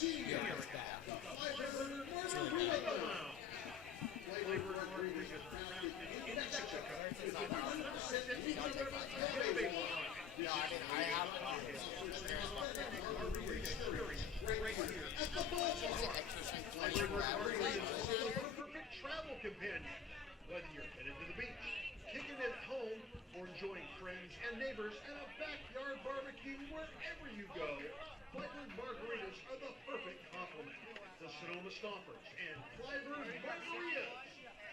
Yeah, it's bad. It's really bad. No, I mean, I have Perfect travel companion. Whether you're headed to the beach, kicking it at home, or enjoying friends and neighbors at a backyard barbecue wherever you go, flavored margaritas are the perfect complement. The Sonoma Stompers and flavored margaritas.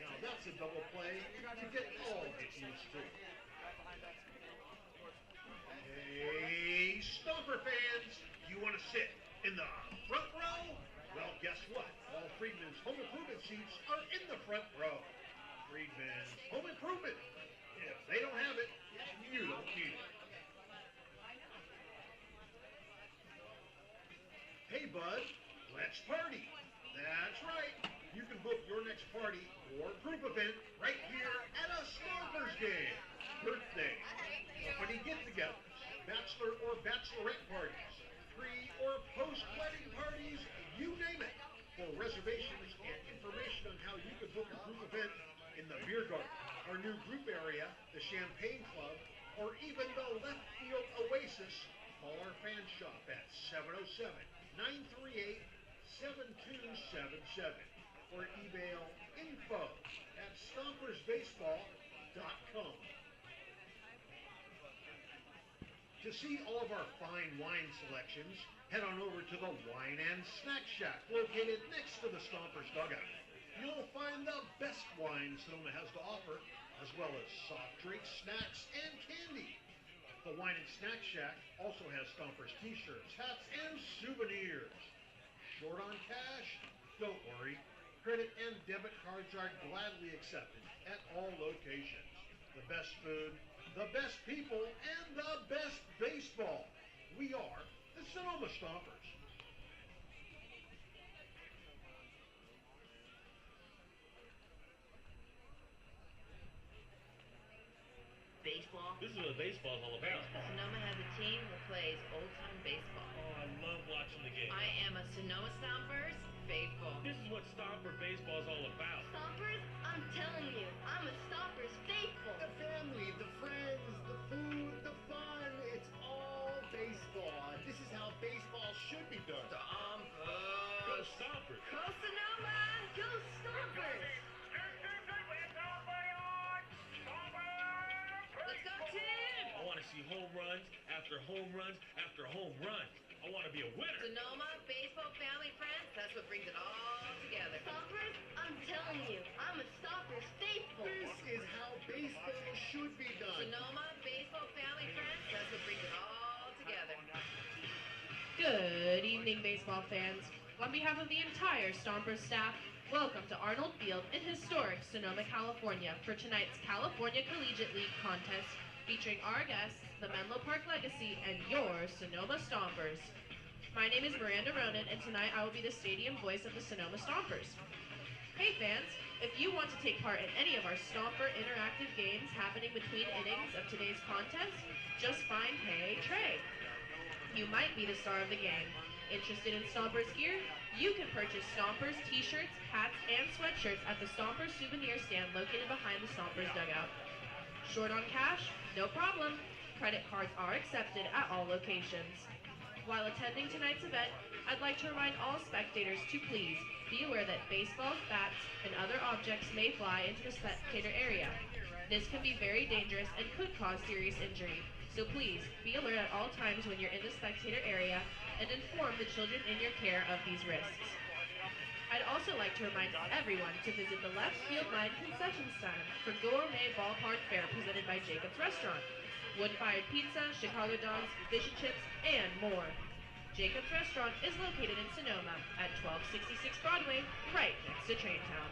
Now that's a double play to get all it's used to. Hey, Stomper fans, you want to sit in the front row? Well, guess what? All Freedman's home improvement seats are in the front row. Freedman's home improvement. If they don't have it, you don't need it. Hey, bud, let's party. That's right. You can book your next party or group event right here at a Stompers game. Birthday, company get-togethers, bachelor or bachelorette parties, pre or post-wedding parties, you name it. For reservations and information on how you can book a group event in the beer garden, our new group area, the Champagne Club, or even the left field Oasis, call our fan shop at 707-938-7277 or email info@stompersbaseball.com. To see all of our fine wine selections, head on over to the Wine and Snack Shack located next to the Stompers dugout. You'll find the best wine Sonoma has to offer, as well as soft drinks, snacks, and candy. The Wine and Snack Shack also has Stompers t-shirts, hats, and souvenirs. Short on cash? Don't worry. Credit and debit cards are gladly accepted at all locations. The best food, the best people, and the best baseball. We are the Sonoma Stompers. Baseball. This is what baseball's all about. Sonoma has a team that plays old-time baseball. Oh, I love watching the game. I am a Sonoma Stompers faithful. This is what Stomper baseball is all about. Stompers, I'm telling you, I'm a Stompers faithful. The family, the friends, the food, the fun, it's all baseball. This is how baseball should be done. Go Stompers! Go Sonoma! Go Stompers! Let's go, team! I want to see home runs after home runs after home runs. I want to be a winner. Sonoma, baseball, family, friends, that's what brings it all together. Stompers, I'm telling you, I'm a Stompers faithful. This is how baseball should be done. Sonoma, baseball, family, friends, that's what brings it all together. Good evening, baseball fans. On behalf of the entire Stompers staff, welcome to Arnold Field in historic Sonoma, California for tonight's California Collegiate League contest featuring our guests, the Menlo Park Legacy, and your Sonoma Stompers. My name is Miranda Ronan, and tonight I will be the stadium voice of the Sonoma Stompers. Hey fans, if you want to take part in any of our Stomper interactive games happening between innings of today's contest, just find Hey Trey. You might be the star of the game. Interested in Stompers gear? You can purchase Stompers t-shirts, hats, and sweatshirts at the Stompers souvenir stand located behind the Stompers dugout. Short on cash? No problem. Credit cards are accepted at all locations. While attending tonight's event, I'd like to remind all spectators to please be aware that baseballs, bats, and other objects may fly into the spectator area. This can be very dangerous and could cause serious injury, so please be alert at all times when you're in the spectator area and inform the children in your care of these risks. I'd also like to remind everyone to visit the left field line concession stand for gourmet ballpark fare presented by Jacob's Restaurant. Wood-fired pizza, Chicago dogs, fish and chips, and more. Jacob's Restaurant is located in Sonoma at 1266 Broadway, right next to Traintown.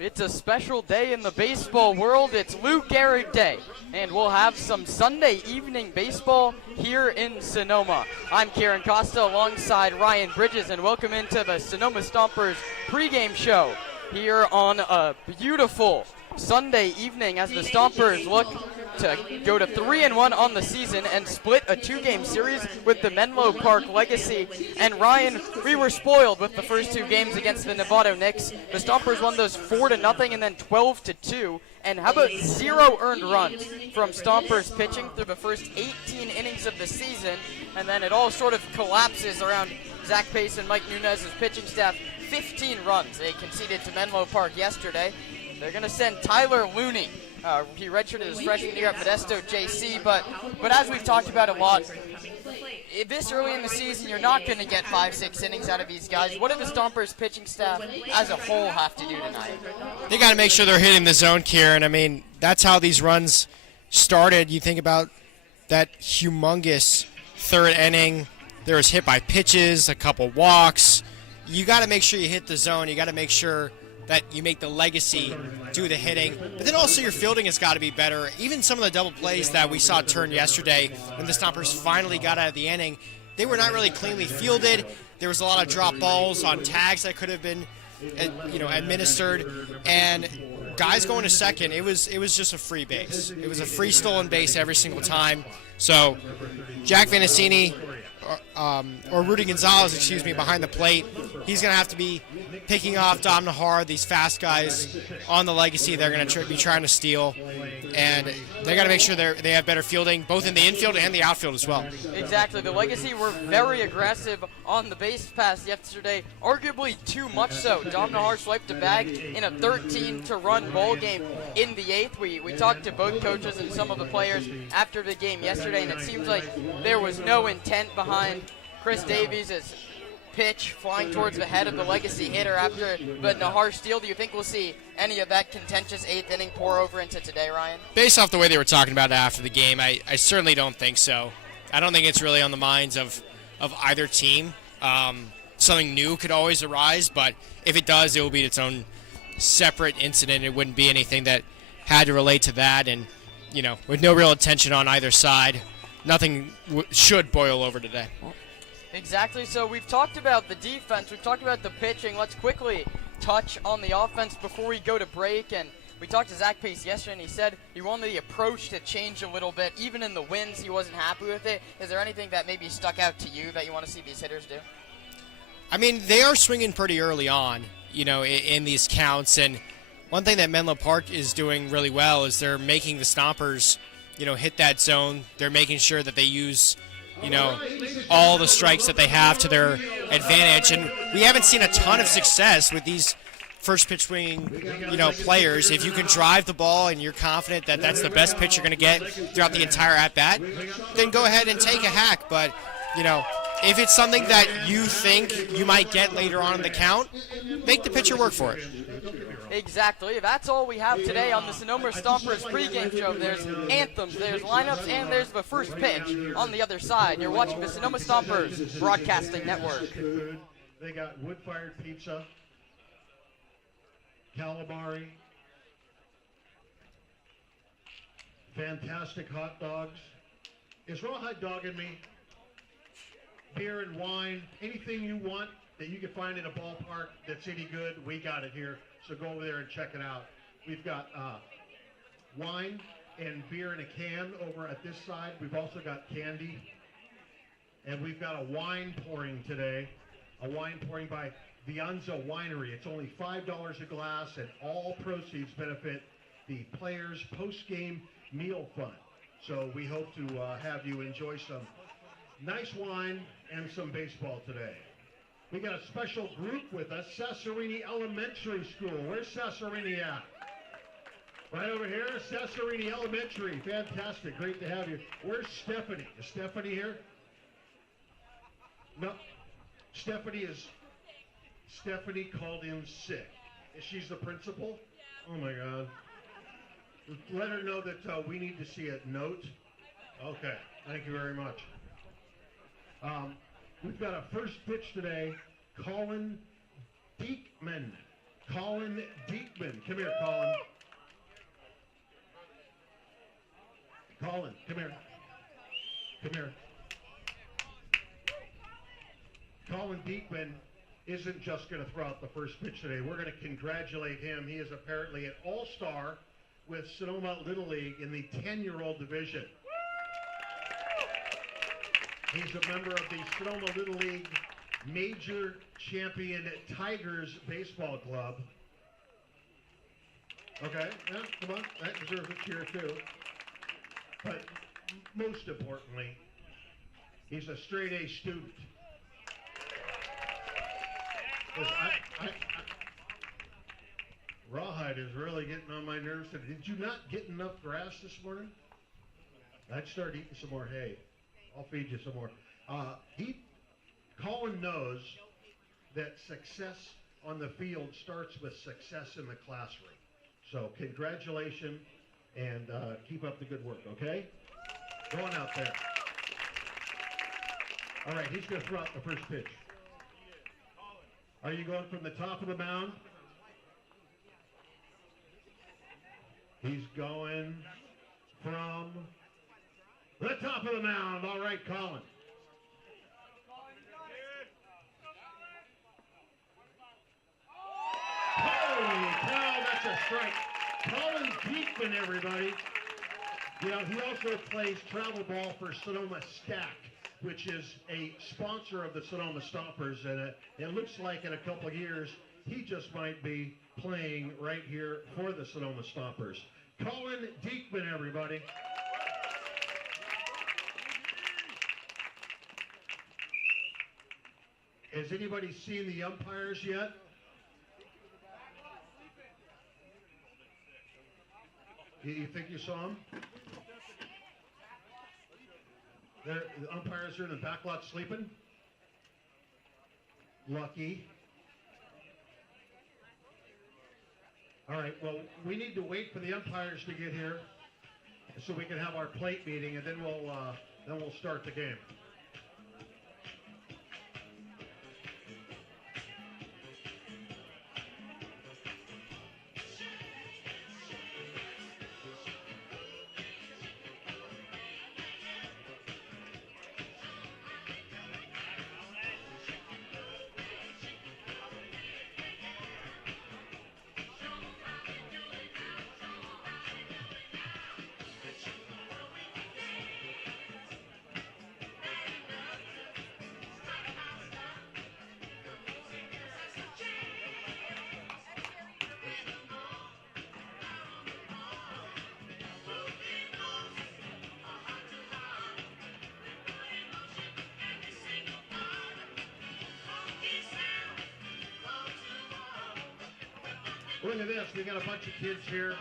It's a special day in the baseball world. It's Lou Gehrig Day, and we'll have some Sunday evening baseball here in Sonoma. I'm Kieran Costa alongside Ryan Bridges, and welcome into the Sonoma Stompers pregame show here on a beautiful Sunday evening as the Stompers look to go to 3-1 on the season and split a 2-game series with the Menlo Park Legacy. And Ryan, we were spoiled with the first 2 games against the Novato Knicks. The Stompers won those 4-0 and then 12-2. And how about 0 earned runs from Stompers pitching through the first 18 innings of the season, and then it all sort of collapses around Zach Pace and Mike Nunez's pitching staff. 15 runs they conceded to Menlo Park yesterday. They're going to send Tyler Looney. He redshirted his freshman year at Modesto JC, but as we've talked about a lot, this early in the season, you're not going to get 5-6 innings out of these guys. What do the Stompers pitching staff as a whole have to do tonight? They got to make sure they're hitting the zone, Kieran. I mean, that's how these runs started. You think about that humongous third inning. There was hit by pitches, a couple walks. You got to make sure you hit the zone. You got to make sure that you make the legacy do the hitting. But then also your fielding has got to be better. Even some of the double plays that we saw turn yesterday when the Stompers finally got out of the inning, they were not really cleanly fielded. There was a lot of drop balls on tags that could have been administered. And guys going to second, it was just a free base. It was a free stolen base every single time. So Jack Vanacini, or Rudy Gonzalez, behind the plate. He's going to have to be picking off Dom Nahar, these fast guys on the legacy they're going to be trying to steal. And they got to make sure they have better fielding, both in the infield and the outfield as well. Exactly. The legacy were very aggressive on the base pass yesterday, arguably too much so. Dom Nahar swiped a bag in a 13-run ball game in the 8th. We talked to both coaches and some of the players after the game yesterday, and it seems like there was no intent behind Chris Davies' pitch flying towards the head of the legacy hitter after the Nahar steal. Do you think we'll see any of that contentious 8th inning pour over into today, Ryan? Based off the way they were talking about it after the game, I certainly don't think so. I don't think it's really on the minds of either team. Something new could always arise, but if it does, it will be its own separate incident. It wouldn't be anything that had to relate to that, and with no real attention on either side, nothing should boil over today. Exactly. So we've talked about the defense. We've talked about the pitching. Let's quickly touch on the offense before we go to break. And we talked to Zach Pace yesterday, and he said he wanted the approach to change a little bit. Even in the wins, he wasn't happy with it. Is there anything that maybe stuck out to you that you want to see these hitters do? I mean, they are swinging pretty early on, in these counts. And one thing that Menlo Park is doing really well is they're making the Stompers, hit that zone. They're making sure that they use all the strikes that they have to their advantage. And we haven't seen a ton of success with these first pitch swinging, players. If you can drive the ball and you're confident that that's the best pitch you're going to get throughout the entire at-bat, then go ahead and take a hack. But, if it's something that you think you might get later on in the count, make the pitcher work for it. Exactly. That's all we have today on the Sonoma Stompers pregame show. There's anthems, there's lineups, and there's the first pitch on the other side. You're watching the Sonoma Stompers Broadcasting Network. They got wood-fired pizza, calamari, fantastic hot dogs. Is Rawhide dogging me? Beer and wine, anything you want that you can find in a ballpark that's any good, we got it here. So go over there and check it out. We've got wine and beer in a can over at this side. We've also got candy. And we've got a wine pouring today. A wine pouring by Vianza Winery. It's only $5 a glass, and all proceeds benefit the players' post-game meal fund. So we hope to have you enjoy some nice wine and some baseball today. We got a special group with us, Cesarini Elementary School. Where's Cesarini at? Right over here, Cesarini Elementary. Fantastic, great to have you. Where's Stephanie? Is Stephanie here? No. Stephanie called in sick. She's the principal? Oh my God. Let her know that we need to see a note. Okay, thank you very much. We've got a first pitch today, Colin Diekman. Colin Diekman. Come here, Colin. Colin, come here. Come here. Colin Diekman isn't just going to throw out the first pitch today. We're going to congratulate him. He is apparently an all-star with Sonoma Little League in the 10-year-old division. He's a member of the Sonoma Little League Major Champion Tigers Baseball Club. Okay, yeah, come on, that deserves a cheer too. But most importantly, he's a straight A student. Rawhide is really getting on my nerves today. Did you not get enough grass this morning? I'd start eating some more hay. I'll feed you some more. Colin knows that success on the field starts with success in the classroom. So congratulations and keep up the good work, okay? Go on out there. All right, he's going to throw out the first pitch. Are you going from the top of the mound? He's going from the top of the mound. All right, Colin. Holy cow, that's a strike. Colin Diekman, everybody. You know, he also plays travel ball for Sonoma Stack, which is a sponsor of the Sonoma Stompers, and it looks like in a couple of years, he just might be playing right here for the Sonoma Stompers. Colin Diekman, everybody. Has anybody seen the umpires yet? You think you saw them? The umpires are in the back lot sleeping. Lucky. All right, well, we need to wait for the umpires to get here so we can have our plate meeting, and then we'll start the game. Look at this, we got a bunch of kids here.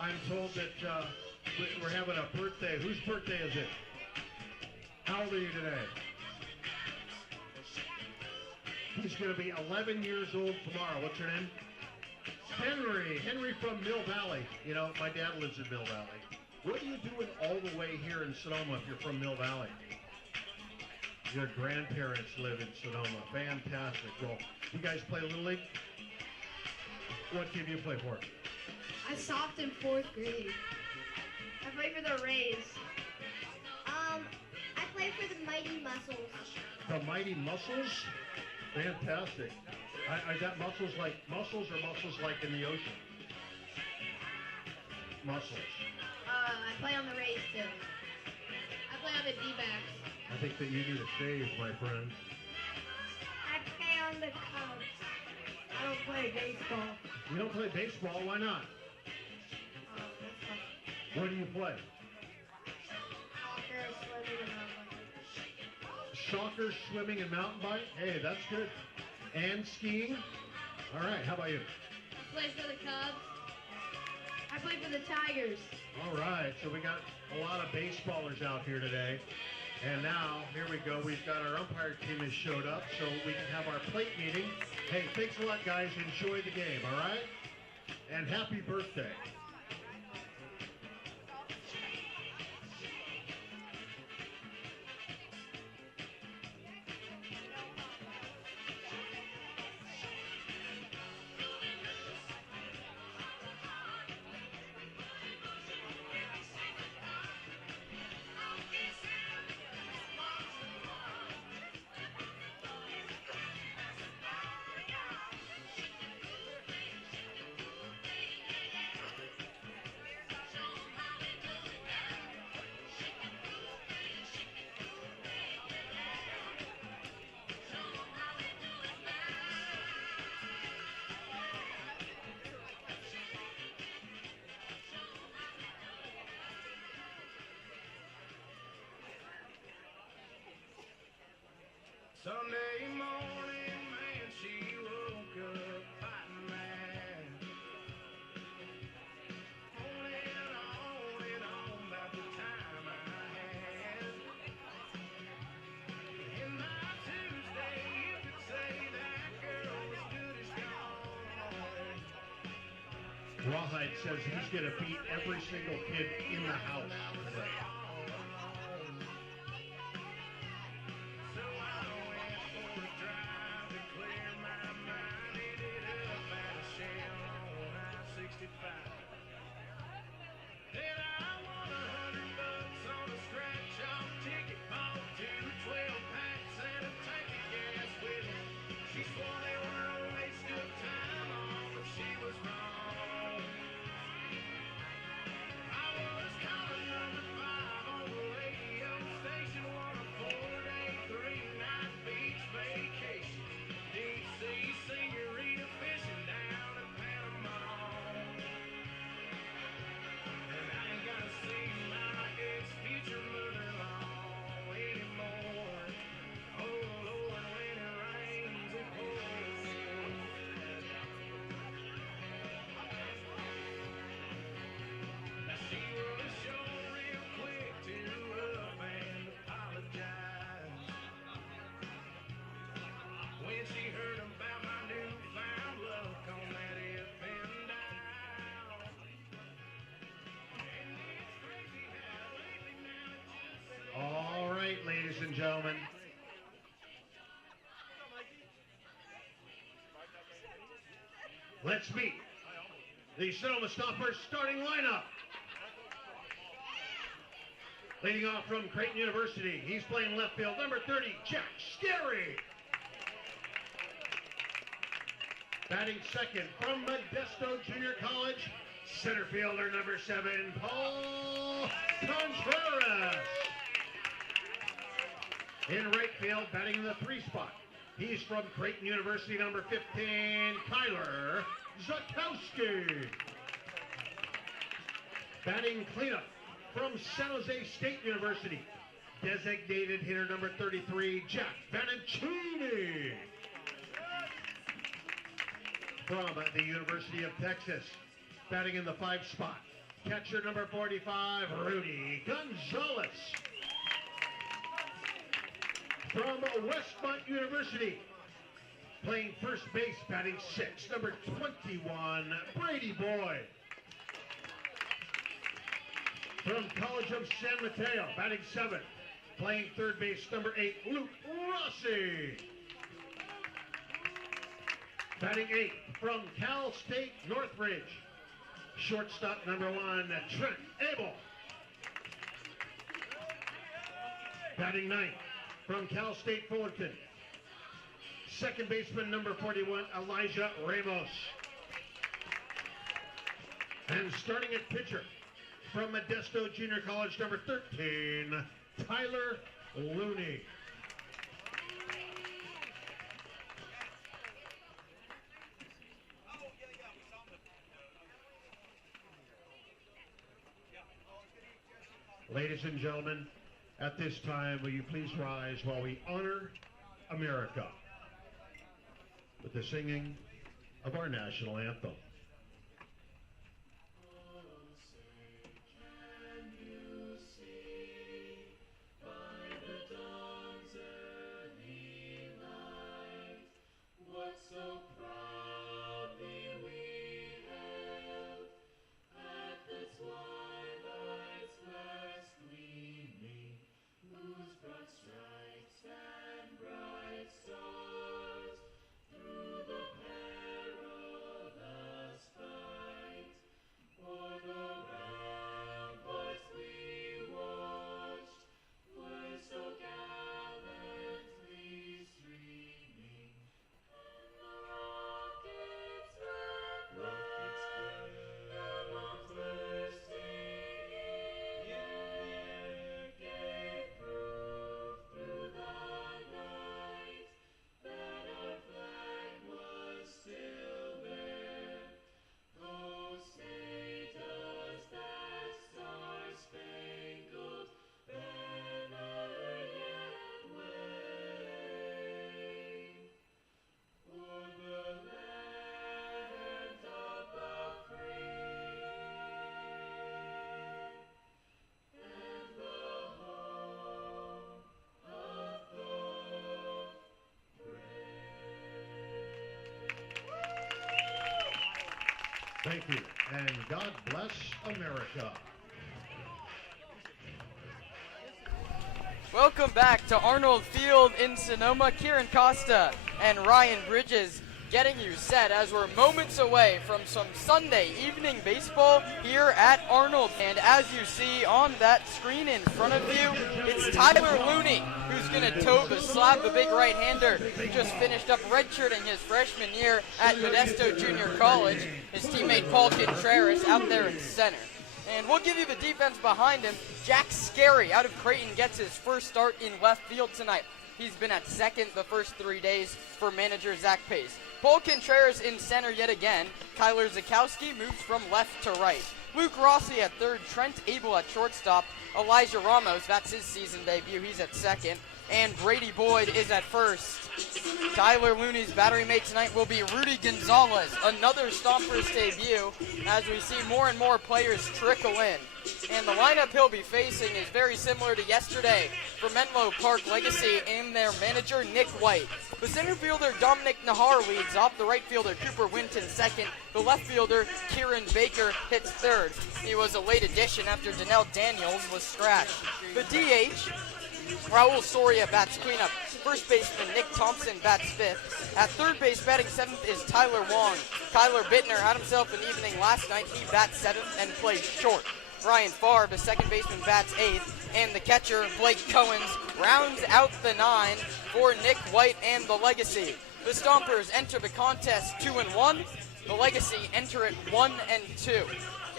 I'm told that we're having a birthday. Whose birthday is it? How old are you today? He's going to be 11 years old tomorrow. What's your name? Henry from Mill Valley. You know, my dad lives in Mill Valley. What are you doing all the way here in Sonoma if you're from Mill Valley? Your grandparents live in Sonoma. Fantastic. Well, you guys play Little League? What team do you play for? I stopped in 4th grade. I play for the Rays. I play for the Mighty Muscles. The Mighty Muscles? Fantastic. I got muscles like in the ocean. Muscles. I play on the Rays too. I play on the D-backs. I think that you need a shave, my friend. I play on the Cubs. I don't play baseball. You don't play baseball? Why not? That's fun. What do you play? Soccer, swimming, and mountain bike? Hey, that's good. And skiing? All right, how about you? I play for the Cubs. I play for the Tigers. All right, so we got a lot of baseballers out here today. And now, here we go. We've got our umpire team has showed up, so we can have our plate meeting. Hey, thanks a lot, guys. Enjoy the game, all right? And happy birthday. Sunday morning, man, she woke up fighting mad. On and on about the time I had. In my Tuesday, you could say that girl was good as gone. Rawhide says he's going to beat every single kid in the house today. So I went for a drive to clear my mind. Ended up at a shell on I-65. Then I won $100 on a scratch-off ticket. Bought 2 12-packs and a tank of gas with it. She swore they were a waste of time, but she was wrong. I was calling number 5 on the radio station, on a 4-day, 3-night beach vacation. Deep sea senorita fishing down in Panama. And I ain't gotta see my ex-future mother-in-law anymore. Oh Lord, when it rains, it pours. Now she was sure real quick to up and apologize when she heard about my newfound luck on that FM dial. And it's crazy how lately now it just All right, ladies and gentlemen. Let's meet the Sonoma Stompers starting lineup. Leading off from Creighton University, he's playing left field, number 30, Jack Gehrig. Batting second from Modesto Junior College, center fielder number 7, Paul Contreras. In right field, batting in the 3 spot, he's from Creighton University, number 15, Kyler Zakowski. Batting cleanup from San Jose State University, designated hitter number 33, Jack Vanacini. From the University of Texas, batting in the 5 spot, catcher number 45, Rudy Gonzalez. From Westmont University, playing first base, batting 6, number 21, Brady Boyd. From College of San Mateo, batting 7, playing third base, number 8, Luke Rossi. Batting 8, from Cal State Northridge, shortstop number 1, Trent Abel. Batting 9, from Cal State Fullerton, second baseman number 41, Elijah Ramos. And starting at pitcher, from Modesto Junior College, number 13, Tyler Looney. Ladies and gentlemen, at this time, will you please rise while we honor America with the singing of our national anthem. Thank you, and God bless America. Welcome back to Arnold Field in Sonoma. Kieran Costa and Ryan Bridges getting you set as we're moments away from some Sunday evening baseball here at Arnold. And as you see on that screen in front of you, it's Tyler Looney who's going to toe the slab, the big right-hander who just finished up redshirting his freshman year at Modesto Junior College. His teammate Paul Contreras out there in center. And we'll give you the defense behind him. Jack Scarry out of Creighton gets his first start in left field tonight. He's been at second the first 3 days for manager Zach Pace. Paul Contreras in center yet again. Kyler Zakowski moves from left to right. Luke Rossi at third. Trent Abel at shortstop. Elijah Ramos, that's his season debut. He's at second. And Brady Boyd is at first. Tyler Looney's battery mate tonight will be Rudy Gonzalez, another Stompers debut, as we see more and more players trickle in. And the lineup he'll be facing is very similar to yesterday for Menlo Park Legacy and their manager Nick White. The center fielder Dominic Nahar leads off, the right fielder Cooper Winton second, the left fielder Kieran Baker hits third. He was a late addition after Donnell Daniels was scratched. The DH, Raul Soria bats cleanup. First baseman Nick Thompson bats fifth. At third base batting seventh is Tyler Wong. Kyler Bittner had himself an evening last night. He bats seventh and plays short. Ryan Farr, the second baseman, bats eighth. And the catcher, Blake Cohens, rounds out the nine for Nick White and the Legacy. The Stompers enter the contest 2-1. The Legacy enter it 1-2.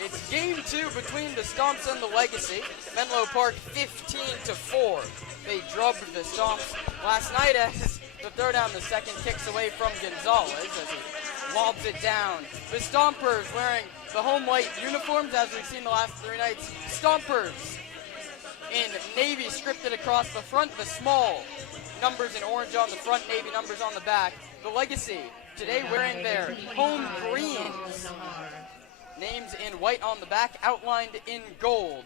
It's game two between the Stomps and the Legacy. Menlo Park 15-4. They drubbed the Stomps last night as the throw down the second kicks away from Gonzalez as he lobs it down. The Stompers wearing the home white uniforms as we've seen the last 3 nights. Stompers in navy scripted across the front, the small numbers in orange on the front, navy numbers on the back. The Legacy today wearing their home greens. Names in white on the back, outlined in gold.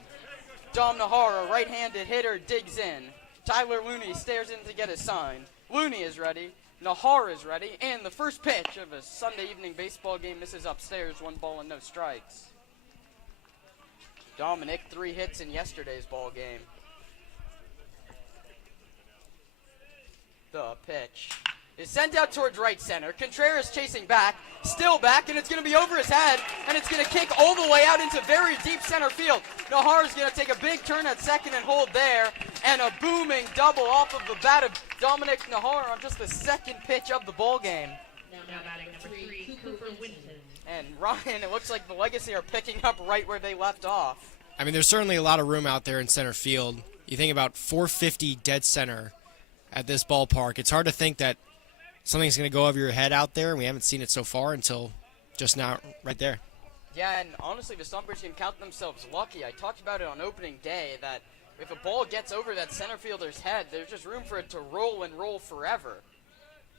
Dom Nahar, a right-handed hitter, digs in. Tyler Looney stares in to get a sign. Looney is ready. Nahar is ready. And the first pitch of a Sunday evening baseball game misses upstairs. 1 ball and no strikes. Dominic, 3 hits in yesterday's ball game. The pitch is sent out towards right center. Contreras chasing back, still back, and it's going to be over his head, and it's going to kick all the way out into very deep center field. Nahar is going to take a big turn at second and hold there, and a booming double off of the bat of Dominic Nahar on just the second pitch of the ball game. Now batting number 3, Cooper Winton. And Ryan, it looks like the Legacy are picking up right where they left off. I mean, there's certainly a lot of room out there in center field. You think about 450 dead center at this ballpark. It's hard to think that something's going to go over your head out there, and we haven't seen it so far until just now right there. Yeah, and honestly, the Stompers can count themselves lucky. I talked about it on opening day that if a ball gets over that center fielder's head, there's just room for it to roll and roll forever.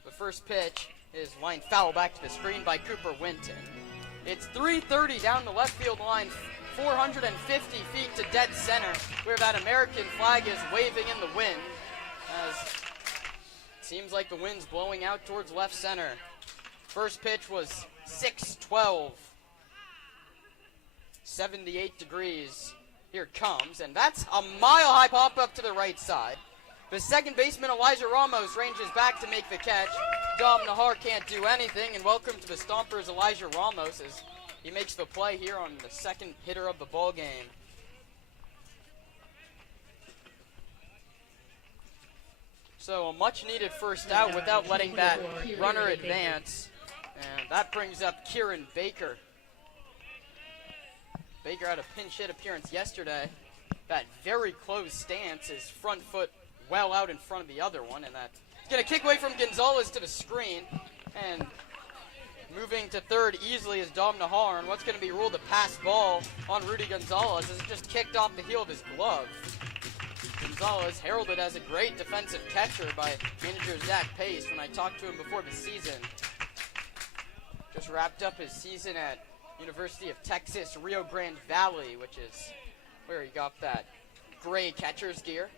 The first pitch is lined foul back to the screen by Cooper Winton. It's 330 down the left field line, 450 feet to dead center, where that American flag is waving in the wind. As seems like the wind's blowing out towards left center. First pitch was 6-12. 78 degrees. Here it comes, and that's a mile-high pop-up to the right side. The second baseman, Elijah Ramos, ranges back to make the catch. Dom Nahar can't do anything, and welcome to the Stompers, Elijah Ramos, as he makes the play here on the second hitter of the ball game. So a much-needed first out without letting that runner advance. And that brings up Kieran Baker. Baker had a pinch hit appearance yesterday. That very close stance, his front foot well out in front of the other one. And that's going to kick away from Gonzalez to the screen. And moving to third easily is Dom Nahar. And what's going to be ruled a pass ball on Rudy Gonzalez is just kicked off the heel of his glove. Gonzalez heralded as a great defensive catcher by manager Zach Pace when I talked to him before the season. Just wrapped up his season at University of Texas, Rio Grande Valley, which is where he got that gray catcher's gear.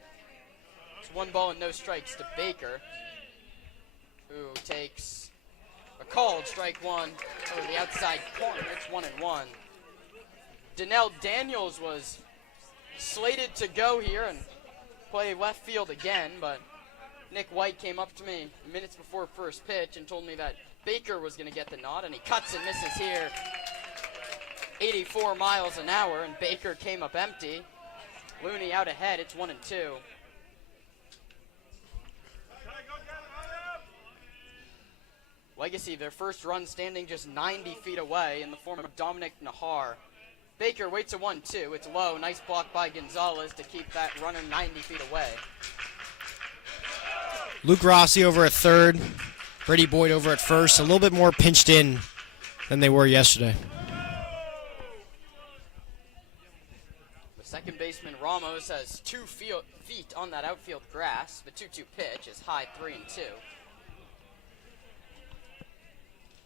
It's 1 ball and no strikes to Baker, who takes A called strike one over the outside corner. It's 1-1. Danelle Daniels was slated to go here and play left field again, but Nick White came up to me minutes before first pitch and told me that Baker was going to get the nod, and he cuts and misses here. 84 miles an hour, and Baker came up empty. Looney out ahead. It's 1-2. Legacy, their first run standing just 90 feet away in the form of Dominic Nahar. Baker waits a 1-2. It's low. Nice block by Gonzalez to keep that runner 90 feet away. Luke Rossi over at third. Brady Boyd over at first. A little bit more pinched in than they were yesterday. The second baseman Ramos has 2 feet on that outfield grass. The 2-2 pitch is high 3-2.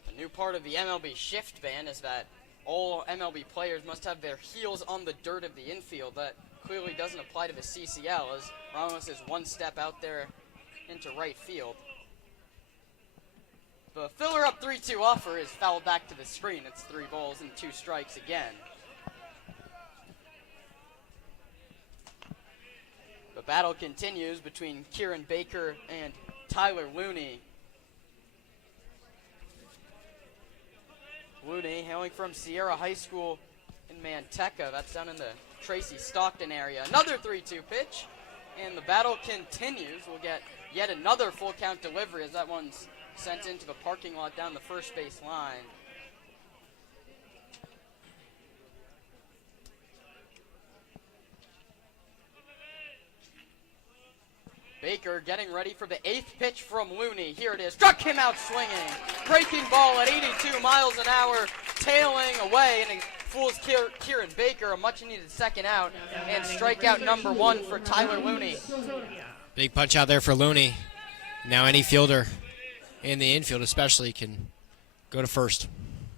A new part of the MLB shift ban is that all MLB players must have their heels on the dirt of the infield. That clearly doesn't apply to the CCL, as Ramos is one step out there into right field. The filler up 3-2 offer is fouled back to the screen. It's 3 balls and 2 strikes again. The battle continues between Kieran Baker and Tyler Looney. Looney hailing from Sierra High School in Manteca. That's down in the Tracy Stockton area. Another 3-2 pitch, and the battle continues. We'll get yet another full count delivery as that one's sent into the parking lot down the first base line. Baker getting ready for the 8th pitch from Looney. Here it is. Struck him out swinging. Breaking ball at 82 miles an hour, tailing away, and it fools Kieran Baker. A much-needed second out, and strikeout number 1 for Tyler Looney. Big punch out there for Looney. Now any fielder in the infield especially can go to first.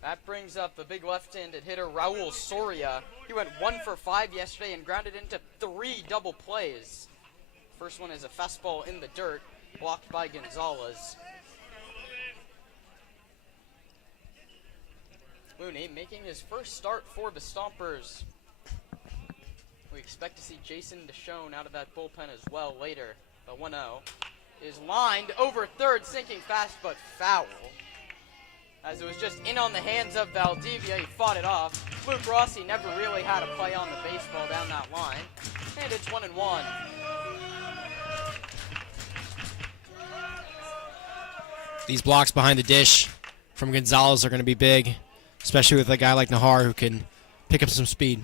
That brings up the big left-handed hitter Raul Soria. He went 1 for 5 yesterday and grounded into 3 double plays. First one is a fastball in the dirt, blocked by Gonzalez. Looney making his first start for the Stompers. We expect to see Jason DeShone out of that bullpen as well later. The 1-0 is lined over third, sinking fast but foul. As it was just in on the hands of Valdivia, he fought it off. Luke Rossi never really had a play on the baseball down that line. And it's 1-1. These blocks behind the dish from Gonzalez are going to be big, especially with a guy like Nahar who can pick up some speed.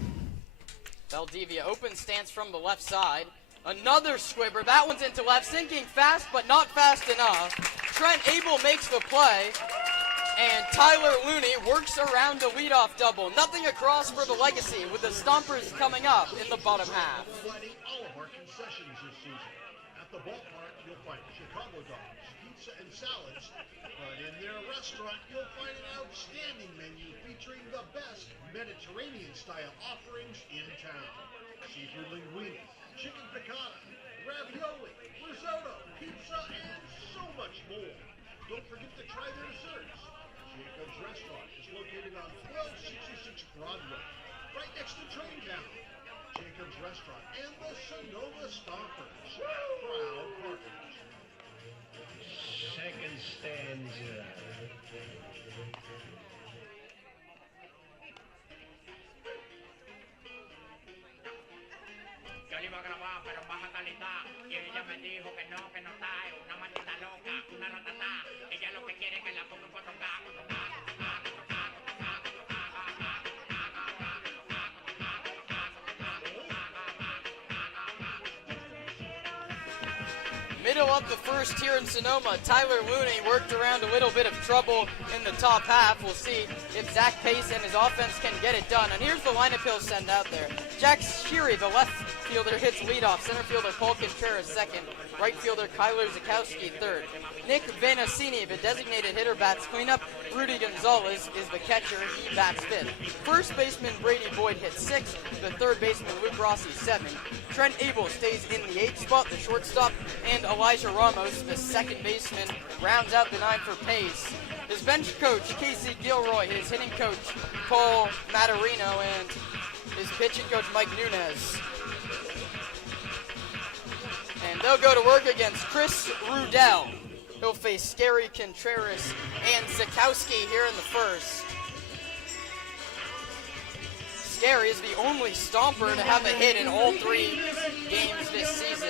Valdivia open stance from the left side. Another squibber. That one's into left, sinking fast, but not fast enough. Trent Abel makes the play, and Tyler Looney works around the leadoff double. Nothing across for the Legacy, with the Stompers coming up in the bottom half. Providing all of our concessions this season. At the ballpark, you'll find Chicago dogs, pizza, and salads. But in their restaurant, you'll find an outstanding menu featuring the best Mediterranean-style offerings in town. Seafood linguine, chicken piccata, ravioli, risotto, pizza, and so much more. Don't forget to try their desserts. Jacob's Restaurant is located on 1266 Broadway, right next to Traintown. Jacob's Restaurant and the Sonoma Stompers, proud partners. Second stanza. Yo le iba a grabar, pero baja calidad. Y ella me dijo que no está. Es una maldita loca, una ratata. Ella lo que quiere es que la ponga en 4K. Middle of the first here in Sonoma, Tyler Looney worked around a little bit of trouble in the top half. We'll see if Zach Pace and his offense can get it done. And here's the lineup he'll send out there. Jack Sheary, the left fielder, hits leadoff. Center fielder Paul Contreras second. Right fielder Kyler Zakowski third. Nick Vanacini, the designated hitter, bats cleanup. Rudy Gonzalez is the catcher. He bats fifth. First baseman Brady Boyd hits sixth. The third baseman Luke Rossi seventh. Trent Abel stays in the 8th spot. The shortstop and Elijah Ramos, the second baseman, rounds out the 9 for Pace. His his bench coach, Casey Gilroy, his hitting coach, Paul Matarino, and his pitching coach, Mike Nunez. And they'll go to work against Chris Rudell. He'll face Scary Contreras and Zakowski here in the first. Scary is the only Stomper to have a hit in all 3 games this season.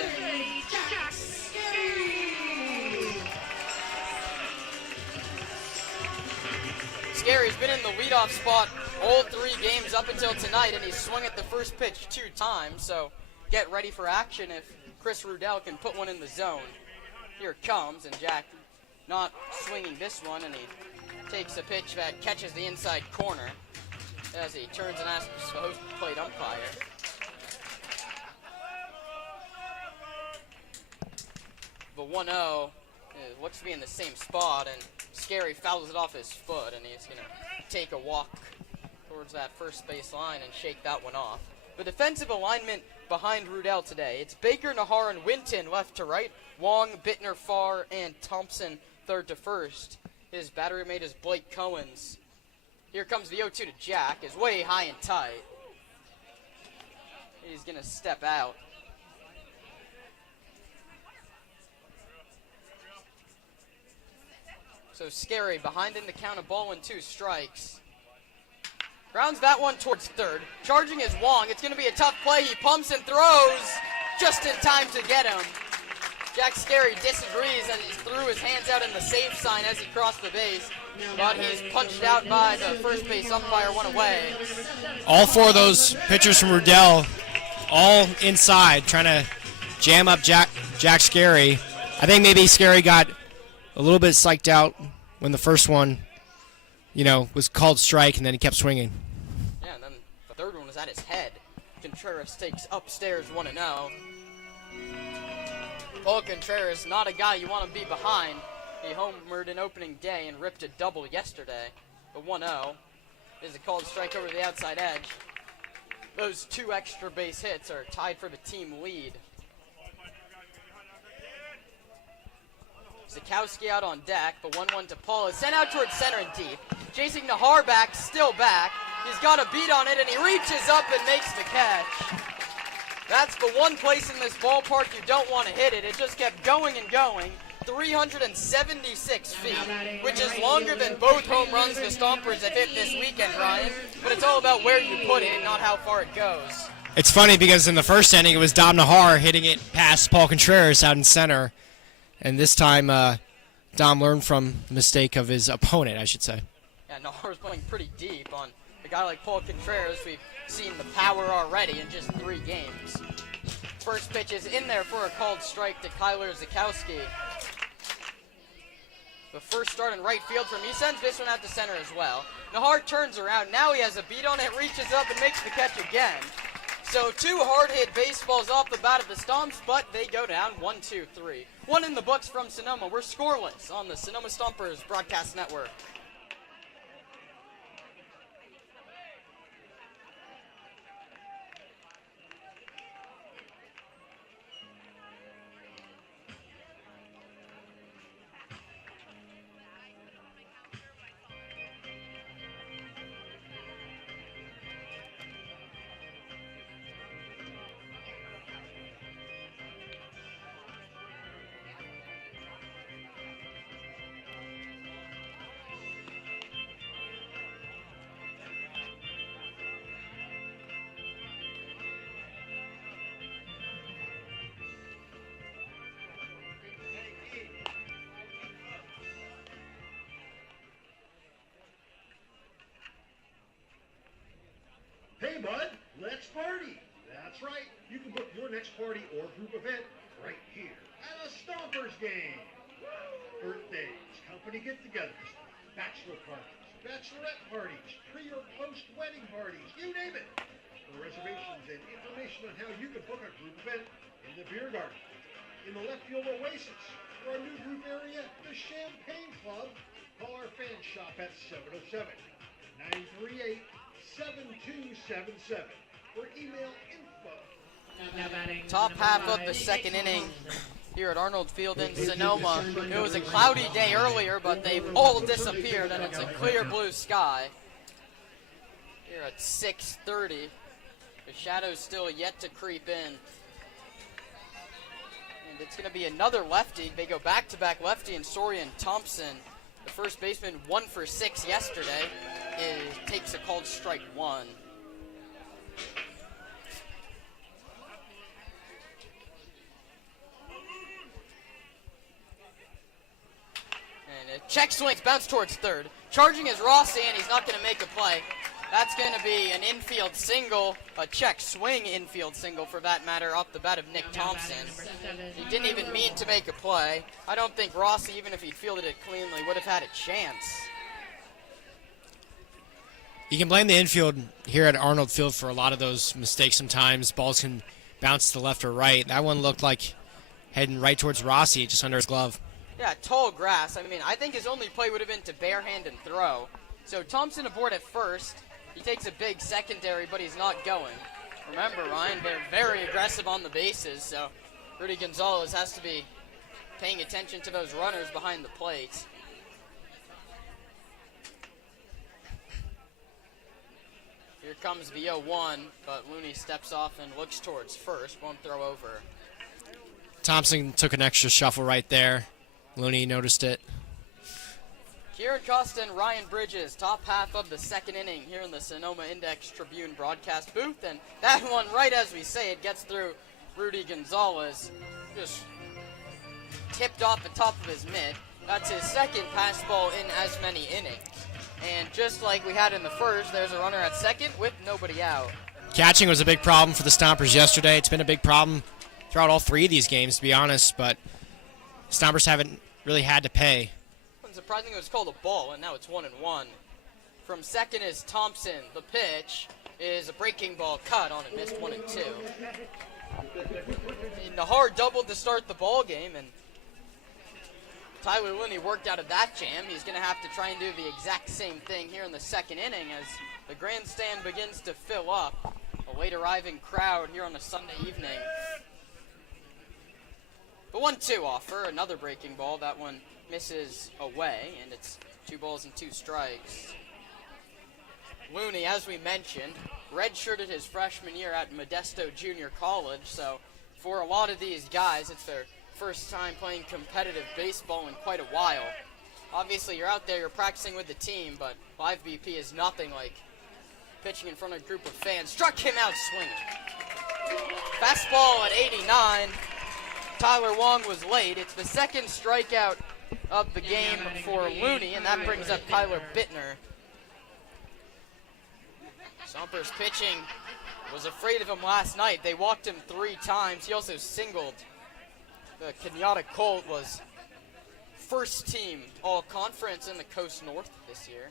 Scary's been in the leadoff spot all 3 games up until tonight, and he's swung at the first pitch 2 times, so get ready for action if Chris Rudell can put one in the zone. Here it comes, and Jack not swinging this one, and he takes a pitch that catches the inside corner as he turns and asks the host plate umpire. The 1-0 looks to be in the same spot, and Scary fouls it off his foot, and he's going to take a walk towards that first base line and shake that one off. The defensive alignment behind Rudell today, it's Baker, Nahar, and Winton left to right, Wong, Bittner, Farr, and Thompson third to first. His battery mate is Blake Cohen's. Here comes the 0-2 to Jack, is way high and tight. He's going to step out. So Scary behind in the count of ball and 2 strikes. Grounds that one towards third. Charging is Wong. It's going to be a tough play. He pumps and throws just in time to get him. Jack Scary disagrees and he threw his hands out in the save sign as he crossed the base. But he's punched out by the first base umpire, one away. All 4 of those pitchers from Rudell, all inside, trying to jam up Jack Scary. I think maybe Scary got a little bit psyched out when the first one, was called strike, and then he kept swinging. Yeah, and then the third one was at his head. Contreras takes upstairs 1-0. Paul Contreras, not a guy you want to be behind. He homered in opening day and ripped a double yesterday. The 1-0 is a called strike over the outside edge. Those 2 extra base hits are tied for the team lead. Zakowski out on deck. The 1-1 to Paul is sent out towards center and deep. Chasing Nahar back, still back. He's got a beat on it, and he reaches up and makes the catch. That's the one place in this ballpark you don't want to hit it. It just kept going and going. 376 feet, which is longer than both home runs the Stompers have hit this weekend, Ryan. But it's all about where you put it, not how far it goes. It's funny because in the first inning, it was Dom Nahar hitting it past Paul Contreras out in center. And this time, Dom learned from the mistake of his opponent, I should say. Yeah, Nahar's playing pretty deep on a guy like Paul Contreras. We've seen the power already in just 3 games. First pitch is in there for a called strike to Kyler Zakowski. The first start in right field from him. He sends this one out to center as well. Nahar turns around. Now he has a beat on it, reaches up, and makes the catch again. So 2 hard-hit baseballs off the bat of the Stomps, but they go down 1-2-3. 1 in the books from Sonoma. We're scoreless on the Sonoma Stompers broadcast network. Hey, bud, let's party. That's right. You can book your next party or group event right here at a Stompers game. Birthdays, company get-togethers, bachelor parties, bachelorette parties, pre- or post-wedding parties, you name it. For reservations and information on how you can book a group event in the beer garden, in the left field oasis, or our new group area, the Champagne Club, call our fan shop at 707-938-7277 or email info. Top half of the second inning here at Arnold Field in Sonoma. It was a cloudy day earlier, but they've all disappeared, and it's a clear blue sky. Here at 6:30, the shadows still yet to creep in. And it's going to be another lefty. They go back-to-back lefty and Sorian Thompson. The first baseman 1 for 6 yesterday. Takes a called strike 1. And a check swings, bounce towards third. Charging is Rossi, and he's not going to make a play. That's going to be an infield single, a check swing infield single for that matter, off the bat of Nick Thompson. He didn't even mean to make a play. I don't think Rossi, even if he'd fielded it cleanly, would have had a chance. You can blame the infield here at Arnold Field for a lot of those mistakes sometimes. Balls can bounce to the left or right. That one looked like heading right towards Rossi, just under his glove. Yeah, tall grass. I mean, I think his only play would have been to barehand and throw. So Thompson aboard at first. He takes a big secondary, but he's not going. Remember, Ryan, they're very aggressive on the bases, so Rudy Gonzalez has to be paying attention to those runners behind the plate. Here comes the 0-1, but Looney steps off and looks towards first. Won't throw over. Thompson took an extra shuffle right there. Looney noticed it. Kieran Costa and Ryan Bridges, top half of the second inning here in the Sonoma Index Tribune broadcast booth. And that one, right as we say it, gets through Rudy Gonzalez. Just tipped off the top of his mitt. That's his second pass ball in as many innings. And just like we had in the first, there's a runner at second with nobody out. Catching was a big problem for the Stompers yesterday. It's been a big problem throughout all three of these games, to be honest, but Stompers haven't really had to pay. Surprisingly, it was called a ball, and now it's 1-1. From second is Thompson. The pitch is a breaking ball cut on it, missed 1-2. And Nahar doubled to start the ball game, and Tyler Looney worked out of that jam. He's going to have to try and do the exact same thing here in the second inning as the grandstand begins to fill up. A late arriving crowd here on a Sunday evening. The 1-2 offer, another breaking ball. That one misses away, and it's 2 balls and 2 strikes. Looney, as we mentioned, redshirted his freshman year at Modesto Junior College, so for a lot of these guys, it's their first time playing competitive baseball in quite a while. Obviously, you're out there, you're practicing with the team, but live BP is nothing like pitching in front of a group of fans. Struck him out swinging. Fastball at 89. Tyler Wong was late. It's the second strikeout of the game for Looney, and that brings up Kyler Bittner. Stompers pitching was afraid of him last night. They walked him 3 times. He also singled. The Kenyatta Colt was first team all-conference in the Coast North this year.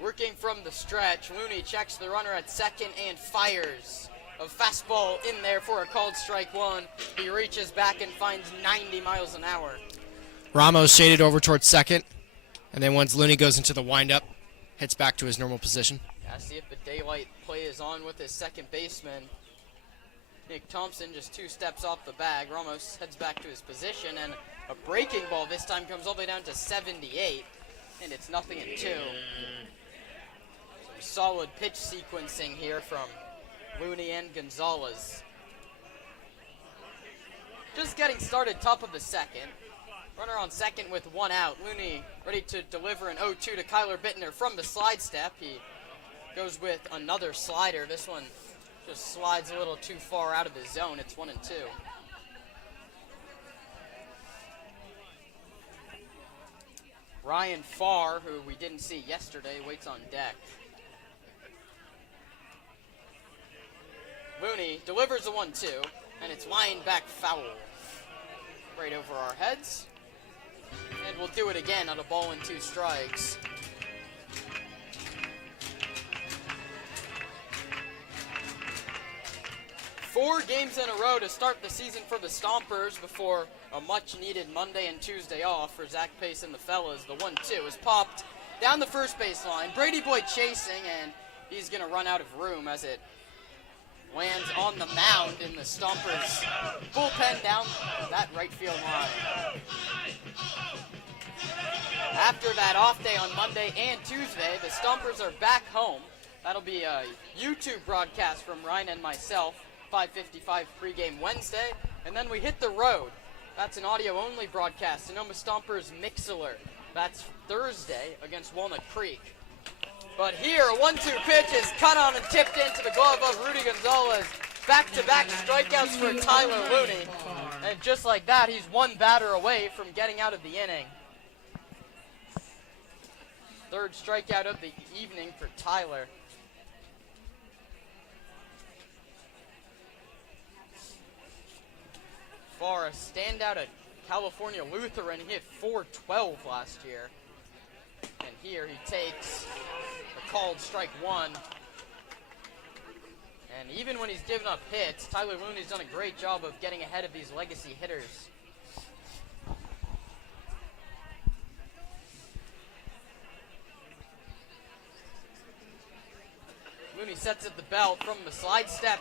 Working from the stretch, Looney checks the runner at second and fires. A fastball in there for a called strike 1. He reaches back and finds 90 miles an hour. Ramos shaded over towards second, and then once Looney goes into the windup, hits back to his normal position. Yeah, see if the daylight play is on with his second baseman. Nick Thompson just 2 steps off the bag. Ramos heads back to his position, and a breaking ball this time comes all the way down to 78, and it's 0-2. Some solid pitch sequencing here from Looney and Gonzalez. Just getting started, top of the second. Runner on second with 1 out. Looney ready to deliver an 0-2 to Kyler Bittner from the slide step. He goes with another slider. This one just slides a little too far out of his zone. It's 1-2. Ryan Farr, who we didn't see yesterday, waits on deck. Looney delivers a 1-2, and it's line back foul. Right over our heads. And we'll do it again on a ball and 2 strikes. Four games in a row to start the season for the Stompers before a much-needed Monday and Tuesday off for Zach Pace and the fellas. The 1-2 is popped down the first baseline. Brady Boyd chasing, and he's going to run out of room as it lands on the mound in the Stompers bullpen down that right field line. After that off day on Monday and Tuesday, the Stompers are back home. That'll be a YouTube broadcast from Ryan and myself, 5:55 pregame Wednesday, and then we hit the road. That's an audio-only broadcast, Sonoma Stompers Mixler. That's Thursday against Walnut Creek. But here, a 1-2 pitch is cut on and tipped into the glove of Rudy Gonzalez. Back-to-back strikeouts for Tyler Looney. And just like that, he's one batter away from getting out of the inning. Third strikeout of the evening for Tyler. For a standout at California Lutheran, he hit .412 last year. And here he takes a called strike one. And even when he's given up hits, Tyler Looney's done a great job of getting ahead of these legacy hitters. Looney sets at the belt from the slide step,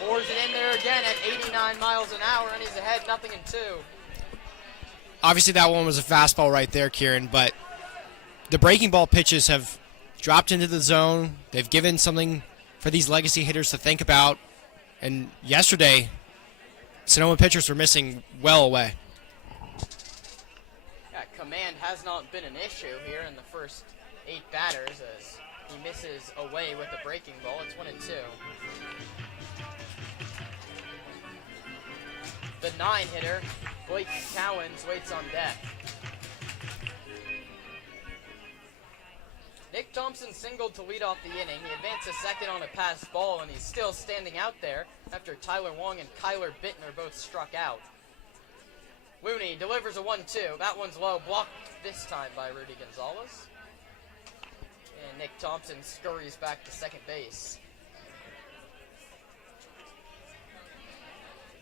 pours it in there again at 89 miles an hour, and he's ahead 0-2. Obviously, that one was a fastball right there, Kieran, but the breaking ball pitches have dropped into the zone. They've given something for these legacy hitters to think about. And yesterday, Sonoma pitchers were missing well away. Yeah, command has not been an issue here in the first 8 batters as he misses away with the breaking ball. It's 1-2. The 9-hitter, Blake Cowens, waits on deck. Nick Thompson singled to lead off the inning. He advances second on a passed ball, and he's still standing out there after Tyler Wong and Kyler Bittner both struck out. Looney delivers a 1-2. That one's low, blocked this time by Rudy Gonzalez. And Nick Thompson scurries back to second base.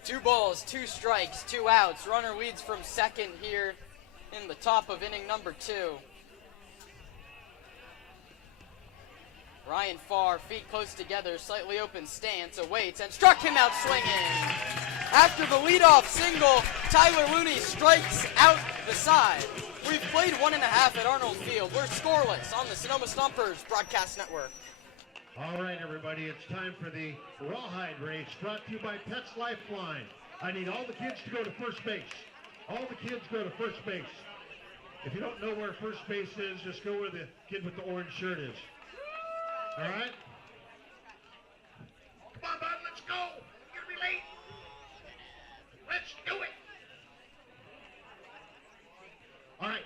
2 balls, 2 strikes, 2 outs. Runner leads from second here in the top of inning number 2. Ryan Farr, feet close together, slightly open stance, awaits, and struck him out swinging. After the leadoff single, Tyler Looney strikes out the side. We've played 1.5 at Arnold Field. We're scoreless on the Sonoma Stompers Broadcast Network. All right, everybody, it's time for the Rawhide race brought to you by Pets Lifeline. I need all the kids to go to first base. All the kids go to first base. If you don't know where first base is, just go where the kid with the orange shirt is. All right? Come on, bud, let's go. You're gonna be late. Let's do it. All right.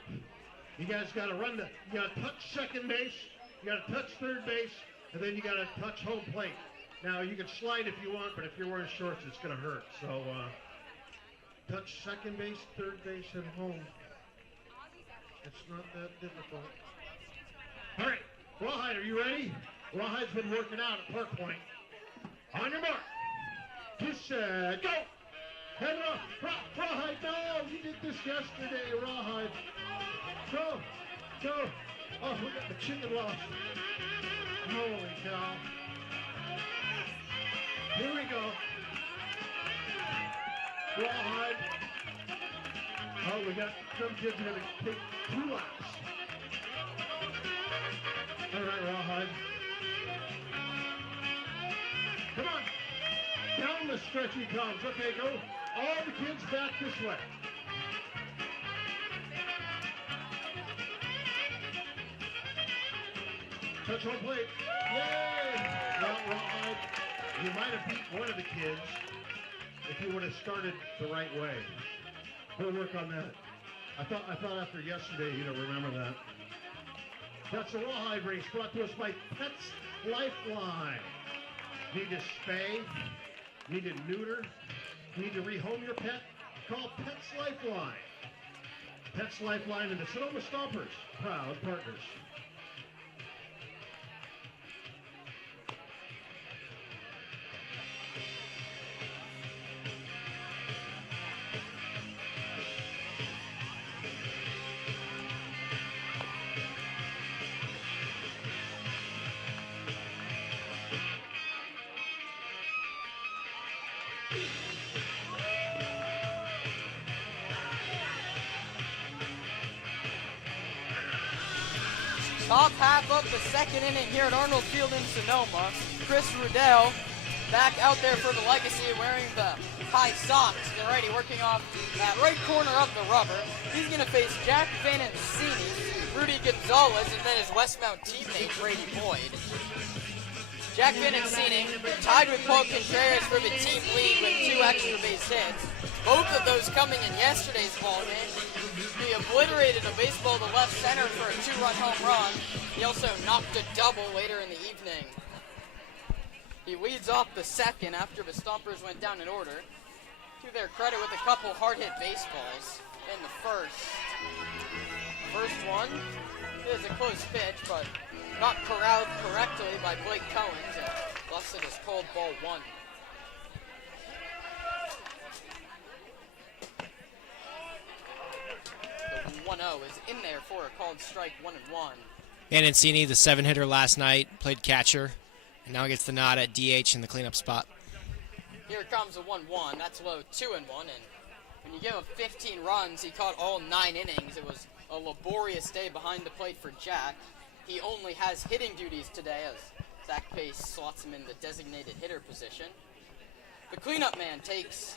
You guys got to you got to touch second base, you got to touch third base, and then you got to touch home plate. Now, you can slide if you want, but if you're wearing shorts, it's going to hurt. So, touch second base, third base, and home. It's not that difficult. All right. Rawhide, are you ready? Rawhide's been working out at Park Point. On your mark. Just go. Head off. Rawhide, no. You did this yesterday, Rawhide. Go. Oh, we got the chicken lost. Holy cow. Here we go. Rawhide. Oh, we got some kids are going to take 2 laps. All right, Rawhide. Come on. Down the stretch he comes. Okay, go. All the kids back this way. Touch home plate. Yay! Well, Rawhide, you might have beat one of the kids if you would have started the right way. We'll work on that. I thought after yesterday you'd remember that. That's the Rawhide race brought to us by Pets Lifeline. Need to spay? Need to neuter? Need to rehome your pet? Call Pets Lifeline. Pets Lifeline and the Sonoma Stompers, proud partners. Top half of the second inning here at Arnold Field in Sonoma. Chris Riddell back out there for the Legacy wearing the high socks. The righty working off that right corner of the rubber. He's going to face Jack Vanancini, Rudy Gonzalez, and then his Westmount teammate Brady Boyd. Jack Vanancini tied with Paul Contreras for the team lead with 2 extra base hits. Both of those coming in yesterday's ball game. He obliterated a baseball to left center for a 2-run home run. He also knocked a double later in the evening. He leads off the second after the Stompers went down in order. To their credit with a couple hard-hit baseballs in the first. First one is a close pitch, but not corralled correctly by Blake Cohen, and thus it is called ball 1. The 1-0 is in there for a called strike 1-1. Vanancini, the 7-hitter last night, played catcher, and now gets the nod at DH in the cleanup spot. Here comes a 1-1. That's low 2-1, and when you give him 15 runs, he caught all 9 innings. It was a laborious day behind the plate for Jack. He only has hitting duties today as Zach Pace slots him in the designated hitter position. The cleanup man takes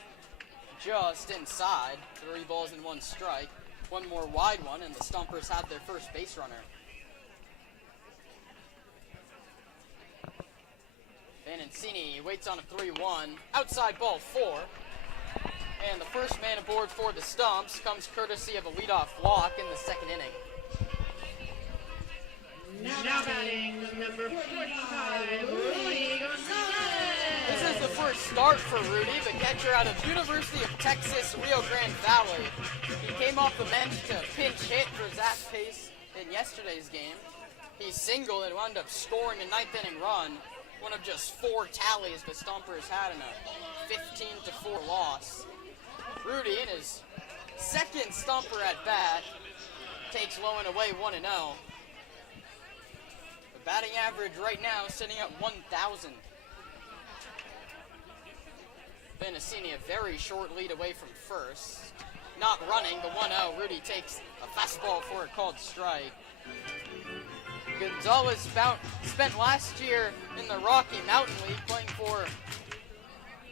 just inside, 3 balls and 1 strike. One more wide one, and the Stompers have their first base runner. Vanancini waits on a 3-1, outside ball 4. And the first man aboard for the Stomps comes courtesy of a leadoff walk in the second inning. Now batting number 45, Rudy Gonzalez. This is the first start for Rudy, the catcher out of University of Texas, Rio Grande Valley. He came off the bench to pinch hit for Zach Pace in yesterday's game. He singled and wound up scoring a 9th inning run, one of just 4 tallies the Stompers had in a 15-4 loss. Rudy, in his second Stomper at bat, takes low and away 1-0. The batting average right now sitting at 1,000. Vanancini a very short lead away from first. Not running, the 1-0. Rudy takes a fastball for a called strike. Gonzalez spent last year in the Rocky Mountain League playing for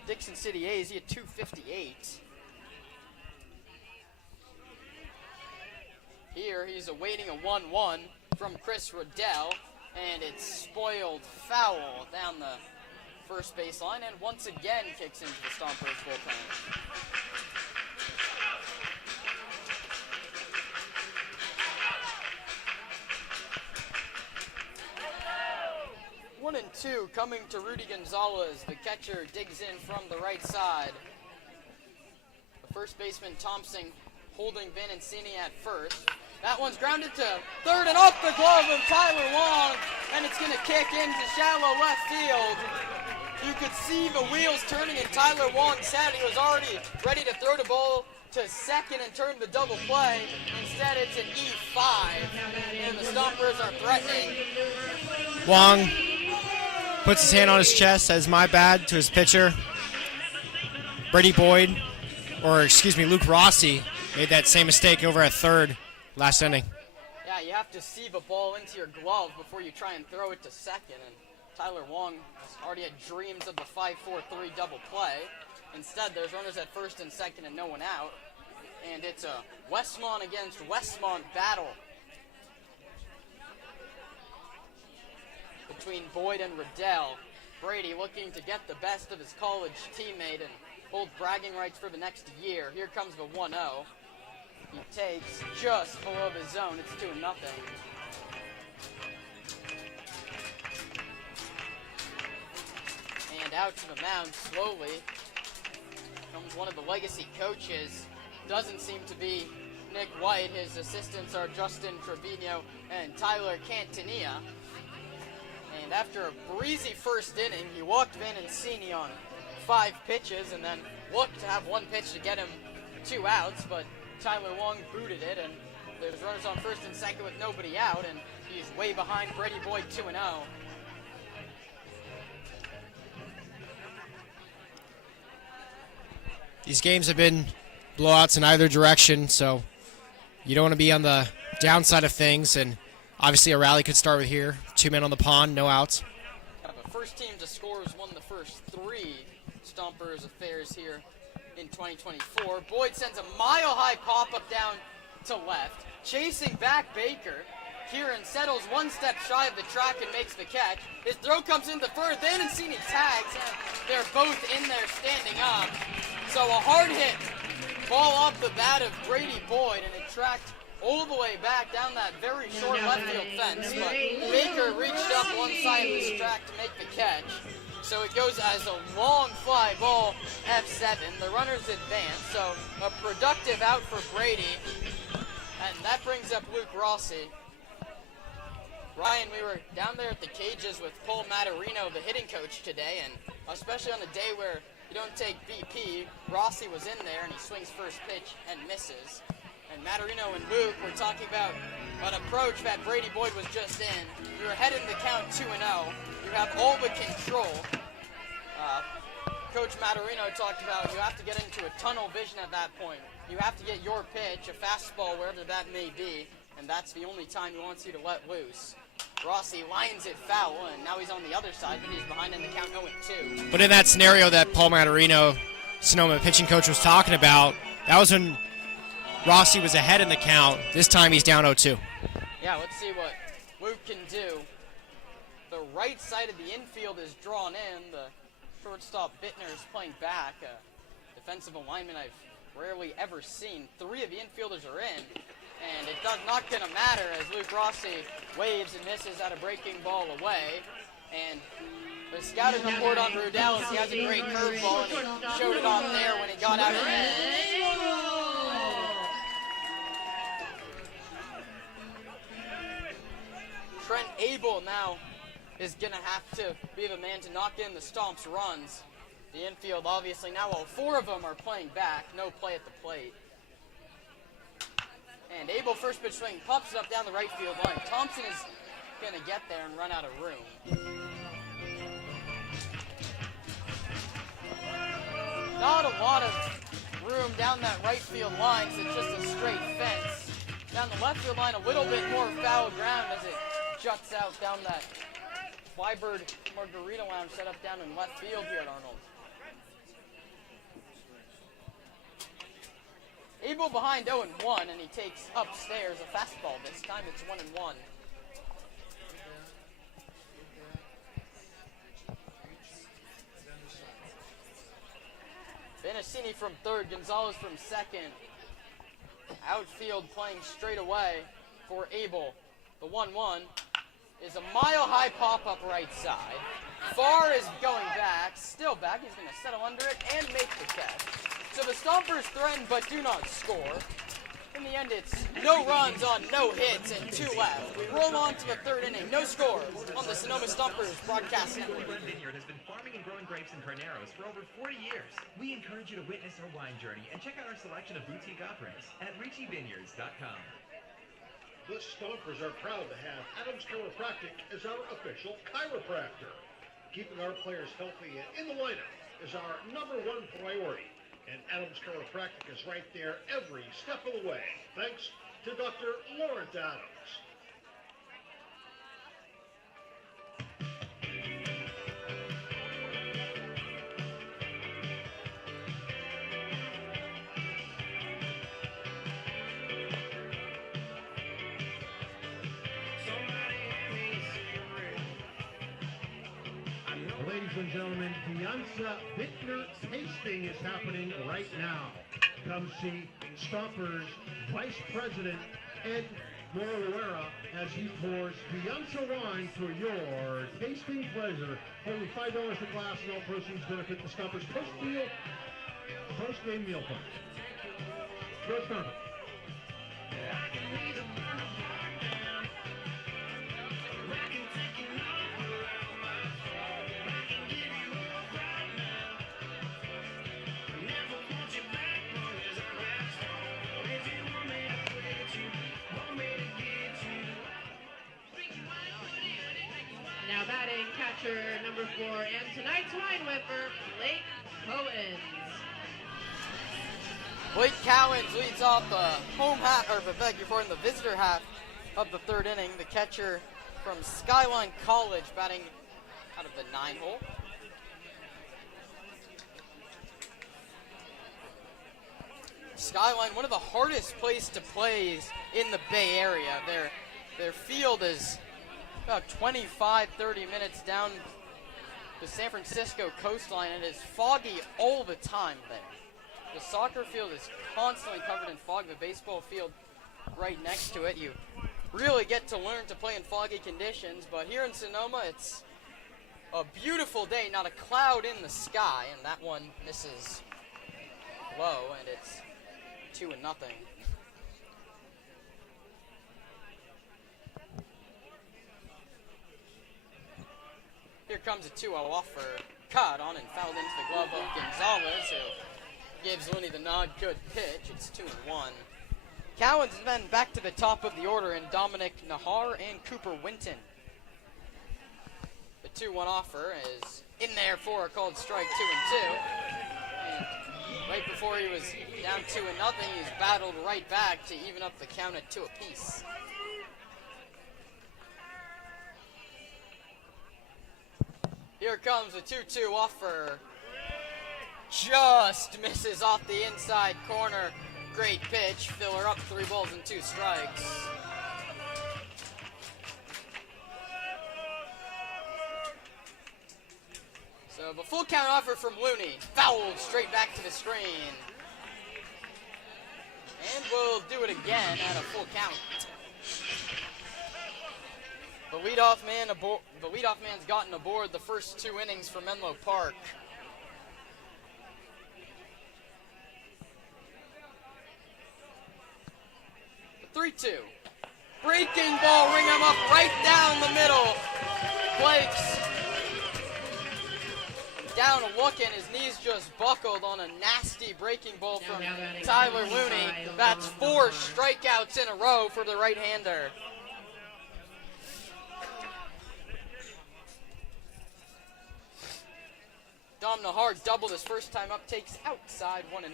Dixon City A's. He had 258. Here he's awaiting a 1-1 from Chris Riddell, and it's spoiled foul down the first baseline, and once again kicks into the Stompers bullpen. One and 2 coming to Rudy Gonzalez. The catcher digs in from the right side. The first baseman Thompson holding Vanancini at first. That one's grounded to third and off the glove of Tyler Wong, and it's going to kick into shallow left field. You could see the wheels turning in Tyler Wong's head. He was already ready to throw the ball to second and turn the double play. Instead, it's an E5, and the Stompers are threatening. Wong puts his hand on his chest, says my bad to his pitcher. Brady Boyd, Luke Rossi, made that same mistake over at third last inning. Yeah, you have to see the ball into your glove before you try and throw it to second, and Tyler Wong already had dreams of the 5-4-3 double play. Instead, there's runners at first and second and no one out, and it's a Westmont against Westmont battle between Boyd and Riddell. Brady looking to get the best of his college teammate and hold bragging rights for the next year. Here comes the 1-0. He takes just below the zone. It's 2-0. And out to the mound slowly comes one of the legacy coaches. Doesn't seem to be Nick White. His assistants are Justin Trevino and Tyler Cantanilla. And after a breezy first inning, he walked Vanancini on 5 pitches and then looked to have 1 pitch to get him 2 outs, but Tyler Wong booted it, and there's runners on first and second with nobody out, and he's way behind Brady Boyd 2-0. These games have been blowouts in either direction, so you don't want to be on the downside of things, and Obviously, a rally could start with here. 2 men on the pond, no outs. The first team to score has won the first 3 Stompers affairs here in 2024. Boyd sends a mile-high pop-up down to left. Chasing back Baker. Kieran settles 1 step shy of the track and makes the catch. His throw comes in the third. They didn't see any tags. They're both in there standing up. So a hard hit ball off the bat of Brady Boyd, and it tracked all the way back down that very short left field fence. But Baker reached up one side of this track to make the catch. So it goes as a long fly ball, F7. The runners advance, so a productive out for Brady. And that brings up Luke Rossi. Ryan, we were down there at the cages with Paul Matarino, the hitting coach, today, and especially on a day where you don't take BP, Rossi was in there and he swings first pitch and misses. And Matarino and Luke were talking about an approach that Brady Boyd was just in. You're ahead in the count 2-0. You have all the control. Coach Matarino talked about you have to get into a tunnel vision at that point. You have to get your pitch, a fastball, wherever that may be, and that's the only time he wants you to let loose. Rossi lines it foul, and now he's on the other side, but he's behind in the count 0-2. But in that scenario that Paul Matarino, Sonoma pitching coach, was talking about, that was when Rossi was ahead in the count. This time he's down 0-2. Yeah, let's see what Luke can do. The right side of the infield is drawn in. The shortstop Bittner is playing back. A defensive alignment I've rarely ever seen. 3 of the infielders are in, and it's not going to matter as Luke Rossi waves and misses at a breaking ball away. And the scouting report on Rudell is he has a great curveball, and he showed it on there when he got out of it. Trent Abel now is going to have to be the man to knock in the Stomps runs. The infield, obviously, now all 4 of them are playing back. No play at the plate. And Abel first pitch swing pops it up down the right field line. Thompson is going to get there and run out of room. Not a lot of room down that right field line, so it's just a straight fence. Down the left field line, a little bit more foul ground as it juts out down that Flybird Margarita Lounge set up down in left field here at Arnold. Abel behind 0-1, and he takes upstairs a fastball. This time it's 1-1. Benassini from third, Gonzalez from second. Outfield playing straight away for Abel. The 1-1 is a mile-high pop-up right side. Farr is going back, still back. He's going to settle under it and make the catch. So the Stompers threaten but do not score. In the end, it's no runs on no hits and 2 left. We roll on to the 3rd inning. No score on the Sonoma Stompers broadcast network. Vineyard has been farming and growing grapes in Carneros for over 40 years. We encourage you to witness our wine journey and check out our selection of boutique offerings at RichieVineyards.com. The Stompers are proud to have Adams Chiropractic as our official chiropractor. Keeping our players healthy and in the lineup is our #1 priority. And Adams Chiropractic is right there every step of the way. Thanks to Dr. Lawrence Adams. Ladies and gentlemen, Piazza Bittner tasting is happening right now. Come see Stompers Vice President Ed Moruera as he pours Piazza wine for your tasting pleasure. Only $5 a glass, and all proceeds benefit the Stompers post-game meal fund. Go Stompers. Now batting catcher number 4 and tonight's wine whipper, Blake Cowens. Blake Cowens leads off the home half, or beg your pardon, the visitor half of the third inning. The catcher from Skyline College batting out of the 9-hole. Skyline, one of the hardest places to play in the Bay Area. Their field is about 25, 30 minutes down the San Francisco coastline, and it is foggy all the time there. The soccer field is constantly covered in fog. The baseball field right next to it. You really get to learn to play in foggy conditions, but here in Sonoma, it's a beautiful day, not a cloud in the sky, and that one misses low, and it's 2-0. Here comes a 2-0 offer. Caught on and fouled into the glove of Gonzalez, who gives Looney the nod. Good pitch. It's 2-1. Cowan's then back to the top of the order in Dominic Nahar and Cooper Winton. The 2-1 offer is in there for a called strike, 2-2. And right before he was down 2-0, he's battled right back to even up the count at 2 apiece. Here comes a 2-2 offer. Just misses off the inside corner. Great pitch. Filler up, 3 balls and 2 strikes. So the full count offer from Looney. Fouled straight back to the screen. And we'll do it again at a full count. The leadoff man's gotten aboard the first 2 innings for Menlo Park. The 3-2. Breaking ball, ring him up right down the middle. Blake's down a look, and his knees just buckled on a nasty breaking ball from Tyler Looney. That's 4 strikeouts in a row for the right-hander. Dom Nahar doubled his first time up, takes outside 1-0.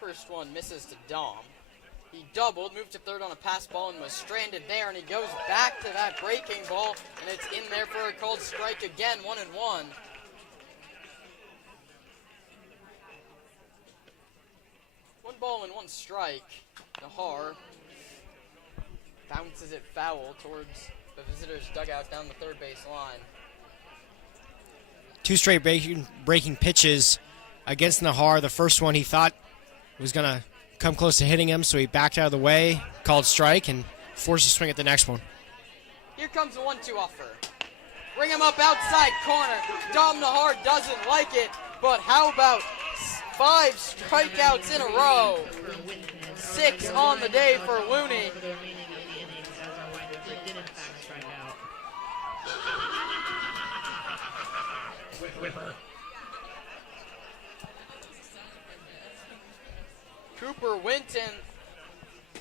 First one misses to Dom. He doubled, moved to third on a pass ball, and was stranded there, and he goes back to that breaking ball, and it's in there for a called strike again, 1-1. One ball and 1 strike. Nahar bounces it foul towards the visitors' dugout down the third base line. 2 straight breaking pitches against Nahar. The first one he thought was going to come close to hitting him, so he backed out of the way, called strike, and forced a swing at the next one. Here comes the 1-2 offer. Bring him up outside corner. Dom Nahar doesn't like it, but how about 5 strikeouts in a row? 6 on the day for Looney. Cooper Winton,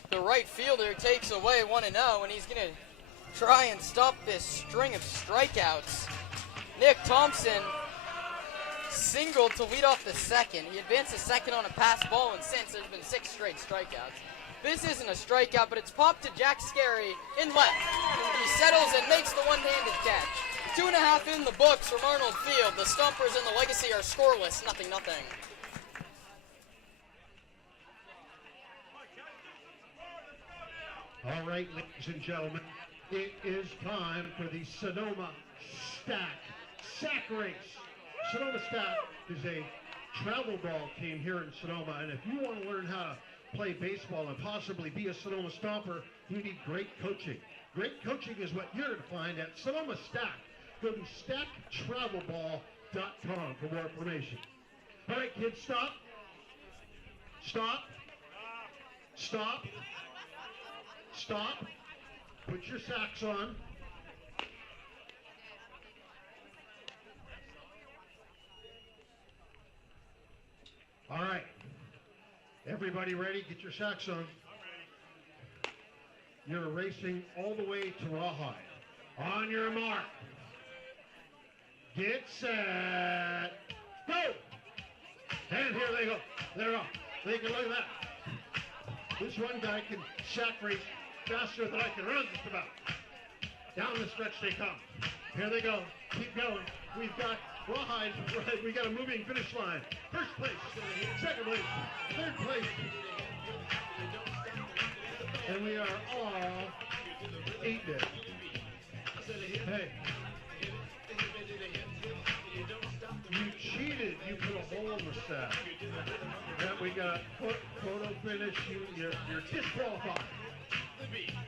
the right fielder, takes away 1-0, and he's going to try and stop this string of strikeouts. Nick Thompson singled to lead off the second. He advanced the second on a pass ball, and since there's been 6 straight strikeouts. This isn't a strikeout, but it's popped to Jack Scarry in left. He settles and makes the one-handed catch. 2.5 in the books from Arnold Field. The Stompers and the Legacy are scoreless, 0-0. All right, ladies and gentlemen, it is time for the Sonoma Sack race. Sonoma Stack is a travel ball team here in Sonoma, and if you want to learn how to play baseball and possibly be a Sonoma Stomper, you need great coaching. Great coaching is what you're going to find at Sonoma Stack. Go to stacktravelball.com for more information. All right, kids, stop. Stop. Stop. Stop. Put your sacks on. All right. Everybody ready? Get your sacks on. You're racing all the way to Rawhide. On your mark. Get set. Go! And here they go. They're up. They can look at that. This one guy can shack race faster than I can run just about. Down the stretch they come. Here they go. Keep going. We've got Rawhide. We got a moving finish line. First place, second place, third place. And we are all 8 there. Hey. You cheated. You put a hole in the stack. Yeah, we got photo finish. You're disqualified.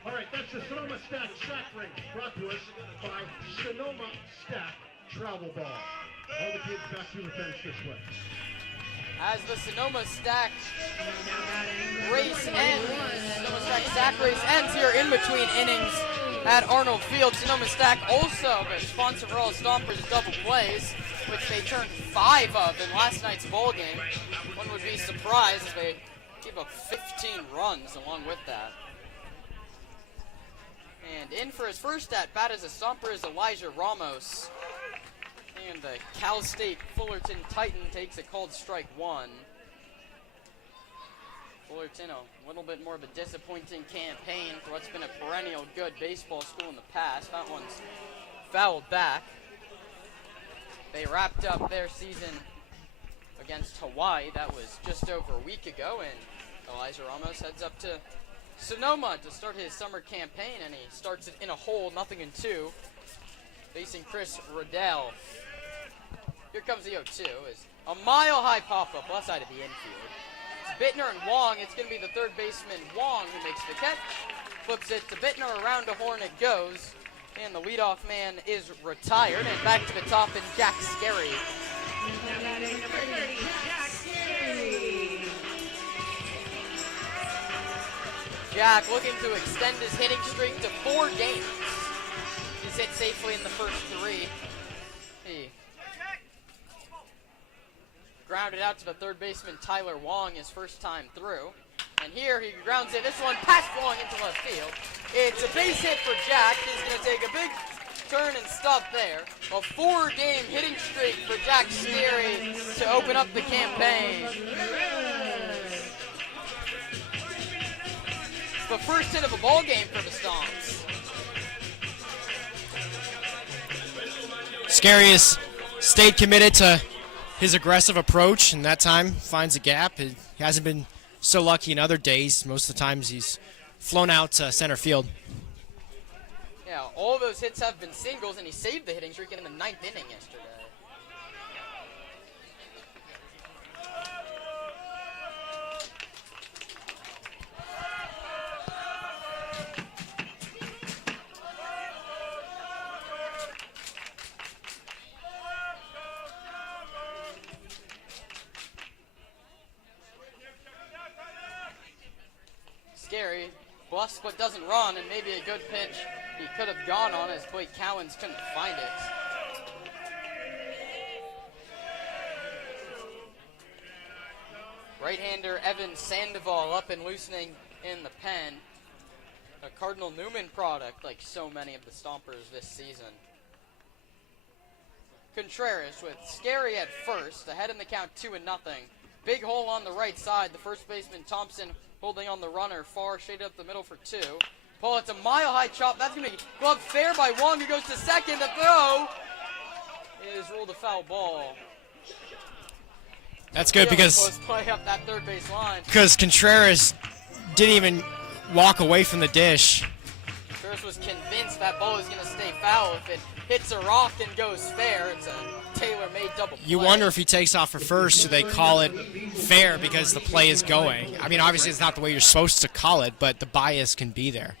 All right, that's the Sonoma Stack Shack Ring, brought to us by Sonoma Stack Travel Ball. All the kids back to the fence this way. As the Sonoma Stack race ends, Sonoma Stack race ends here in between innings at Arnold Field. Sonoma Stack also the sponsor for all Stompers double plays, which they turned 5 of in last night's bowl game. One would be surprised if they gave up 15 runs along with that. And in for his first at-bat as a Stomper is Elijah Ramos. And the Cal State Fullerton Titan takes a called strike 1. Fullerton, a little bit more of a disappointing campaign for what's been a perennial good baseball school in the past. That one's fouled back. They wrapped up their season against Hawaii. That was just over a week ago, and Elijah Ramos heads up to Sonoma to start his summer campaign, and he starts it in a hole, 0-2, facing Chris Riddell. Here comes the 0-2, is a mile-high pop-up left side of the infield. It's Bittner and Wong. It's going to be the third baseman, Wong, who makes the catch. Flips it to Bittner, around a horn it goes, and the leadoff man is retired, and back to the top in Jack Skerry. Jack looking to extend his hitting streak to 4 games. He's hit safely in the first 3. He grounded out to the third baseman Tyler Wong his first time through. And here he grounds it. This one past Wong into left field. It's a base hit for Jack. He's going to take a big turn and stop there. A 4-game hitting streak for Jack Skerry to open up the campaign. The first hit of a ball game for the Stomps. Skerry has stayed committed to his aggressive approach, and that time finds a gap. He hasn't been so lucky in other days. Most of the times he's flown out to center field. Yeah, all those hits have been singles, and he saved the hitting streak in the 9th inning yesterday. Skerry busts but doesn't run, and maybe a good pitch he could have gone on as Blake Cowens couldn't find it. Right-hander Evan Sandoval up and loosening in the pen. A Cardinal Newman product like so many of the Stompers this season. Contreras with Skerry at first, ahead in the count 2-0. Big hole on the right side. The first baseman Thompson holding on the runner, far shaded up the middle for 2. Paul, it's a mile-high chop. That's going to be gloved fair by Wong, who goes to second. The throw is ruled a foul ball. That's good because play up that third base line. Because Contreras didn't even walk away from the dish. Contreras was convinced that ball is going to stay foul. If it hits a rock and goes fair, it's a tailor-made double play. You wonder if he takes off for first, do they call it fair because the play is going? I mean, obviously it's not the way you're supposed to call it, but the bias can be there.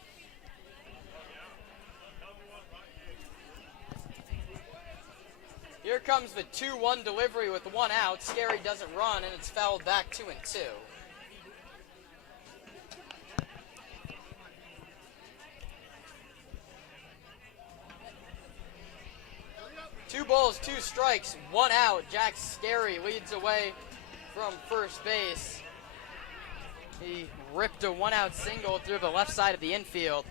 Here comes the 2-1 delivery with 1 out. Skerry doesn't run, and it's fouled back 2-2. 2 balls, 2 strikes, 1 out. Jack Skerry leads away from first base. He ripped a 1-out single through the left side of the infield.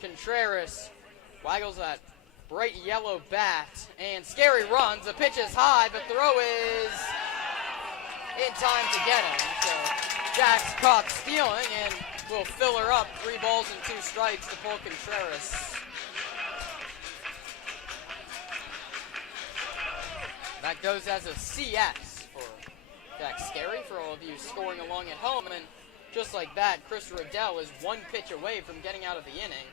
Contreras waggles that bright yellow bat, and Skerry runs. The pitch is high, the throw is in time to get him. So Jack's caught stealing and will fill her up. 3 balls and 2 strikes to Paul Contreras. That goes as a CS for Jack Scary, for all of you scoring along at home. And just like that, Chris Riddell is 1 pitch away from getting out of the inning.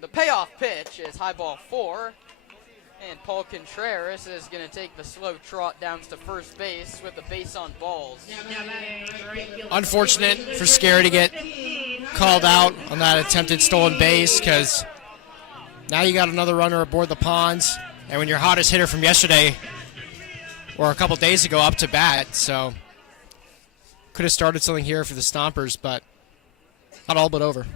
The payoff pitch is high ball 4. And Paul Contreras is going to take the slow trot down to first base with the base on balls. Unfortunate for Scary to get called out on that attempted stolen base, because now you got another runner aboard the ponds. And when your hottest hitter from yesterday or a couple days ago up to bat, so could have started something here for the Stompers, but not all but over.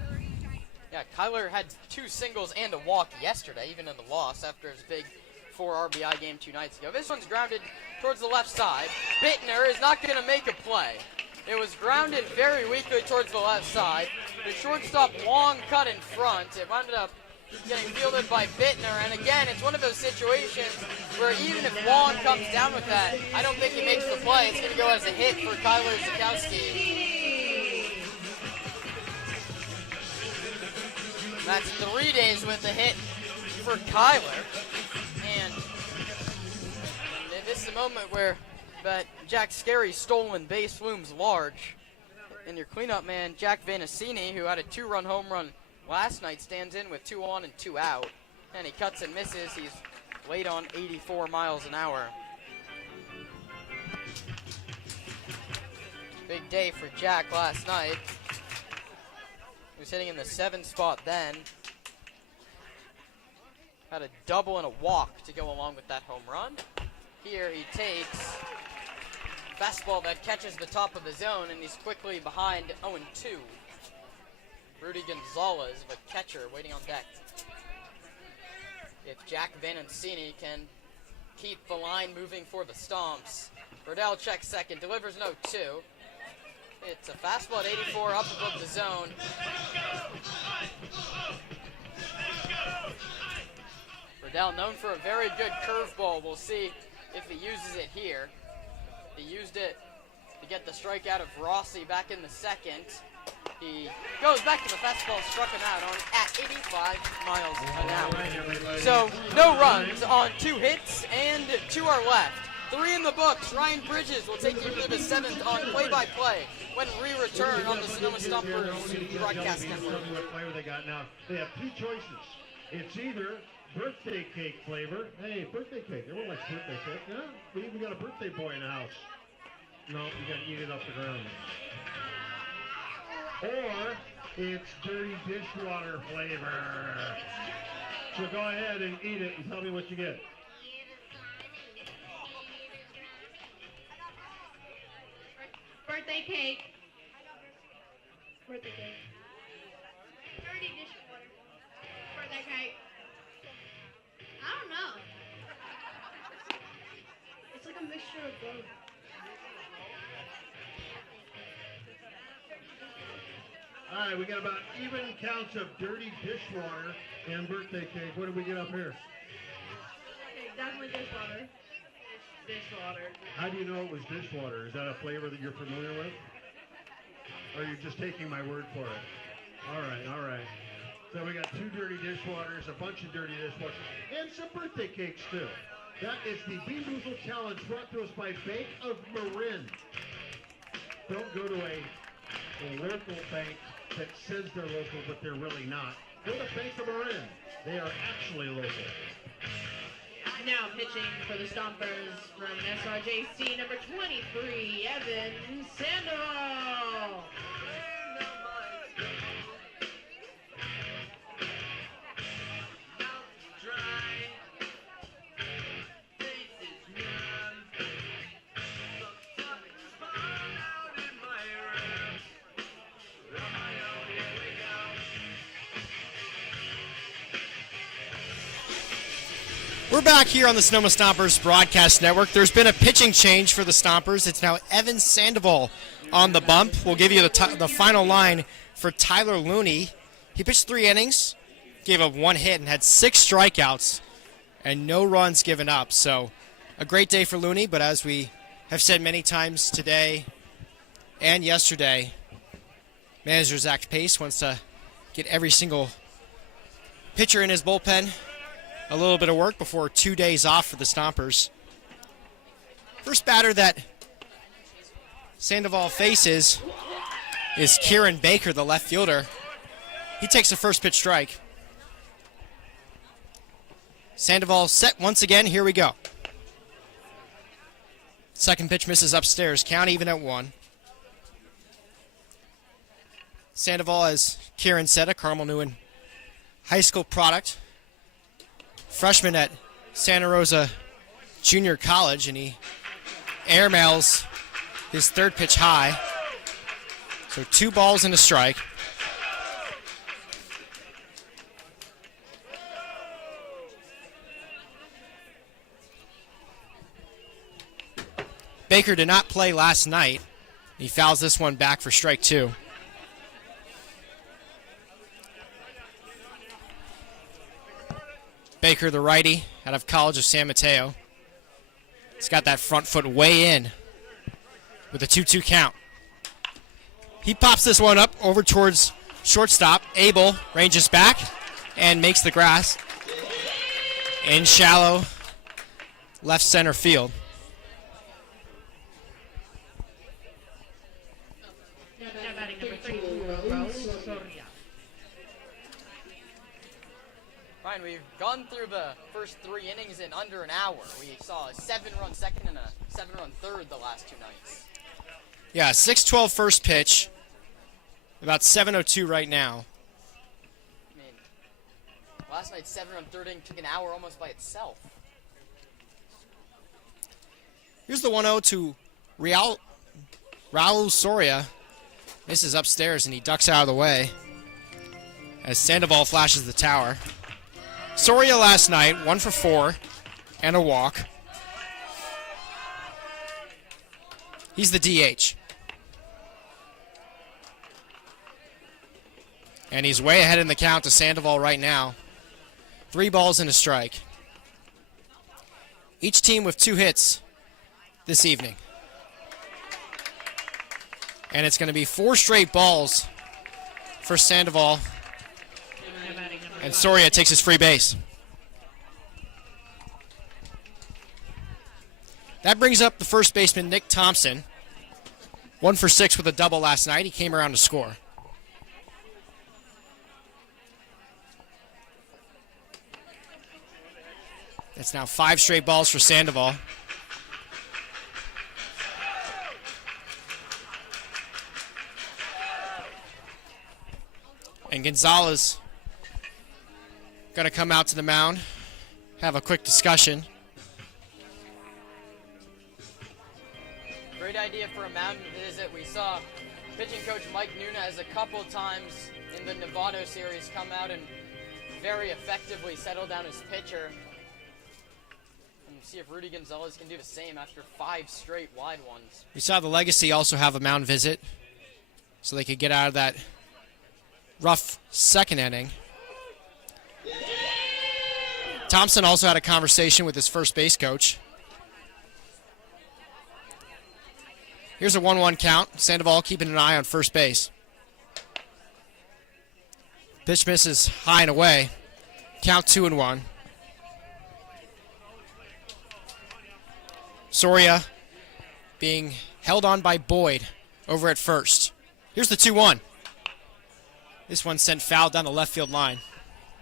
Yeah, Kyler had 2 singles and a walk yesterday, even in the loss after his big 4 RBI game 2 nights ago. This one's grounded towards the left side. Bittner is not going to make a play. It was grounded very weakly towards the left side. The shortstop long cut in front. It wound up getting fielded by Bittner, and again, it's one of those situations where even if Wong comes down with that, I don't think he makes the play. It's going to go as a hit for Kyler Zukowski. That's 3 days with a hit for Kyler, and this is the moment where that Jack Scary's stolen base looms large. And your cleanup man, Jack Vanacini, who had a 2-run home run last night, stands in with 2 on and 2 out, and he cuts and misses. He's late on 84 miles an hour. Big day for Jack last night. He was hitting in the 7th spot then. Had a double and a walk to go along with that home run. Here he takes fastball that catches the top of the zone, and he's quickly behind 0-2. Rudy Gonzalez, the catcher, waiting on deck. If Jack Vanacini can keep the line moving for the Stomps. Riddell checks second, delivers 0-2. It's a fastball at 84 up above the zone. Riddell known for a very good curveball. We'll see if he uses it here. He used it to get the strikeout of Rossi back in the 2nd. He goes back to the fastball, struck him out at 85 miles an hour. So no runs on 2 hits, and 2 are left. 3 in the books. Ryan Bridges will take you to the 7th on play-by-play when we return on the Sonoma Stompers broadcast network. What flavor they got now? They have 2 choices. It's either birthday cake flavor. Hey, birthday cake. Everyone likes birthday cake. Yeah, we even got a birthday boy in the house. No, you got to eat it off the ground. Or it's dirty dishwater flavor. So go ahead and eat it and tell me what you get. Birthday cake. Birthday cake. Dirty dishwater. Birthday cake. I don't know. It's like a mixture of both. All right, we got about even counts of dirty dishwater and birthday cake. What did we get up here? Okay, definitely dishwater. Dishwater. How do you know it was dishwater? Is that a flavor that you're familiar with? Or are you just taking my word for it? All right, all right. So we got 2 dirty dishwaters, a bunch of dirty dishwaters, and some birthday cakes too. That is the Bean Boozle Challenge brought to us by Bank of Marin. Don't go to a local bank that says they're local, but they're really not. Go to Bank of Marin. They are actually local. Now pitching for the Stompers from SRJC, number 23, Evan Sandoval. We're back here on the Sonoma Stompers broadcast network. There's been a pitching change for the Stompers. It's now Evan Sandoval on the bump. We'll give you the final line for Tyler Looney. He pitched 3 innings, gave up 1 hit, and had 6 strikeouts, and no runs given up. So a great day for Looney, but as we have said many times today and yesterday, manager Zach Pace wants to get every single pitcher in his bullpen a little bit of work before 2 days off for the Stompers. First batter that Sandoval faces is Kieran Baker, the left fielder. He takes the first pitch strike. Sandoval set once again. Here we go. Second pitch misses upstairs. Count even at 1. Sandoval, as Kieran said, a Carmel Newman high school product. Freshman at Santa Rosa Junior College, and he airmails his third pitch high. So 2 balls and a strike. Baker did not play last night. He fouls this one back for strike 2. Baker, the righty, out of College of San Mateo. He's got that front foot way in with a 2-2 count. He pops this one up over towards shortstop. Abel ranges back and makes the grass in shallow left center field. Ryan, we've gone through the first 3 innings in under an hour. We saw a 7-run second and a 7-run third the last 2 nights. Yeah, 6-12 first pitch. About 7:02 right now. I mean, last night's 7-run third inning took an hour almost by itself. Here's the 1-0 to Raul Soria. Misses upstairs and he ducks out of the way as Sandoval flashes the tower. Soria last night, 1 for 4 and a walk. He's the DH. And he's way ahead in the count to Sandoval right now. 3 balls and a strike. Each team with 2 hits this evening. And it's going to be 4 straight balls for Sandoval. And Soria takes his free base. That brings up the first baseman, Nick Thompson. 1 for 6 with a double last night. He came around to score. That's now 5 straight balls for Sandoval. And Gonzalez going to come out to the mound, have a quick discussion. Great idea for a mound visit. We saw pitching coach Mike Nunez a couple times in the Novato series come out and very effectively settle down his pitcher. And see if Rudy Gonzalez can do the same after 5 straight wide ones. We saw the Legacy also have a mound visit so they could get out of that rough second inning. Thompson also had a conversation with his first base coach. Here's a 1-1 count. Sandoval keeping an eye on first base. Pitch misses high and away. Count 2-1. Soria being held on by Boyd over at first. Here's the 2-1. This one sent foul down the left field line.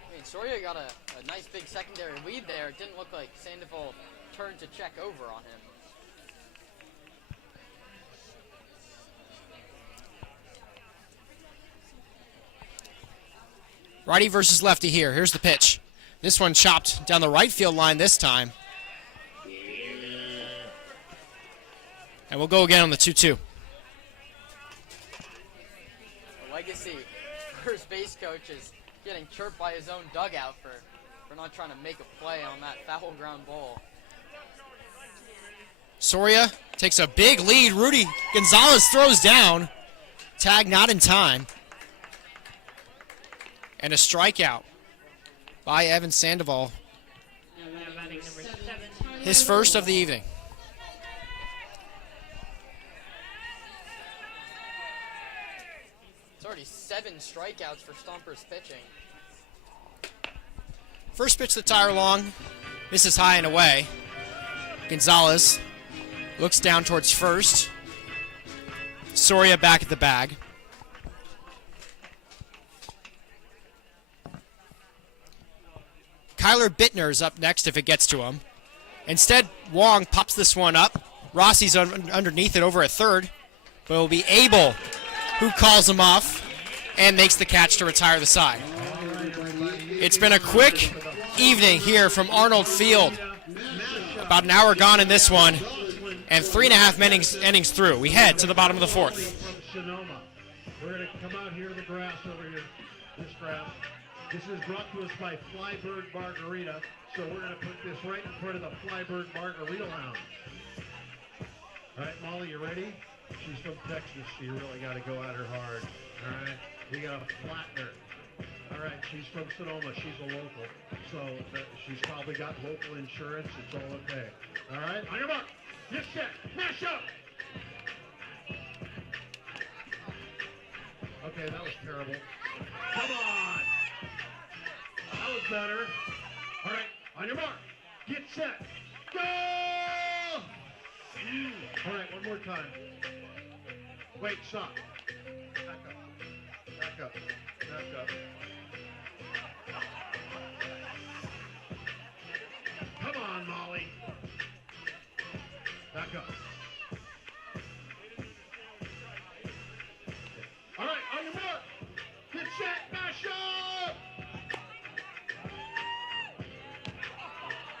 I mean, Soria got a nice big secondary lead there. It didn't look like Sandoval turned to check over on him. Righty versus lefty here. Here's the pitch. This one chopped down the right field line this time. And we'll go again on the 2-2. Legacy first base coach is getting chirped by his own dugout for not trying to make a play on that foul ground ball. Soria takes a big lead. Rudy Gonzalez throws down. Tag not in time. And a strikeout by Evan Sandoval. His first of the evening. It's already 7 strikeouts for Stompers pitching. First pitch to Tyler Long. Misses high and away. Gonzalez looks down towards first. Soria back at the bag. Kyler Bittner's up next if it gets to him. Instead, Wong pops this one up. Rossi's underneath it over at third. But it will be Abel who calls him off and makes the catch to retire the side. It's been a quick evening here from Arnold Field. About an hour gone in this one, and 3.5 innings through. We head to the bottom of the fourth. From Sonoma. We're going to come out here to the grass over here. This grass. This is brought to us by Flybird Margarita. So we're going to put this right in front of the Flybird Margarita Lounge. All right, Molly, you ready? She's from Texas, so you really got to go at her hard. All right? We got to flatten her. All right, she's from Sonoma. She's a local. So she's probably got local insurance. It's all okay. All right? On your mark. Get set. Mash up. Okay, that was terrible. Come on. That was better. All right, on your mark. Get set. Go! All right, one more time. Wait, stop. Back up. Back up. Back up. Come on, Molly. Back up. All right, on your mark. Get set, mash up.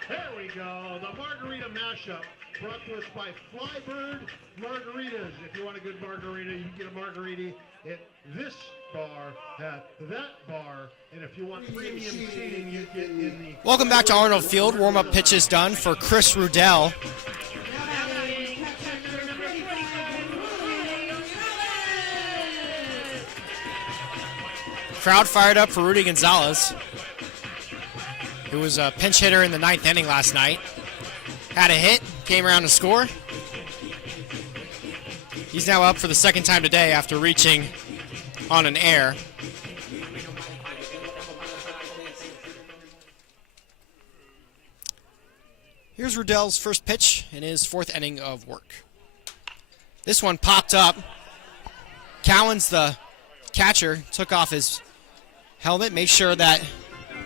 There we go. The margarita mashup brought to us by Flybird Margaritas. If you want a good margarita, you can get a margarita at this bar, at that bar, and if you want premium seating, you get in the... Welcome back to Arnold Field. Warm-up pitch is done for Chris Rudell. Crowd fired up for Rudy Gonzalez, who was a pinch hitter in the 9th inning last night. Had a hit, came around to score. He's now up for the second time today after reaching on an error. Here's Rudell's first pitch in his 4th inning of work. This one popped up. Cowens, the catcher, took off his helmet, made sure that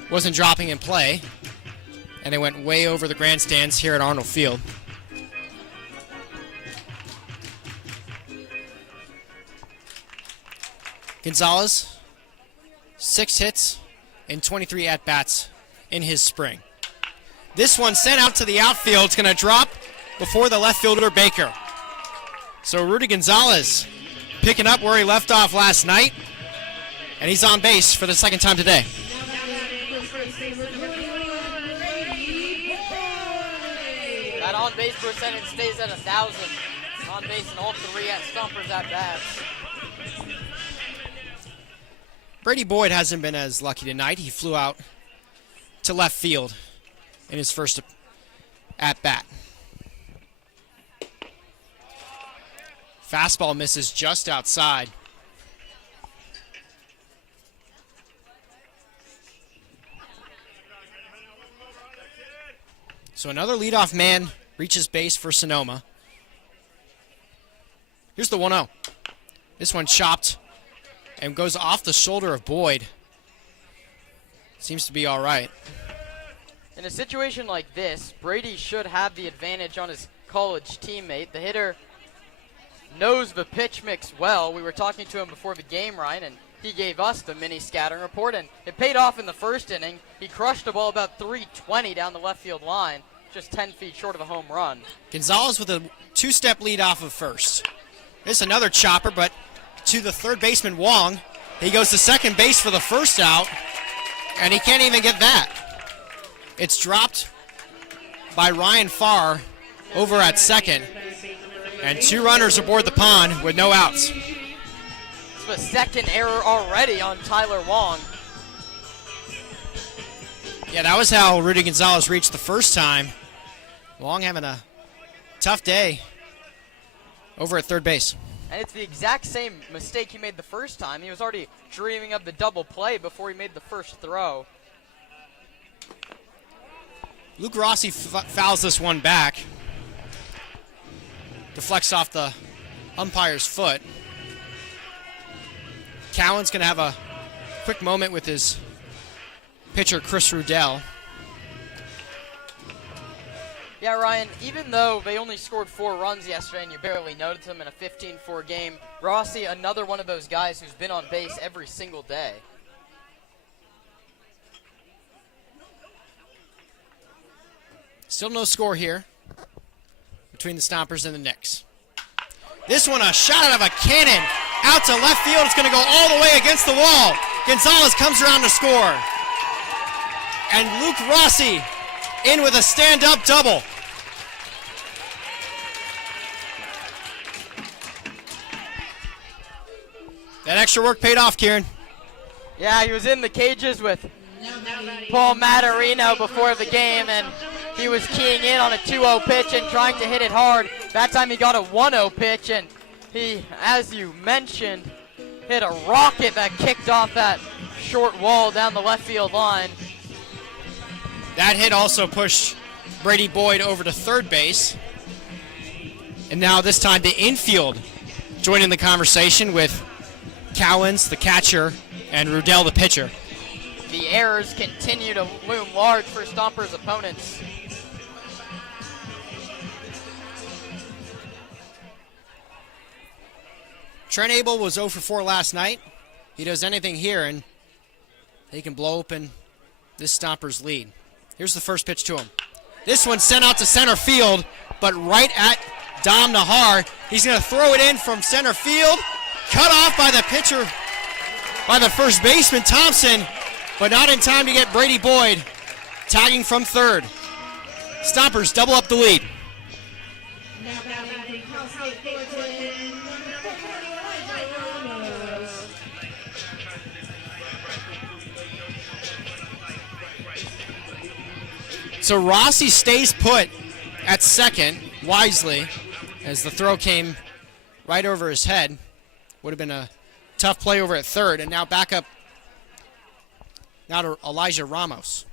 wasn't dropping in play, and it went way over the grandstands here at Arnold Field. Gonzalez, 6 hits and 23 at-bats in his spring. This one sent out to the outfield. It's going to drop before the left fielder, Baker. So Rudy Gonzalez picking up where he left off last night, and he's on base for the second time today. That on-base percentage stays at 1,000. On base and all 3 at Stompers at bats. Brady Boyd hasn't been as lucky tonight. He flew out to left field in his first at-bat. Fastball misses just outside. So another leadoff man reaches base for Sonoma. Here's the 1-0. This one chopped and goes off the shoulder of Boyd. Seems to be all right. In a situation like this, Brady should have the advantage on his college teammate. The hitter knows the pitch mix well. We were talking to him before the game, Ryan, and he gave us the mini scattering report, and it paid off in the first inning. He crushed the ball about 320 down the left field line, just 10 feet short of a home run. Gonzalez with a 2-step lead off of first. This is another chopper, but to the third baseman, Wong. He goes to second base for the first out, and he can't even get that. It's dropped by Ryan Farr over at second, and 2 runners aboard the pond with no outs. It's the second error already on Tyler Wong. Yeah, that was how Rudy Gonzalez reached the first time. Wong having a tough day over at third base. And it's the exact same mistake he made the first time. He was already dreaming of the double play before he made the first throw. Luke Rossi fouls this one back. Deflects off the umpire's foot. Cowan's going to have a quick moment with his pitcher, Chris Rudell. Yeah, Ryan, even though they only scored 4 runs yesterday and you barely noticed them in a 15-4 game, Rossi, another one of those guys who's been on base every single day. Still no score here between the Stompers and the Knicks. This one, a shot out of a cannon out to left field. It's going to go all the way against the wall. Gonzalez comes around to score. And Luke Rossi in with a stand-up double. That extra work paid off, Kieran. Yeah, he was in the cages with Paul Matarino before the game, and he was keying in on a 2-0 pitch and trying to hit it hard. That time he got a 1-0 pitch, and he, as you mentioned, hit a rocket that kicked off that short wall down the left field line. That hit also pushed Brady Boyd over to third base. And now this time the infield joining the conversation with Cowens, the catcher, and Rudell, the pitcher. The errors continue to loom large for Stompers' opponents. Trent Abel was 0 for 4 last night. He does anything here, and they can blow open this Stompers' lead. Here's the first pitch to him. This one's sent out to center field, but right at Dom Nahar. He's going to throw it in from center field. Cut off by the pitcher, by the first baseman, Thompson, but not in time to get Brady Boyd tagging from third. Stompers double up the lead. So Rossi stays put at second, wisely, as the throw came right over his head. Would have been a tough play over at third, and now back up now to Elijah Ramos.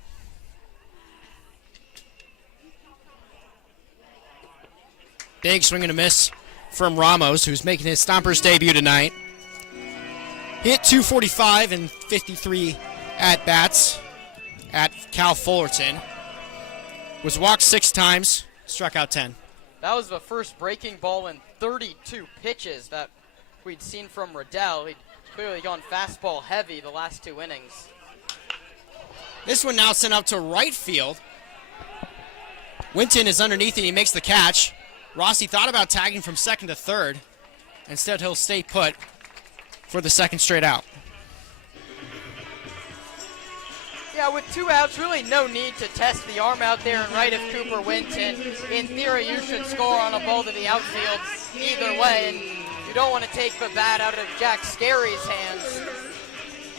Big swing and a miss from Ramos, who's making his Stompers debut tonight. Hit 245 and 53 at-bats at Cal Fullerton. Was walked 6 times, struck out 10. That was the first breaking ball in 32 pitches that we'd seen from Riddell. He'd clearly gone fastball heavy the last 2 innings. This one now sent out to right field. Winton is underneath and he makes the catch. Rossi thought about tagging from second to third. Instead, he'll stay put for the second straight out. Yeah, with 2 outs, really no need to test the arm out there and right of Cooper Winton. In theory, you should score on a ball to the outfield either way, and you don't want to take the bat out of Jack Scary's hands.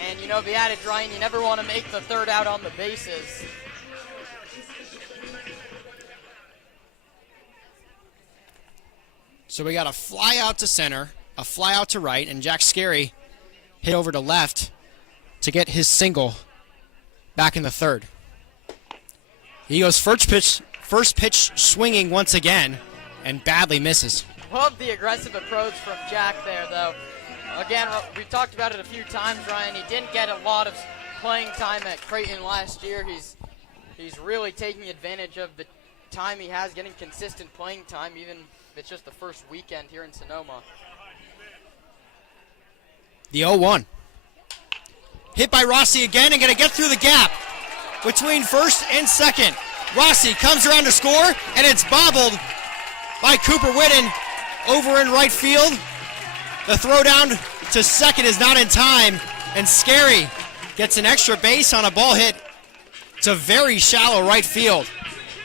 And, you know, the adage, Ryan, you never want to make the third out on the bases. So we got a fly out to center, a fly out to right, and Jack Scary hit over to left to get his single back in the third. He goes first pitch swinging once again and badly misses. Love the aggressive approach from Jack there, though. Again, we've talked about it a few times, Ryan. He didn't get a lot of playing time at Creighton last year. He's really taking advantage of the time he has, getting consistent playing time, even if it's just the first weekend here in Sonoma. The 0-1. Hit by Rossi again and going to get through the gap between first and second. Rossi comes around to score, and it's bobbled by Cooper Whitten over in right field. The throw down to second is not in time, and Scary gets an extra base on a ball hit to very shallow right field.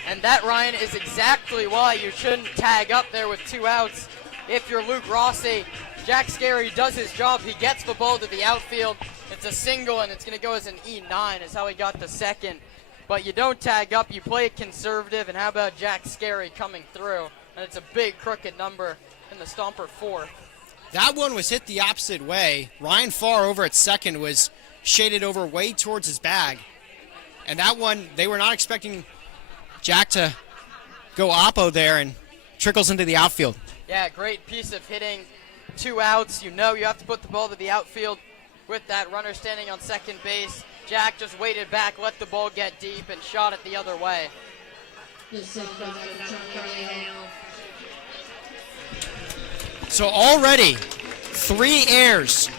And that, Ryan, is exactly why you shouldn't tag up there with 2 outs. If you're Luke Rossi, Jack Scary does his job. He gets the ball to the outfield. It's a single, and it's going to go as an E9 is how he got the second. But you don't tag up. You play it conservative, and how about Jack Scary coming through? And it's a big crooked number in the Stomper 4. That one was hit the opposite way. Ryan Farr over at second was shaded over way towards his bag. And that one, they were not expecting Jack to go oppo there and trickles into the outfield. Yeah, great piece of hitting. 2 outs. You know you have to put the ball to the outfield with that runner standing on second base. Jack just waited back, let the ball get deep, and shot it the other way. So already 3 errors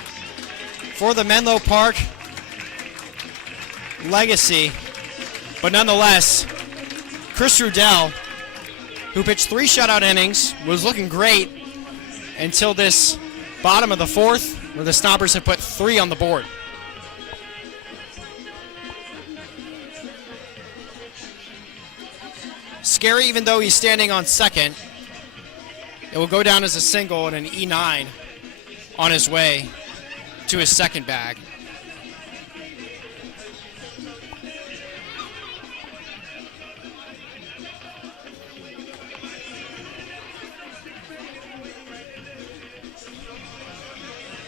for the Menlo Park legacy. But nonetheless, Chris Rudell, who pitched 3 shutout innings, was looking great until this bottom of the 4th, where the Stompers have put 3 on the board. Scary, even though he's standing on second, it will go down as a single and an E9 on his way to his second bag.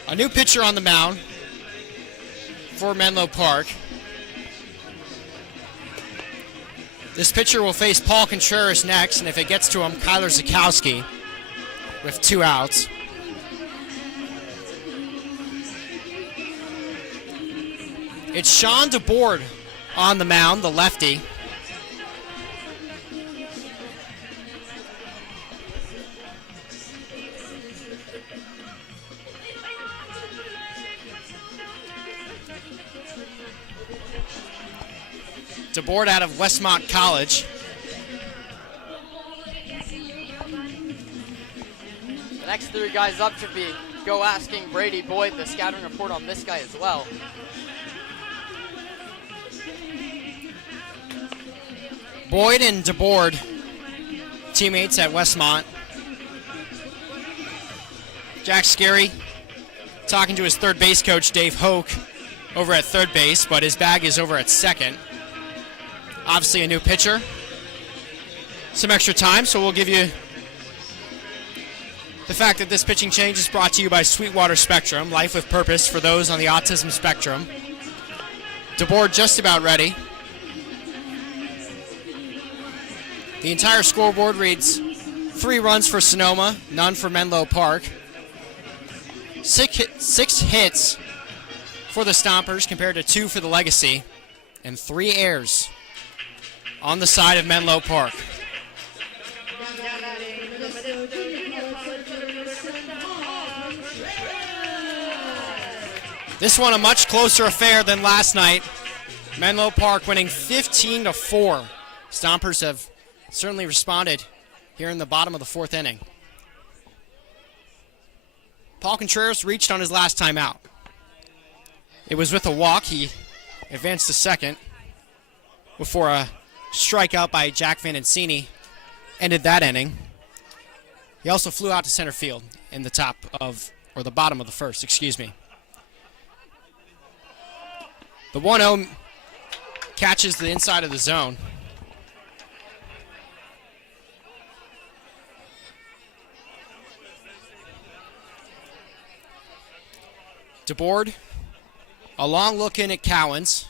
A new pitcher on the mound for Menlo Park. This pitcher will face Paul Contreras next, and if it gets to him, Kyler Zukowski with 2 outs. It's Sean DeBoard on the mound, the lefty. DeBoard out of Westmont College. The next 3 guys up should be go asking Brady Boyd the scouting report on this guy as well. Boyd and DeBoard, teammates at Westmont. Jack Scary talking to his third base coach, Dave Hoke, over at third base, but his bag is over at second. Obviously a new pitcher. Some extra time, so we'll give you the fact that this pitching change is brought to you by Sweetwater Spectrum, life with purpose for those on the autism spectrum. DeBoard just about ready. The entire scoreboard reads 3 runs for Sonoma, none for Menlo Park. 6 hits for the Stompers compared to 2 for the Legacy, and 3 errors on the side of Menlo Park. This one a much closer affair than last night. Menlo Park winning 15-4. Stompers have certainly responded here in the bottom of the 4th inning. Paul Contreras reached on his last time out. It was with a walk. He advanced to second before a strikeout by Jack Vandencini ended that inning. He also flew out to center field in the the bottom of the 1st, excuse me. The 1-0 catches the inside of the zone. DeBoard, a long look in at Cowens.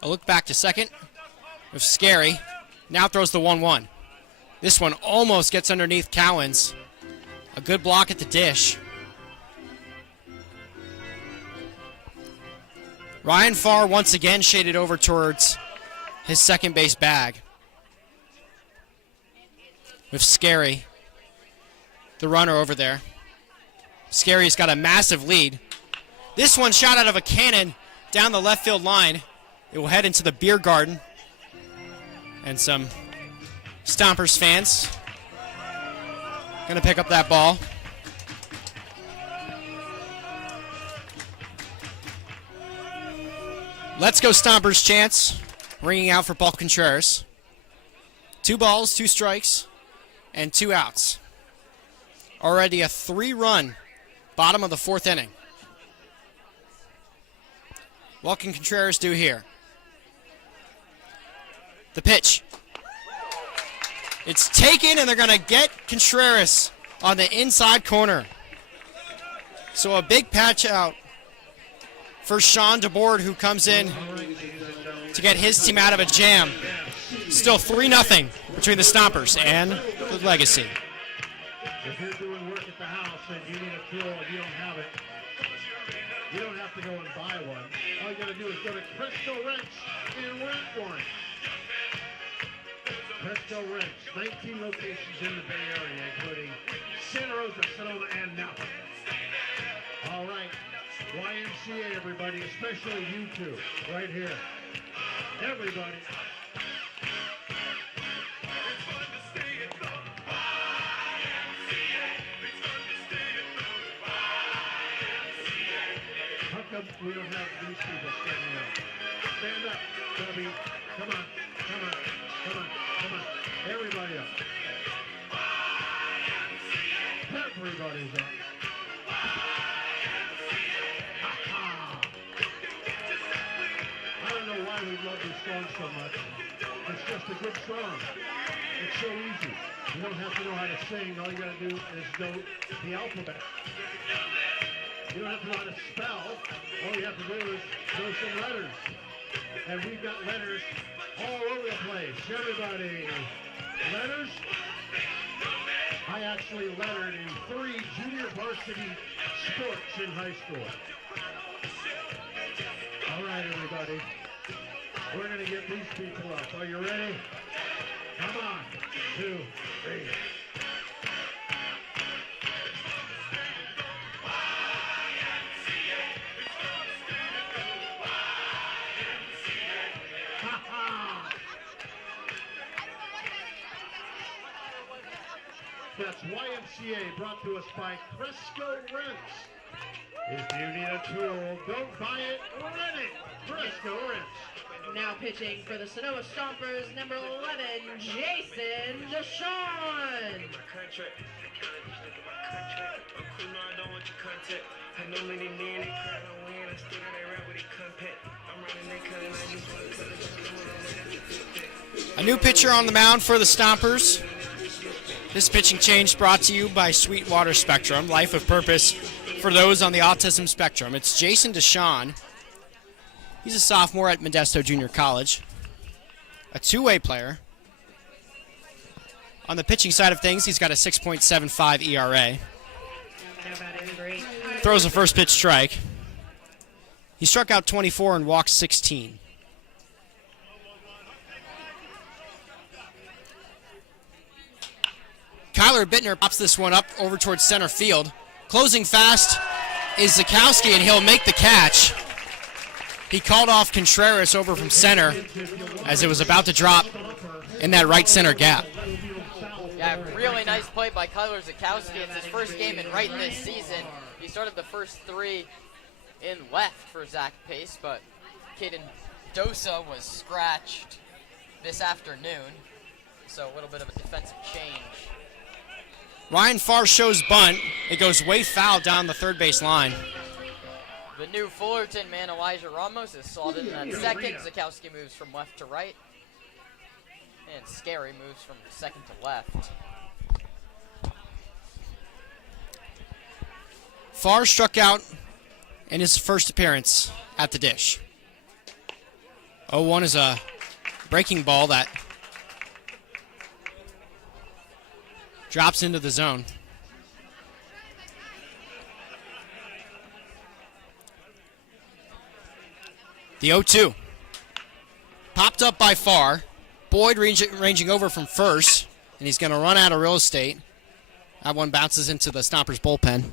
A look back to second with Scary. Now throws the 1-1. This one almost gets underneath Cowens. A good block at the dish. Ryan Farr once again shaded over towards his second base bag. With Scary, the runner over there. Scary's got a massive lead. This one shot out of a cannon down the left field line. It will head into the beer garden. And some Stompers fans gonna pick up that ball. Let's go Stompers chants ringing out for Paul Contreras. 2 balls, 2 strikes, and 2 outs. Already a 3-run bottom of the 4th inning. What can Contreras do here? The pitch. It's taken, and they're going to get Contreras on the inside corner. So a big patch out for Sean DeBoard, who comes in to get his team out of a jam. Still 3-0 between the Stompers and the Legacy. If you're doing work at the house and you need a tool and you don't have it, you don't have to go and buy one. All you got to do is go to Presto Wrench and rent one. Presto Wrench, 19 locations in the Bay Area, including Santa Rosa, Sonoma, and Napa. All right, YMCA, everybody, especially you two, right here. Everybody. How come we don't have these people standing up? Stand up, Debbie. Come on, come on, come on, come on. Everybody up. Everybody's up. I don't know why we love this song so much. It's just a good song. It's so easy. You don't have to know how to sing. All you got to do is know the alphabet. You don't have to know how to spell. All you have to do is know some letters. And we've got letters all over the place. Everybody. Letters? I actually lettered in 3 junior varsity sports in high school. All right, everybody. We're going to get these people up. Are you ready? Come on. 2, 3. That's YMCA, brought to us by Cresco Rents. If you need a tool, don't buy it, rent it. Cresco Rents. Now pitching for the Sonoma Stompers, number 11, Jason Deshawn. A new pitcher on the mound for the Stompers. This pitching change brought to you by Sweetwater Spectrum, life of purpose for those on the autism spectrum. It's Jason Deshawn. He's a sophomore at Modesto Junior College, a two-way player. On the pitching side of things, he's got a 6.75 ERA. Throws a first pitch strike. He struck out 24 and walked 16. Kyler Bittner pops this one up over towards center field. Closing fast is Zakowski, and he'll make the catch. He called off Contreras over from center as it was about to drop in that right center gap. Yeah, really nice play by Kyler Zakowski. It's his first game in right this season. He started the first 3 in left for Zach Pace, but Caden Dosa was scratched this afternoon, so a little bit of a defensive change. Ryan Farr shows bunt. It goes way foul down the third base line. The new Fullerton man, Elijah Ramos, is slotted in at second. Zakowski moves from left to right. And Scary moves from second to left. Farr struck out in his first appearance at the dish. 0-1 is a breaking ball that drops into the zone. The 0-2. Popped up by Farr. Boyd ranging over from first, and he's going to run out of real estate. That one bounces into the Stompers bullpen.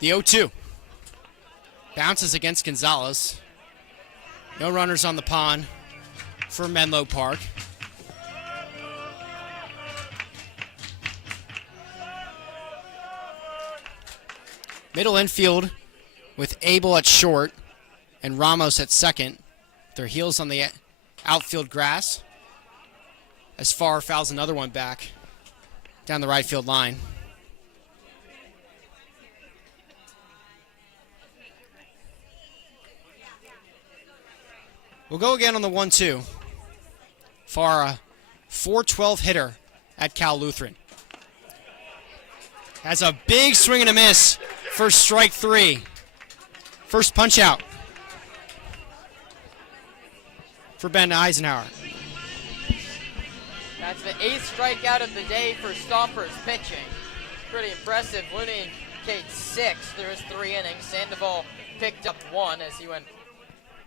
The 0-2. Bounces against Gonzalez. No runners on the pond for Menlo Park. Middle infield with Abel at short and Ramos at second. Their heels on the outfield grass. As Farr fouls another one back down the right field line. We'll go again on the 1-2 for a 412 hitter at Cal Lutheran. Has a big swing and a miss for strike 3. First punch out for Ben Eisenhower. That's the 8th strikeout of the day for Stompers pitching. Pretty impressive. Looney indicates 6. There is 3 innings. Sandoval picked up 1 as he went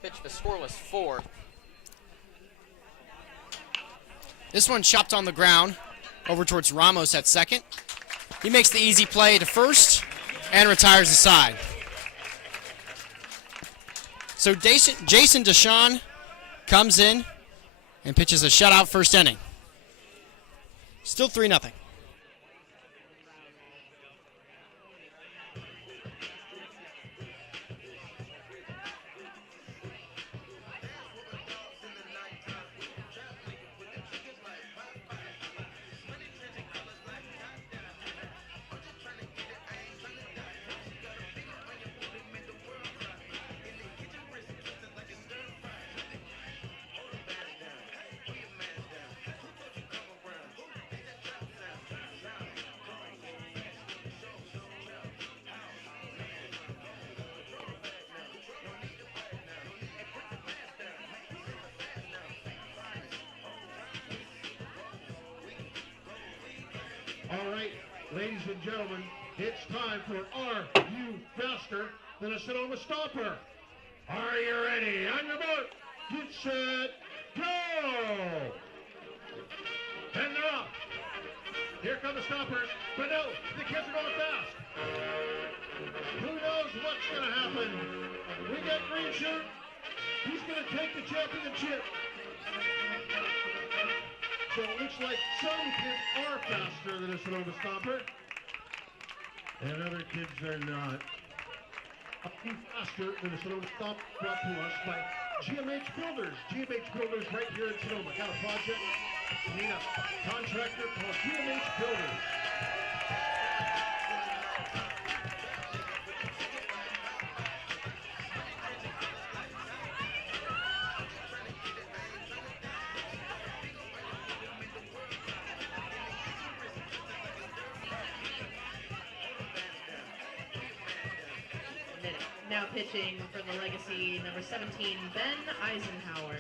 pitched the scoreless 4. This one chopped on the ground over towards Ramos at second. He makes the easy play to first and retires the side. So Jason Deshawn comes in and pitches a shutout first inning. Still 3-0. All right, ladies and gentlemen, it's time for Are You Faster Than a Sonoma Stomper? Are you ready? On your mark, get set, go! And they're off. Here come the Stompers, but no, the kids are going fast. Who knows what's going to happen? We got Green Shirt. He's going to take the championship. So it looks like some kids are faster than a Sonoma Stomper, and other kids are not. Faster than a Sonoma Stomper, brought to us by GMH Builders. GMH Builders right here in Sonoma. Got a project? Need a contractor called GMH Builders. Now pitching for the legacy, number 17, Ben Eisenhower.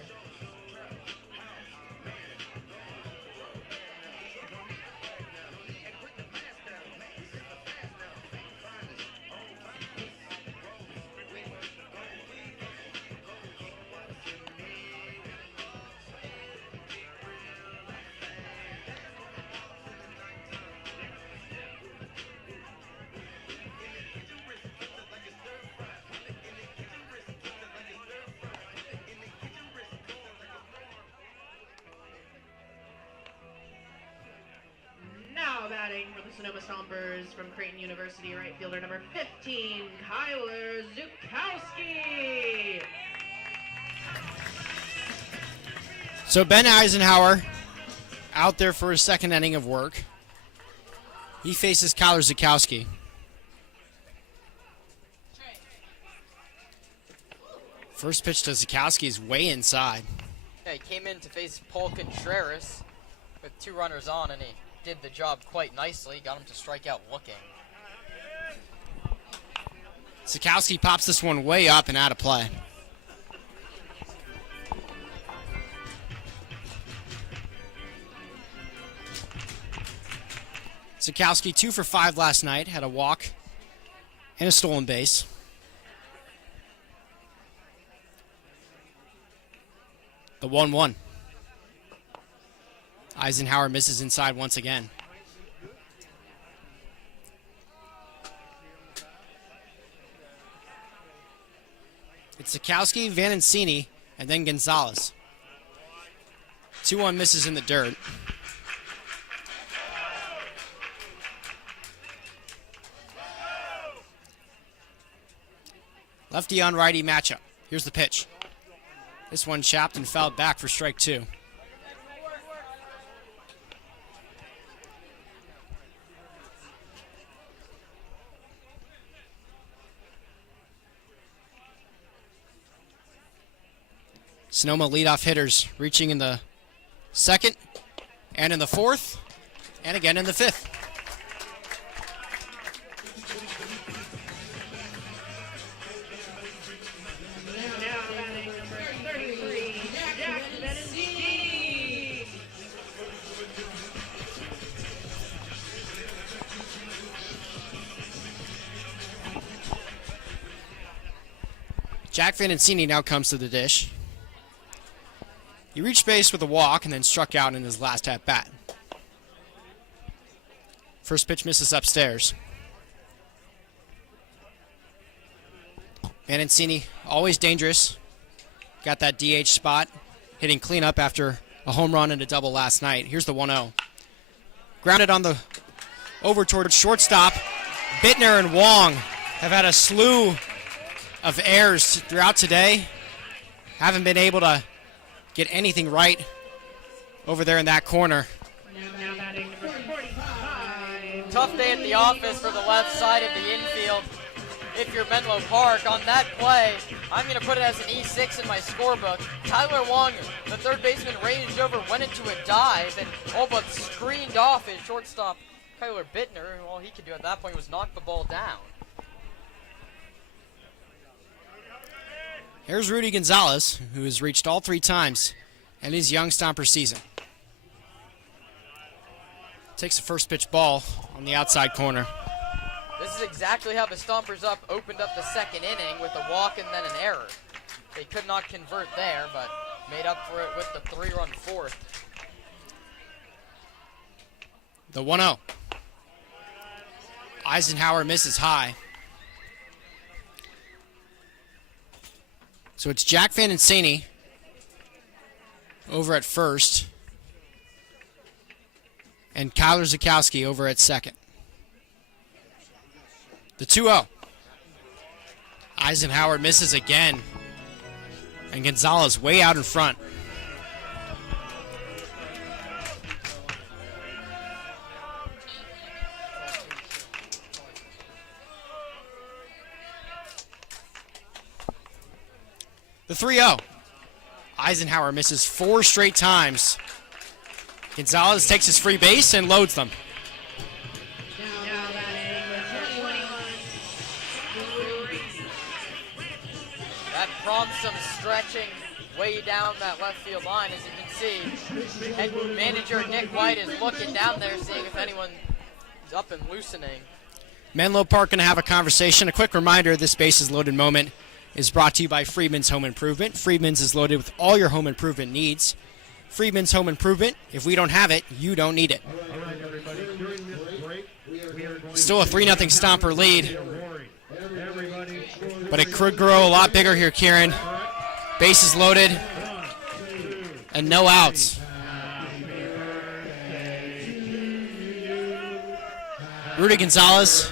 Batting for the Sonoma Stompers from Creighton University, right fielder number 15, Kyler Zukowski. So Ben Eisenhower out there for his second inning of work. He faces Kyler Zukowski. First pitch to Zukowski is way inside. Yeah, he came in to face Paul Contreras with 2 runners on, and he did the job quite nicely, got him to strike out looking. Zukowski pops this one way up and out of play. Zukowski 2 for 5 last night, had a walk and a stolen base. The 1-1. Eisenhower misses inside once again. It's Zukowski, Vanencini, and then Gonzalez. 2-1 misses in the dirt. Lefty on righty matchup. Here's the pitch. This one chopped and fouled back for strike 2. Sonoma leadoff hitters reaching in the second and in the fourth and again in the fifth. Now batting number 33, Jack Benintendi. Jack Benintendi now comes to the dish. He reached base with a walk and then struck out in his last at-bat. First pitch misses upstairs. Benintendi, always dangerous. Got that DH spot, hitting cleanup after a home run and a double last night. Here's the 1-0. Grounded on the over towards shortstop. Bittner and Wong have had a slew of errors throughout today. Haven't been able to get anything right over there in that corner. Now batting number 45. Tough day at the office for the left side of the infield. If you're Menlo Park, on that play, I'm going to put it as an E6 in my scorebook. Tyler Wong, the third baseman, ranged over, went into a dive, and all but screened off his shortstop, Kyler Bittner. And all he could do at that point was knock the ball down. Here's Rudy Gonzalez, who has reached all 3 times in his young Stomper season. Takes the first pitch ball on the outside corner. This is exactly how the Stompers opened up the second inning with a walk and then an error. They could not convert there, but made up for it with the 3-run fourth. The 1-0. Eisenhower misses high. So it's Jack Benintendi over at first and Kyler Zukowski over at second. The 2-0. Eisenhower misses again. And Gonzalez way out in front. The 3-0. Eisenhower misses 4 straight times. Gonzalez takes his free base and loads them. Now batting number 21. That prompts some stretching way down that left field line, as you can see. Head manager Nick White is looking down there, seeing if anyone's up and loosening. Menlo Park going to have a conversation. A quick reminder, this Bases Loaded moment is brought to you by Freedman's Home Improvement. Freedman's is loaded with all your home improvement needs. Freedman's Home Improvement, if we don't have it, you don't need it. Still a 3-0 Stomper lead. But it could grow a lot bigger here, Kieran. Bases loaded and no outs. Rudy Gonzalez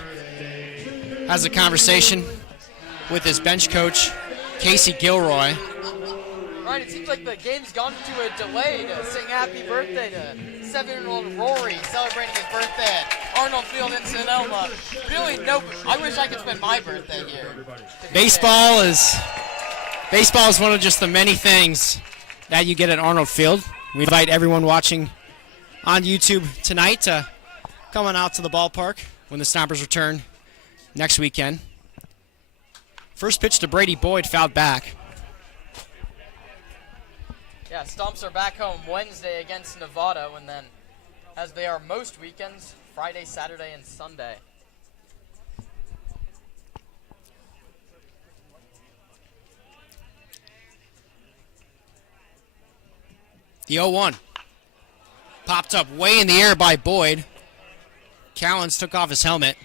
has a conversation with his bench coach, Casey Gilroy. Right, it seems like the game's gone to a delay to sing happy birthday to 7-year-old Rory celebrating his birthday at Arnold Field in Sonoma. Really, no, I wish I could spend my birthday here. Baseball is one of just the many things that you get at Arnold Field. We invite everyone watching on YouTube tonight to come on out to the ballpark when the Stompers return next weekend. First pitch to Brady Boyd, fouled back. Yeah, Stomps are back home Wednesday against Nevada, and then, as they are most weekends, Friday, Saturday, and Sunday. The 0-1. Popped up way in the air by Boyd. Cowens took off his helmet.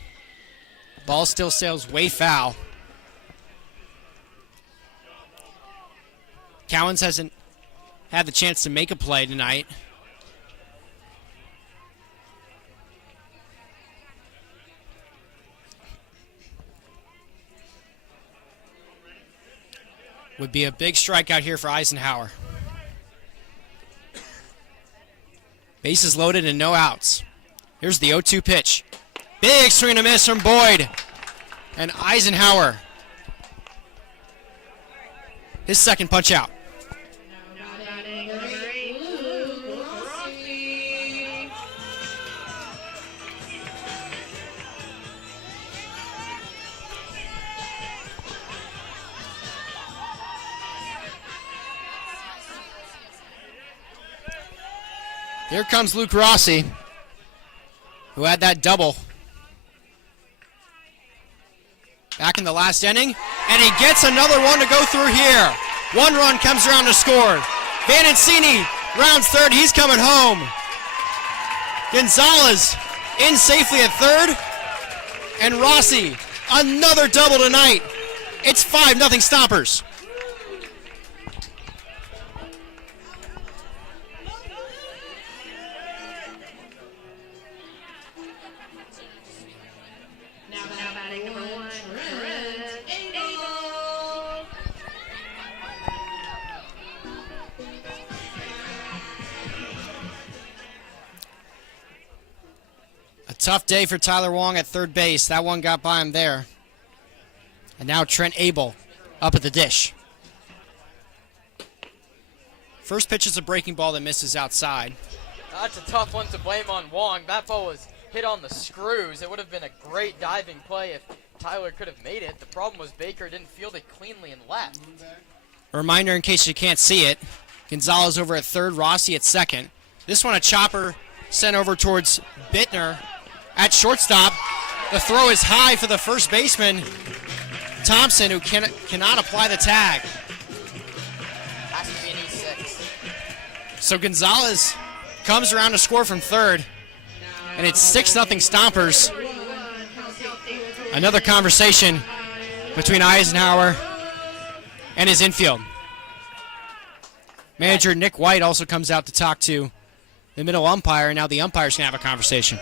Ball still sails way foul. Cowens hasn't had the chance to make a play tonight. Would be a big strikeout here for Eisenhower. Bases loaded and no outs. Here's the 0-2 pitch. Big swing and a miss from Boyd. And Eisenhower, his second punch out. Here comes Luke Rossi, who had that double back in the last inning, and he gets another one to go through here. One run comes around to score. Vanancini rounds third. He's coming home. Gonzalez in safely at third, and Rossi another double tonight. It's 5-0 Stompers. Now batting number 1, Trent Abel. A tough day for Tyler Wong at third base. That one got by him there. And now Trent Abel up at the dish. First pitch is a breaking ball that misses outside. That's a tough one to blame on Wong. That ball was hit on the screws. It would have been a great diving play if Tyler could have made it. The problem was Baker didn't field it cleanly and left. A reminder in case you can't see it. Gonzalez over at third, Rossi at second. This one a chopper sent over towards Bittner at shortstop. The throw is high for the first baseman, Thompson, who cannot apply the tag. Has to be an E6. So Gonzalez comes around to score from third, and it's 6-0 Stompers. Another conversation between Eisenhower and his infield. Manager Nick White also comes out to talk to the middle umpire, and now the umpire's going to have a conversation.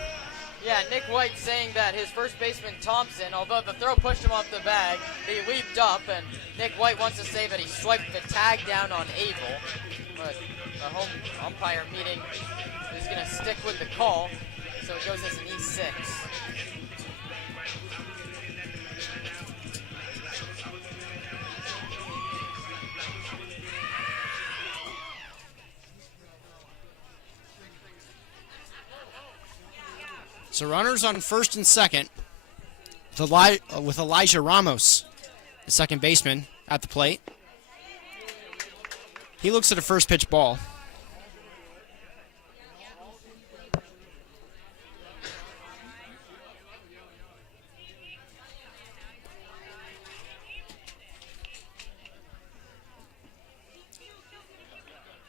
Yeah, Nick White saying that his first baseman Thompson, although the throw pushed him off the bag, he leaped up, and Nick White wants to say that he swiped the tag down on Abel. But the home umpire meeting is going to stick with the call, so it goes as an E6. So runners on first and second with Elijah Ramos, the second baseman, at the plate. He looks at a first pitch ball.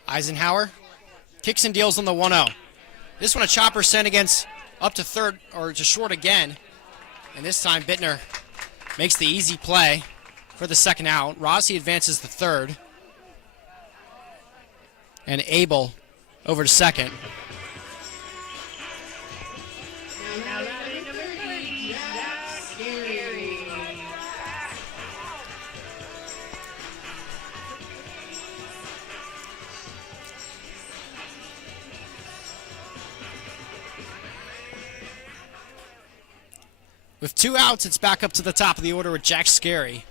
Eisenhower kicks and deals on the 1-0. This one a chopper sent against up to third, or to short again. And this time Bittner makes the easy play for the second out. Rossi advances to third. And Abel over to second. Now batting number 3, Gehrig. With 2 outs, it's back up to the top of the order with Jack Scarry.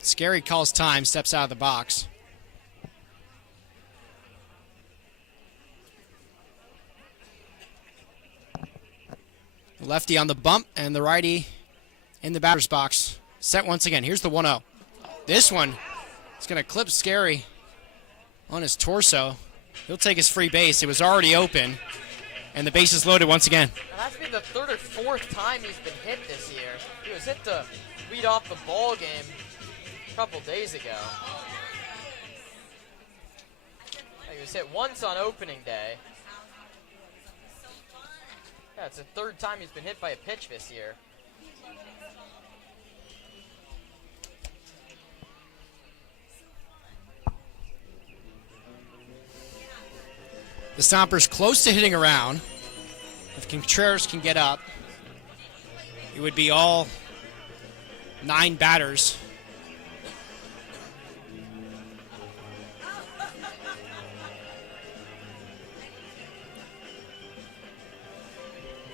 Scarry calls time, steps out of the box. Lefty on the bump, and the righty in the batter's box. Set once again. Here's the 1-0. This one is going to clip Scarry on his torso. He'll take his free base. It was already open, and the base is loaded once again. And that's been the third or fourth time he's been hit this year. He was hit to lead off the ball game a couple days ago. He was hit once on opening day. Yeah, it's the third time he's been hit by a pitch this year. The Stompers close to hitting around. If Contreras can get up, it would be all 9 batters.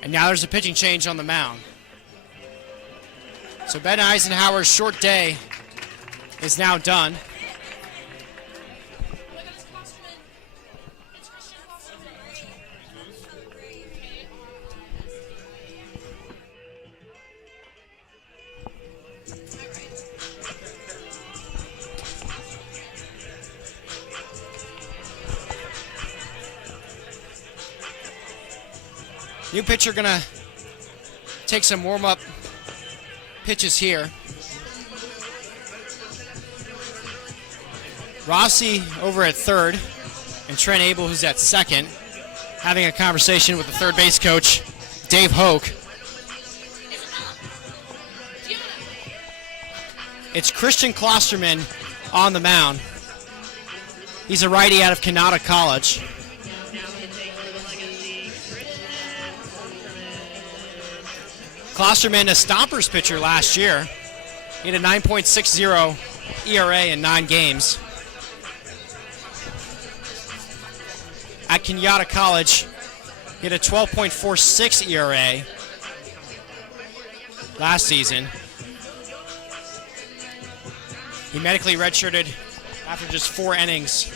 And now there's a pitching change on the mound. So Ben Eisenhower's short day is now done. New pitcher going to take some warm-up pitches here. Rossi over at third, and Trent Abel, who's at second, having a conversation with the third base coach, Dave Hoke. It's Christian Klosterman on the mound. He's a righty out of Kanata College. Klosterman, a Stompers pitcher last year. He had a 9.60 ERA in 9 games. At Kenyatta College, he had a 12.46 ERA last season. He medically redshirted after just 4 innings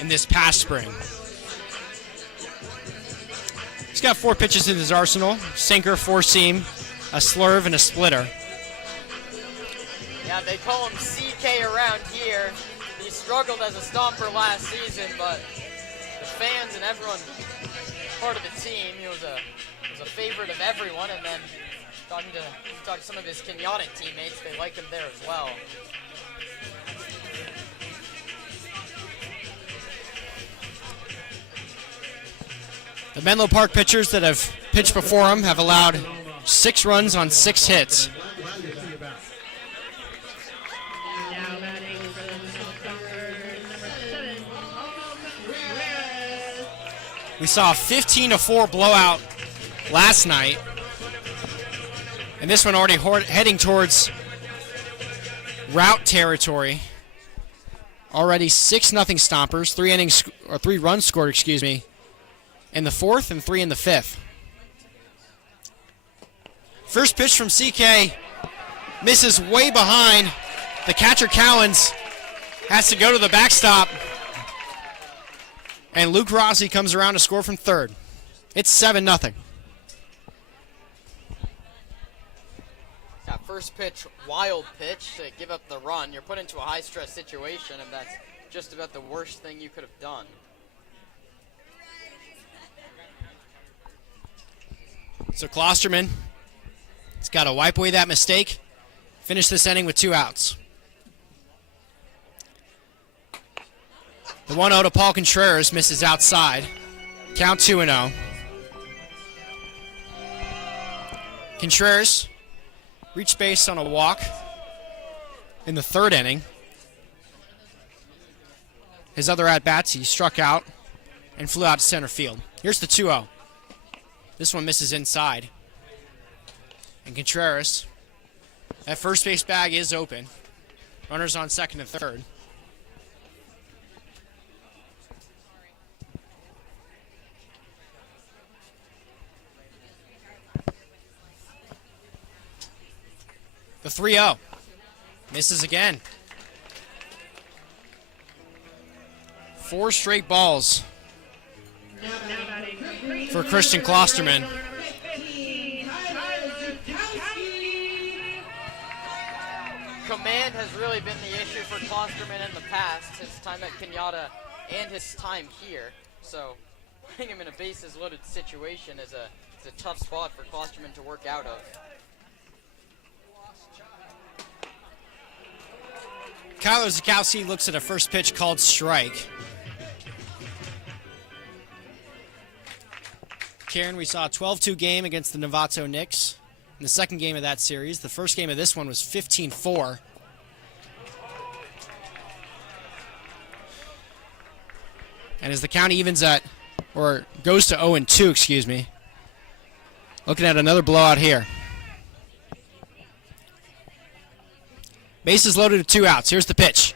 in this past spring. He's got 4 pitches in his arsenal: sinker, 4-seam, a slurve, and a splitter. Yeah, they call him CK around here. He struggled as a Stomper last season, but the fans and everyone part of the team, he was a favorite of everyone. And then talking to some of his Kenyatta teammates, they like him there as well. The Menlo Park pitchers that have pitched before him have allowed 6 runs on 6 hits. Now batting for the Stompers, number 7, Ramirez. We saw a 15-4 blowout last night, and this one already heading towards rout territory. Already 6-0 Stompers, 3 runs scored, in the 4th and 3 in the 5th. First pitch from CK misses way behind. The catcher Cowens has to go to the backstop. And Luke Rossi comes around to score from third. It's 7-0. That first pitch, wild pitch to give up the run. You're put into a high-stress situation, and that's just about the worst thing you could have done. So Klosterman has got to wipe away that mistake, finish this inning with 2 outs. The 1-0 to Paul Contreras misses outside. Count 2-0. Contreras reached base on a walk in the 3rd inning. His other at-bats, he struck out and flew out to center field. Here's the 2-0. This one misses inside. And Contreras, that first base bag is open. Runners on second and third. The 3-0. Misses again. 4 straight balls for Christian Klosterman. Command has really been the issue for Klosterman in the past, his time at Kenyatta and his time here. So putting him in a bases-loaded situation is a tough spot for Klosterman to work out of. Kyler Zukowski looks at a first pitch called strike. Karen, we saw a 12-2 game against the Novato Knicks in the second game of that series. The first game of this one was 15-4. And as the count evens at, or goes to 0-2, looking at another blowout here. Bases loaded with 2 outs. Here's the pitch.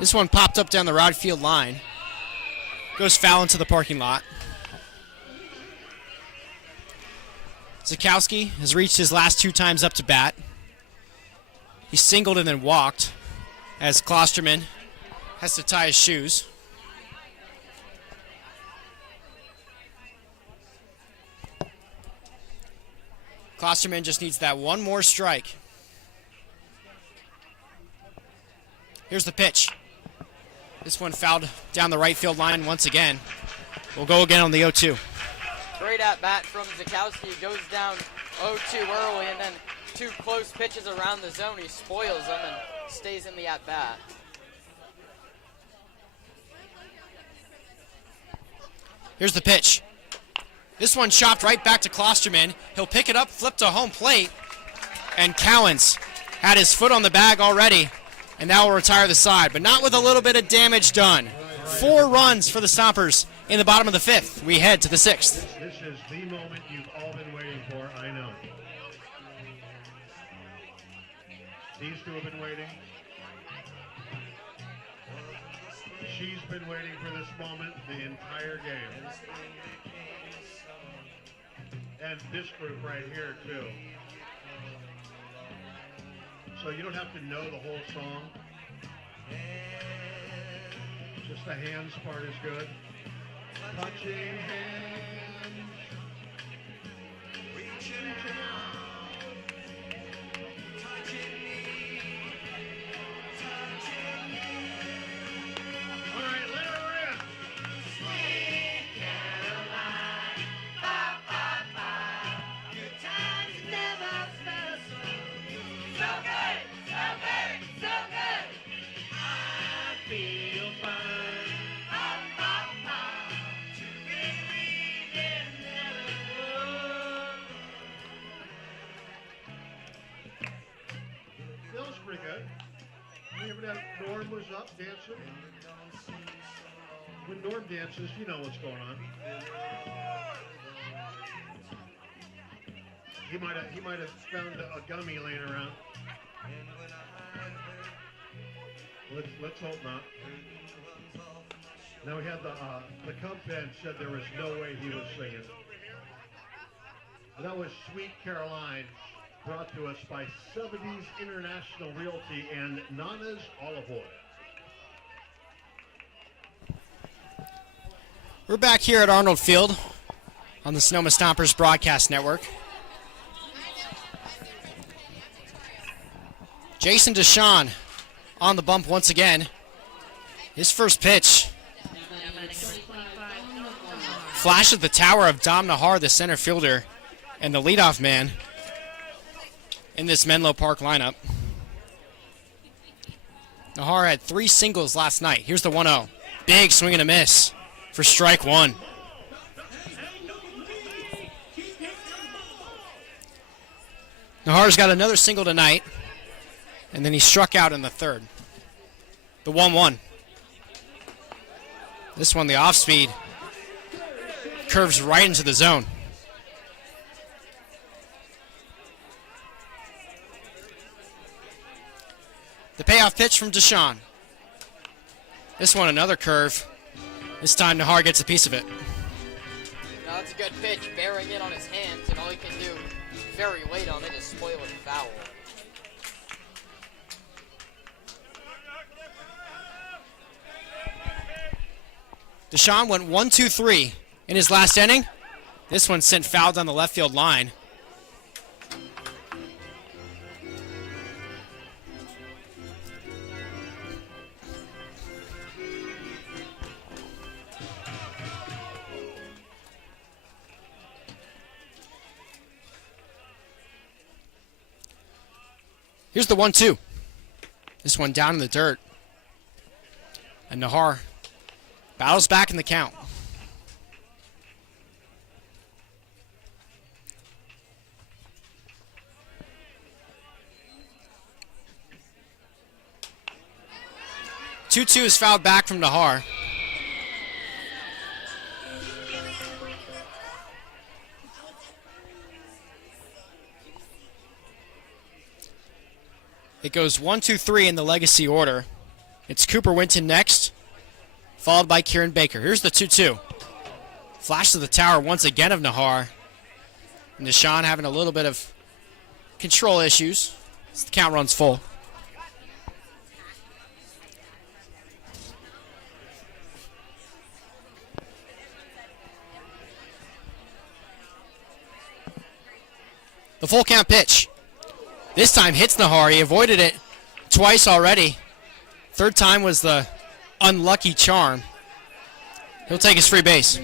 This one popped up down the right field line. Goes foul into the parking lot. Zukowski has reached his last 2 times up to bat. He singled and then walked as Klosterman has to tie his shoes. Klosterman just needs that one more strike. Here's the pitch. This one fouled down the right field line once again. We'll go again on the 0-2. great at-bat from Zukowski. Goes down 0-2 early, and then 2 close pitches around the zone. He spoils them and stays in the at-bat. Here's the pitch. This one chopped right back to Klosterman. He'll pick it up, flip to home plate, and Cowens had his foot on the bag already, and now will retire the side, but not with a little bit of damage done. 4 runs for the Stompers in the bottom of the 5th. We head to the 6th. This is the moment you've all been waiting for, I know. These two have been waiting. She's been waiting for this moment the entire game. And this group right here, too. So you don't have to know the whole song. Just the hands part is good. Touching hands. Reaching out. Touching me. Touching you. All right, let her in. Sweet Caroline. Ba, ba, ba. Good times never felt so good. So good, so good, so good. I feel fine. Pretty good. Norm was up dancing. When Norm dances, you know what's going on. He might have found a gummy laying around. Let's hope not. Now we had the Cub band said there was no way he was singing. That was Sweet Caroline, brought to us by 70s International Realty and Nana's Olive Oil. We're back here at Arnold Field on the Sonoma Stompers Broadcast Network. Jason Deshawn on the bump once again. His first pitch. Flash at the tower of Dom Nahar, the center fielder, and the leadoff man in this Menlo Park lineup. Nahar had 3 singles last night. Here's the 1-0. Big swing and a miss for strike 1. Nahar's got another single tonight, and then he struck out in the 3rd. The 1-1. This one, the off speed, curves right into the zone. The payoff pitch from Deshawn. This one, another curve. This time, Nahar gets a piece of it. Now that's a good pitch, bearing it on his hands, and all he can do very late on it is spoil it foul. Deshawn went 1-2-3 in his last inning. This one sent foul down the left field line. Here's the 1-2. This one down in the dirt. And Nahar battles back in the count. Two is fouled back from Nahar. It goes 1-2-3 in the legacy order. It's Cooper Winton next, followed by Kieran Baker. Here's the 2-2. Flash to the tower once again of Nahar. And Deshawn having a little bit of control issues as the count runs full. The full count pitch. This time hits Nahar. He avoided it twice already. 3rd time was the unlucky charm. He'll take his free base.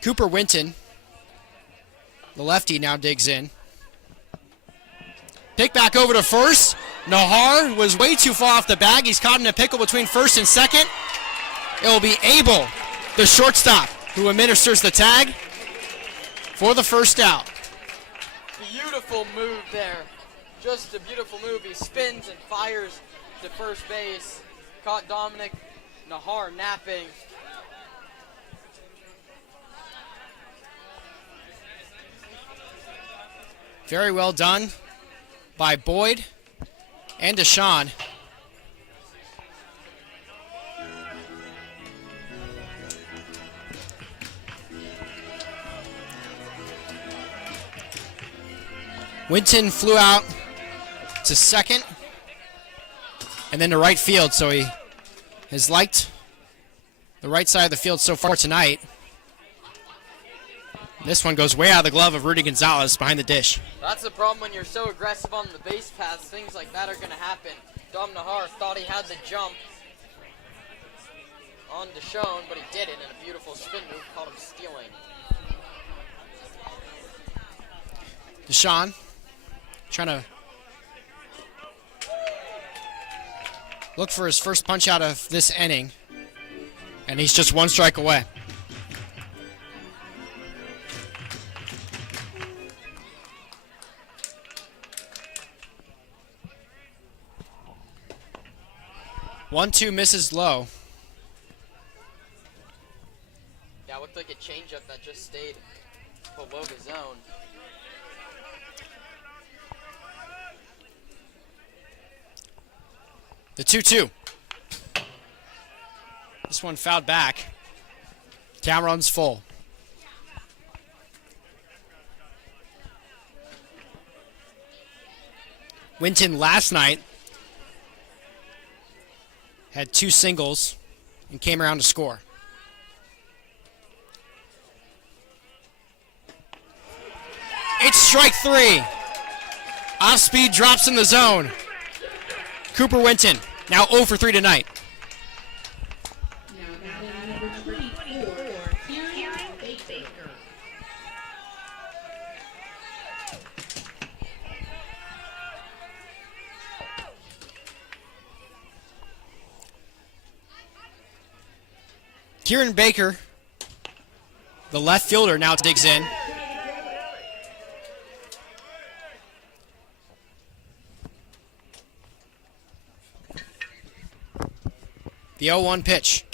Cooper Winton, the lefty, now digs in. Pick back over to first. Nahar was way too far off the bag. He's caught in a pickle between first and second. It will be Abel, the shortstop, who administers the tag for the first out. Beautiful move there. Just a beautiful move. He spins and fires to first base. Caught Dominic Nahar napping. Very well done by Boyd and Deshaun. Winton flew out to second and then to right field, so he has liked the right side of the field so far tonight. This one goes way out of the glove of Rudy Gonzalez behind the dish. That's the problem when you're so aggressive on the base paths. Things like that are going to happen. Dom Nahar thought he had the jump on Deshaun, but he didn't, and a beautiful spin move caught him stealing. Deshaun trying to look for his first punch out of this inning, and he's just one strike away. One-two misses low. Yeah, it looked like a changeup that just stayed below the zone. The 2-2. This one fouled back. Count runs full. Winton last night had 2 singles and came around to score. It's strike 3. Off speed, drops in the zone. Cooper Winton, now 0 for 3 tonight. Kieran Baker, the left fielder, now digs in. The 0-1 pitch.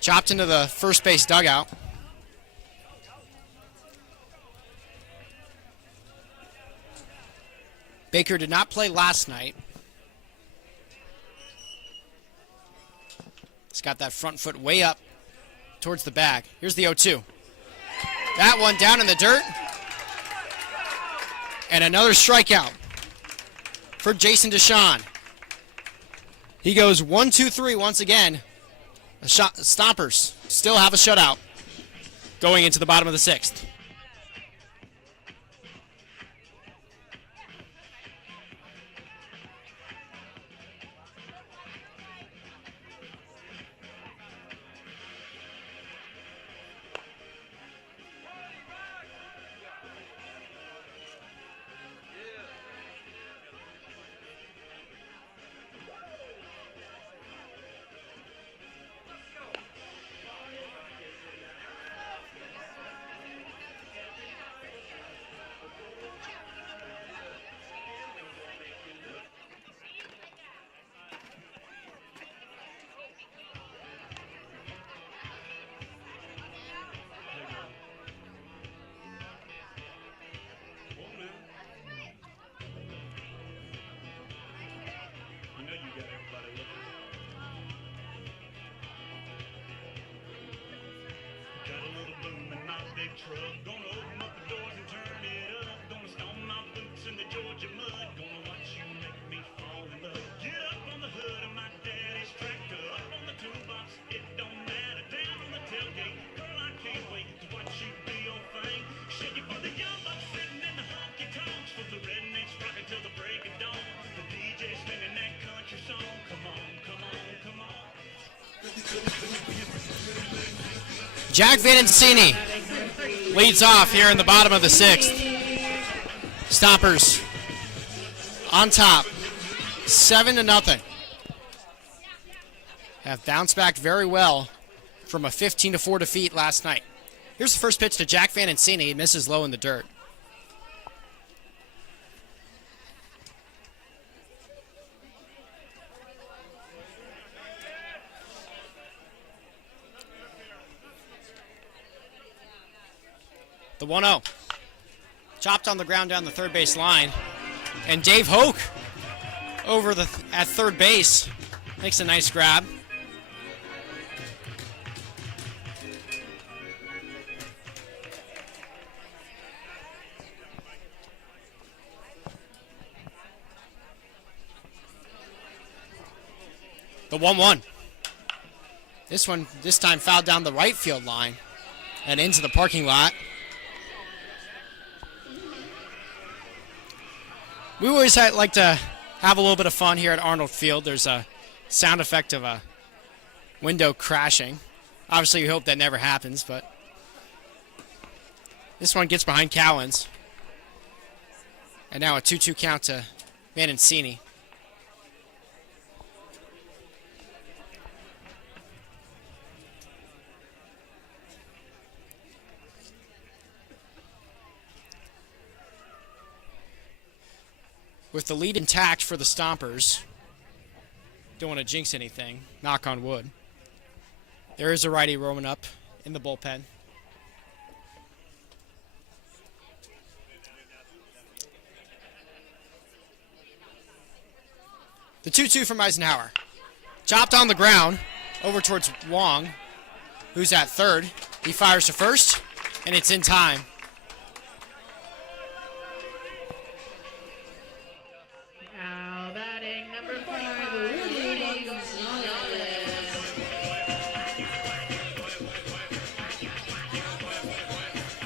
Chopped into the first base dugout. Baker did not play last night. He's got that front foot way up towards the bag. Here's the 0-2. That one down in the dirt. And another strikeout for Jason Deshaun. He goes 1-2-3 once again. The Stompers still have a shutout going into the bottom of the 6th. Jack Vanancini leads off here in the bottom of the 6th. Stompers on top, 7-0. Have bounced back very well from a 15-4 defeat last night. Here's the first pitch to Jack Vanancini. He misses low in the dirt. The 1-0. Chopped on the ground down the third base line. And Dave Hoke over at third base makes a nice grab. The 1-1. This time fouled down the right field line and into the parking lot. We always like to have a little bit of fun here at Arnold Field. There's a sound effect of a window crashing. Obviously, we hope that never happens, but this one gets behind Cowens. And now a 2-2 count to Vanancini. With the lead intact for the Stompers, don't want to jinx anything, knock on wood. There is a righty roaming up in the bullpen. The 2-2 from Eisenhower. Chopped on the ground over towards Wong, who's at third. He fires to first, and it's in time. Now batting number 5, Rudy Gonzalez.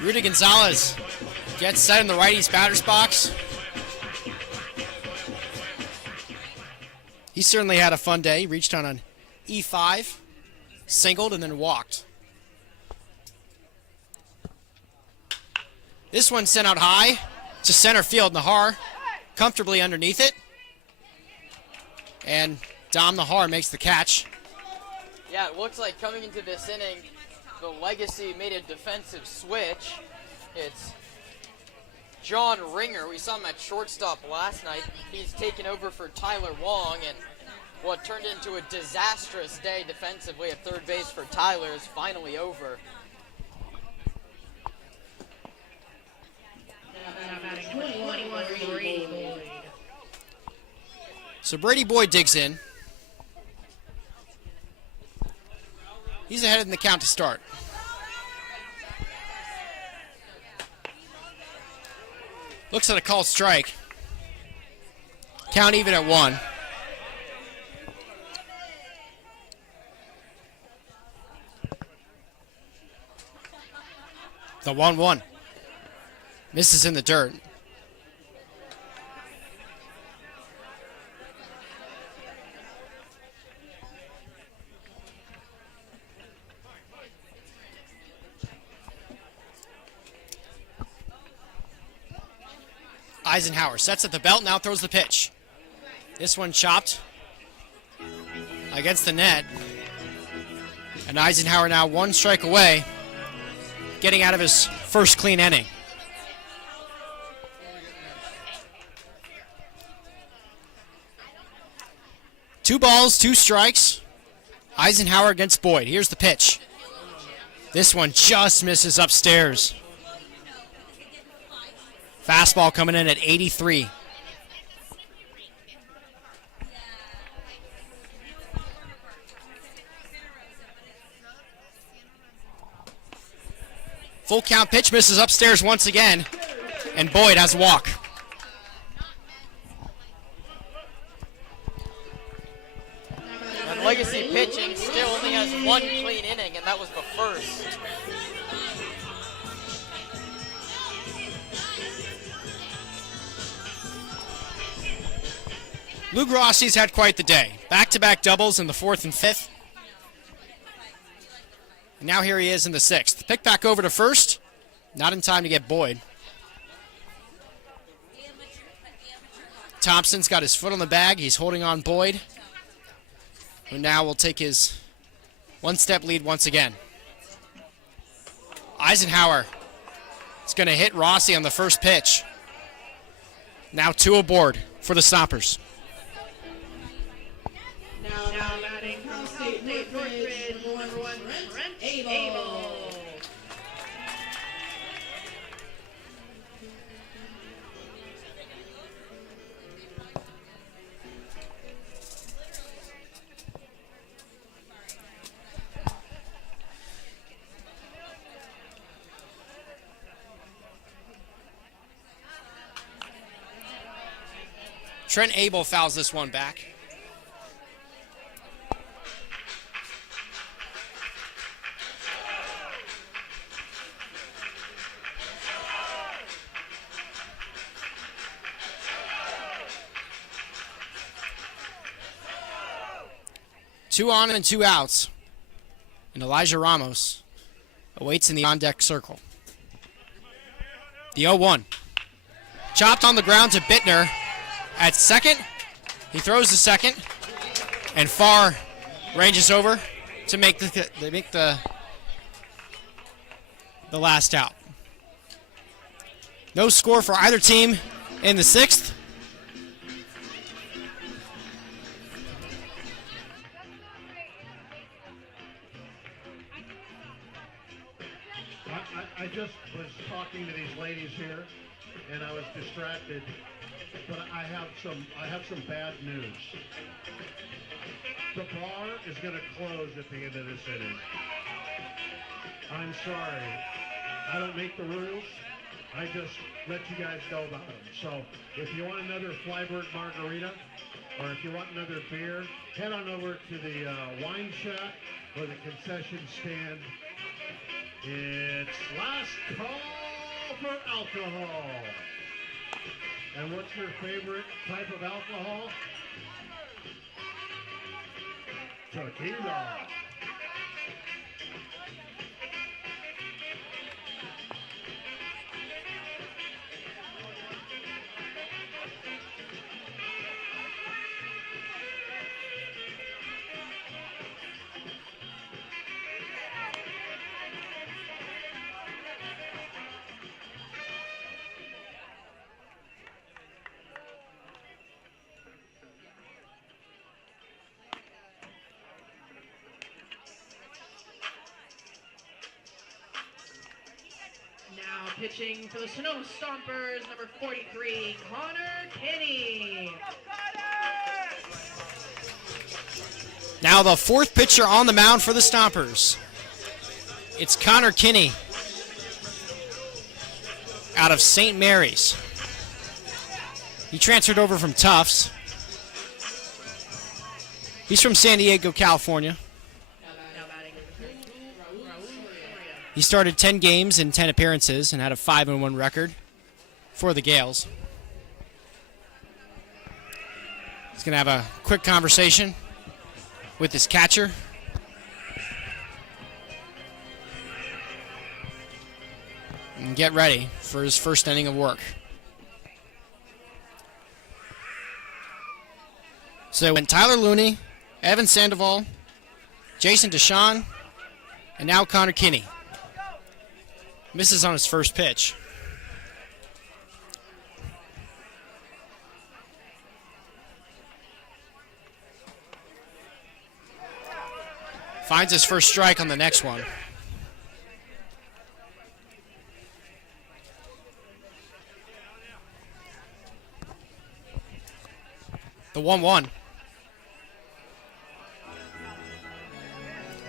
Rudy Gonzalez gets set in the righty's batter's box. He certainly had a fun day. He reached on an E5, singled, and then walked. This one sent out high to center field. Nahar comfortably underneath it. And Dom Nahar makes the catch. Yeah, it looks like coming into this inning, the Legacy made a defensive switch. It's John Ringer. We saw him at shortstop last night. He's taken over for Tyler Wong, and what turned into a disastrous day defensively at third base for Tyler is finally over. Now batting number 21, Brady Boyd. So Brady Boyd digs in. He's ahead in the count to start. Looks at a called strike. Count even at 1. The 1-1. Misses in the dirt. Eisenhower sets at the belt, now throws the pitch. This one chopped against the net. And Eisenhower now 1 strike away, getting out of his first clean inning. Two balls, 2 strikes. Eisenhower against Boyd. Here's the pitch. This one just misses upstairs. Fastball coming in at 83. Full count pitch misses upstairs once again, and Boyd has a walk. And Legacy pitching still only has 1 clean inning, and that was the first. Lou Grossi's had quite the day. Back-to-back doubles in the 4th and 5th. And now here he is in the 6th. Pick back over to first. Not in time to get Boyd. Thompson's got his foot on the bag. He's holding on Boyd, who now will take his one-step lead once again. Eisenhower is going to hit Rossi on the first pitch. Now 2 aboard for the Stompers. Now batting from State Northridge, number 1, Trent Abel. Trent Abel fouls this one back. Two on and 2 outs. And Elijah Ramos awaits in the on-deck circle. The 0-1. Chopped on the ground to Bittner at second. He throws the second. And Farr ranges over to make the last out. No score for either team in the 6th. I just was talking to these ladies here, and I was distracted. But I have some bad news. The bar is going to close at the end of this inning. I'm sorry. I don't make the rules. I just let you guys know about them. So if you want another Flyberg margarita, or if you want another beer, head on over to the wine shack or the concession stand. It's last call for alcohol. And what's your favorite type of alcohol? Tequila. Now pitching for the Sonoma Stompers, number 43, Connor Kinney. Now the 4th pitcher on the mound for the Stompers. It's Connor Kinney out of St. Mary's. He transferred over from Tufts. He's from San Diego, California. He started 10 games in 10 appearances and had a 5-1 record for the Gales. He's going to have a quick conversation with his catcher. And get ready for his first inning of work. So it went Tyler Looney, Evan Sandoval, Jason Deshawn, and now Connor Kinney. Misses on his first pitch. Finds his first strike on the next one. The 1-1.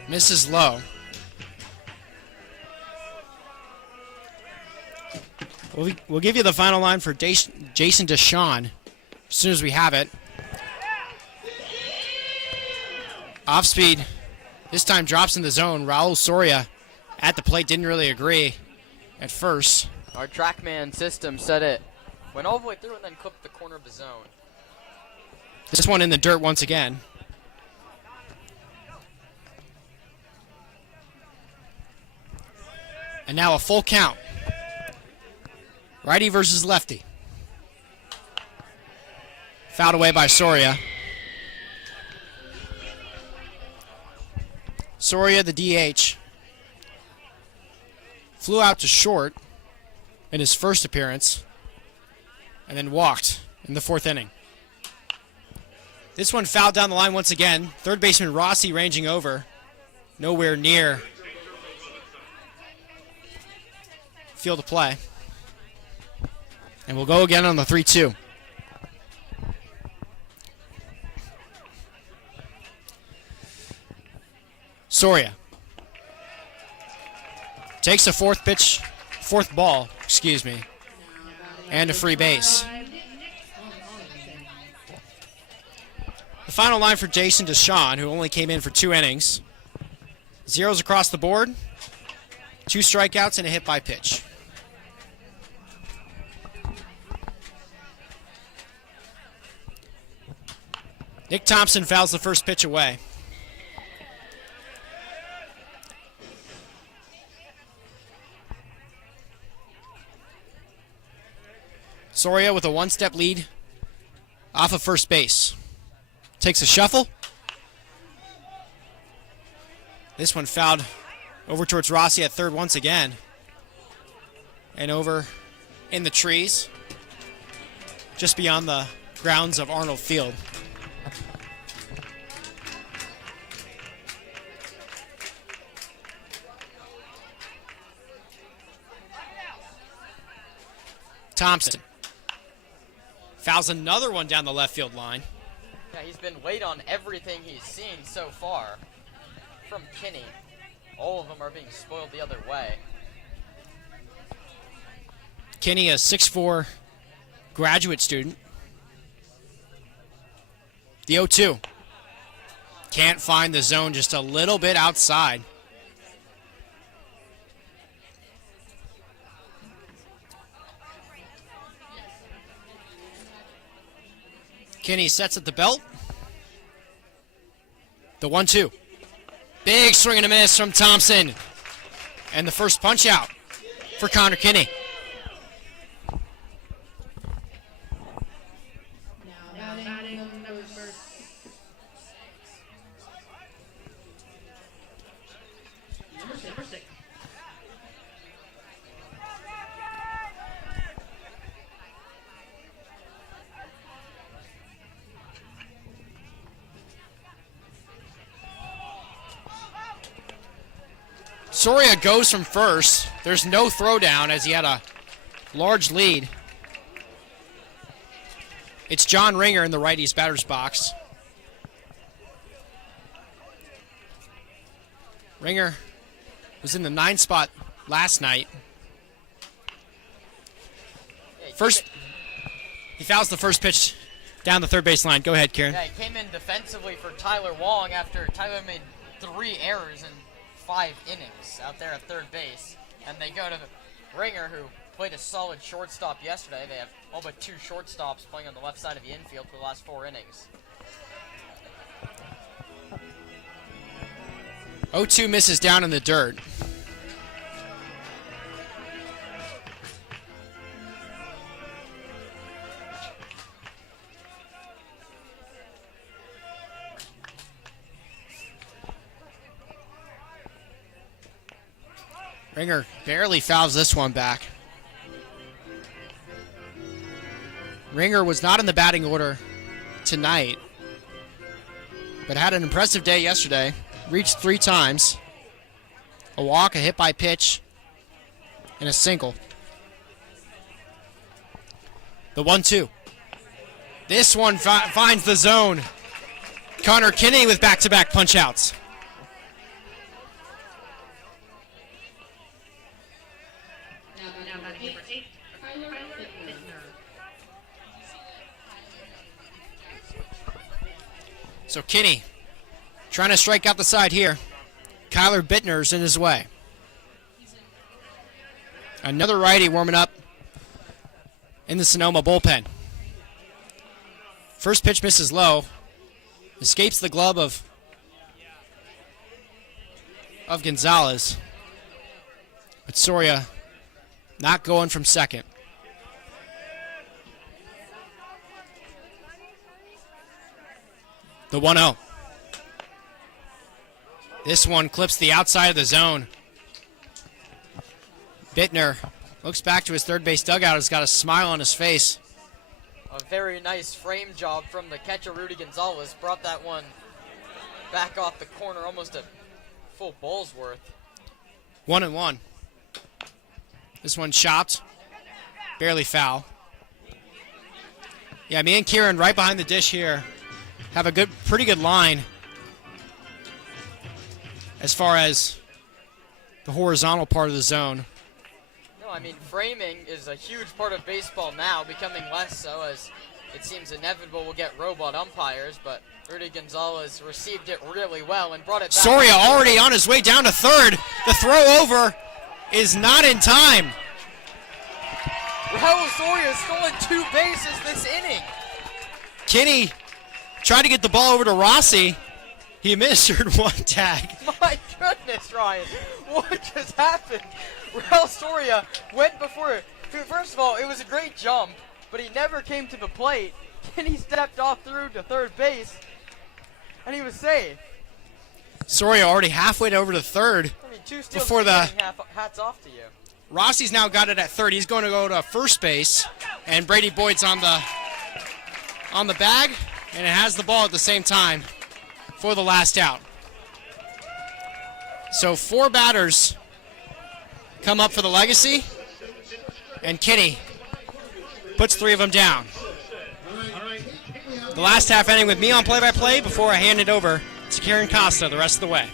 Misses low. We'll give you the final line for Jason Deshawn as soon as we have it. Off speed. This time drops in the zone. Raul Soria at the plate didn't really agree at first. Our TrackMan system said it went all the way through and then clipped the corner of the zone. This one in the dirt once again. And now a full count. Righty versus lefty. Fouled away by Soria. Soria, the DH, flew out to short in his first appearance and then walked in the fourth inning. This one fouled down the line once again. Third baseman Rossi ranging over. Nowhere near field of play. And we'll go again on the 3-2. Soria takes a fourth ball, and a free base. The final line for Jason Deshawn, who only came in for 2 innings. Zeros across the board, 2 strikeouts, and a hit by pitch. Nick Thompson fouls the first pitch away. Soria with a 1-step lead off of first base. Takes a shuffle. This one fouled over towards Rossi at third once again. And over in the trees, just beyond the grounds of Arnold Field. Thompson fouls another one down the left field line. Yeah, he's been late on everything he's seen so far from Kinney. All of them are being spoiled the other way. Kinney, a 6'4" graduate student. The 0-2. Can't find the zone, just a little bit outside. Kinney sets at the belt. The 1-2. Big swing and a miss from Thompson. And the first punch out for Connor Kinney. Number 6. Soria goes from first. There's no throwdown as he had a large lead. It's John Ringer in the righty's batter's box. Ringer was in the 9 spot last night. First, he fouls the first pitch down the third base line. Go ahead, Kieran. Yeah, he came in defensively for Tyler Wong after Tyler made 3 errors in 5 innings out there at third base. And they go to Ringer, who played a solid shortstop yesterday. They have all but 2 shortstops playing on the left side of the infield for the last 4 innings. 0-2 misses down in the dirt. Ringer barely fouls this one back. Ringer was not in the batting order tonight, but had an impressive day yesterday. Reached 3 times. A walk, a hit by pitch, and a single. The 1-2. This one finds the zone. Connor Kinney with back-to-back punch-outs. Number 8. Tyler Bittner. So Kinney trying to strike out the side here. Kyler Bittner's in his way. Another righty warming up in the Sonoma bullpen. First pitch misses low. Escapes the glove of Gonzalez. But Soria not going from second. The 1-0. This one clips the outside of the zone. Bittner looks back to his third base dugout. Has got a smile on his face. A very nice frame job from the catcher, Rudy Gonzalez. Brought that one back off the corner, almost a full ball's worth. 1-1. This one chopped. Barely foul. Yeah, me and Kieran right behind the dish here have a pretty good line as far as the horizontal part of the zone. No, I mean, framing is a huge part of baseball now, becoming less so as it seems inevitable we'll get robot umpires, but Rudy Gonzalez received it really well and brought it back. Soria already on his way down to third. The throw over is not in time. Raul Soria has stolen 2 bases this inning. Kinney tried to get the ball over to Rossi. He administered 1 tag. My goodness, Ryan. What just happened? Raul Soria went before. First of all, it was a great jump, but he never came to the plate. Kinney stepped off through to third base, and he was safe. Soria already halfway over to third. I mean, 2 steals before the hats off to you. Rossi's now got it at third. He's going to go to first base, and Brady Boyd's on the bag, and it has the ball at the same time for the last out. So 4 batters come up for the legacy, and Kinney puts 3 of them down. The last half inning with me on play-by-play before I hand it over to Kieran Costa the rest of the way.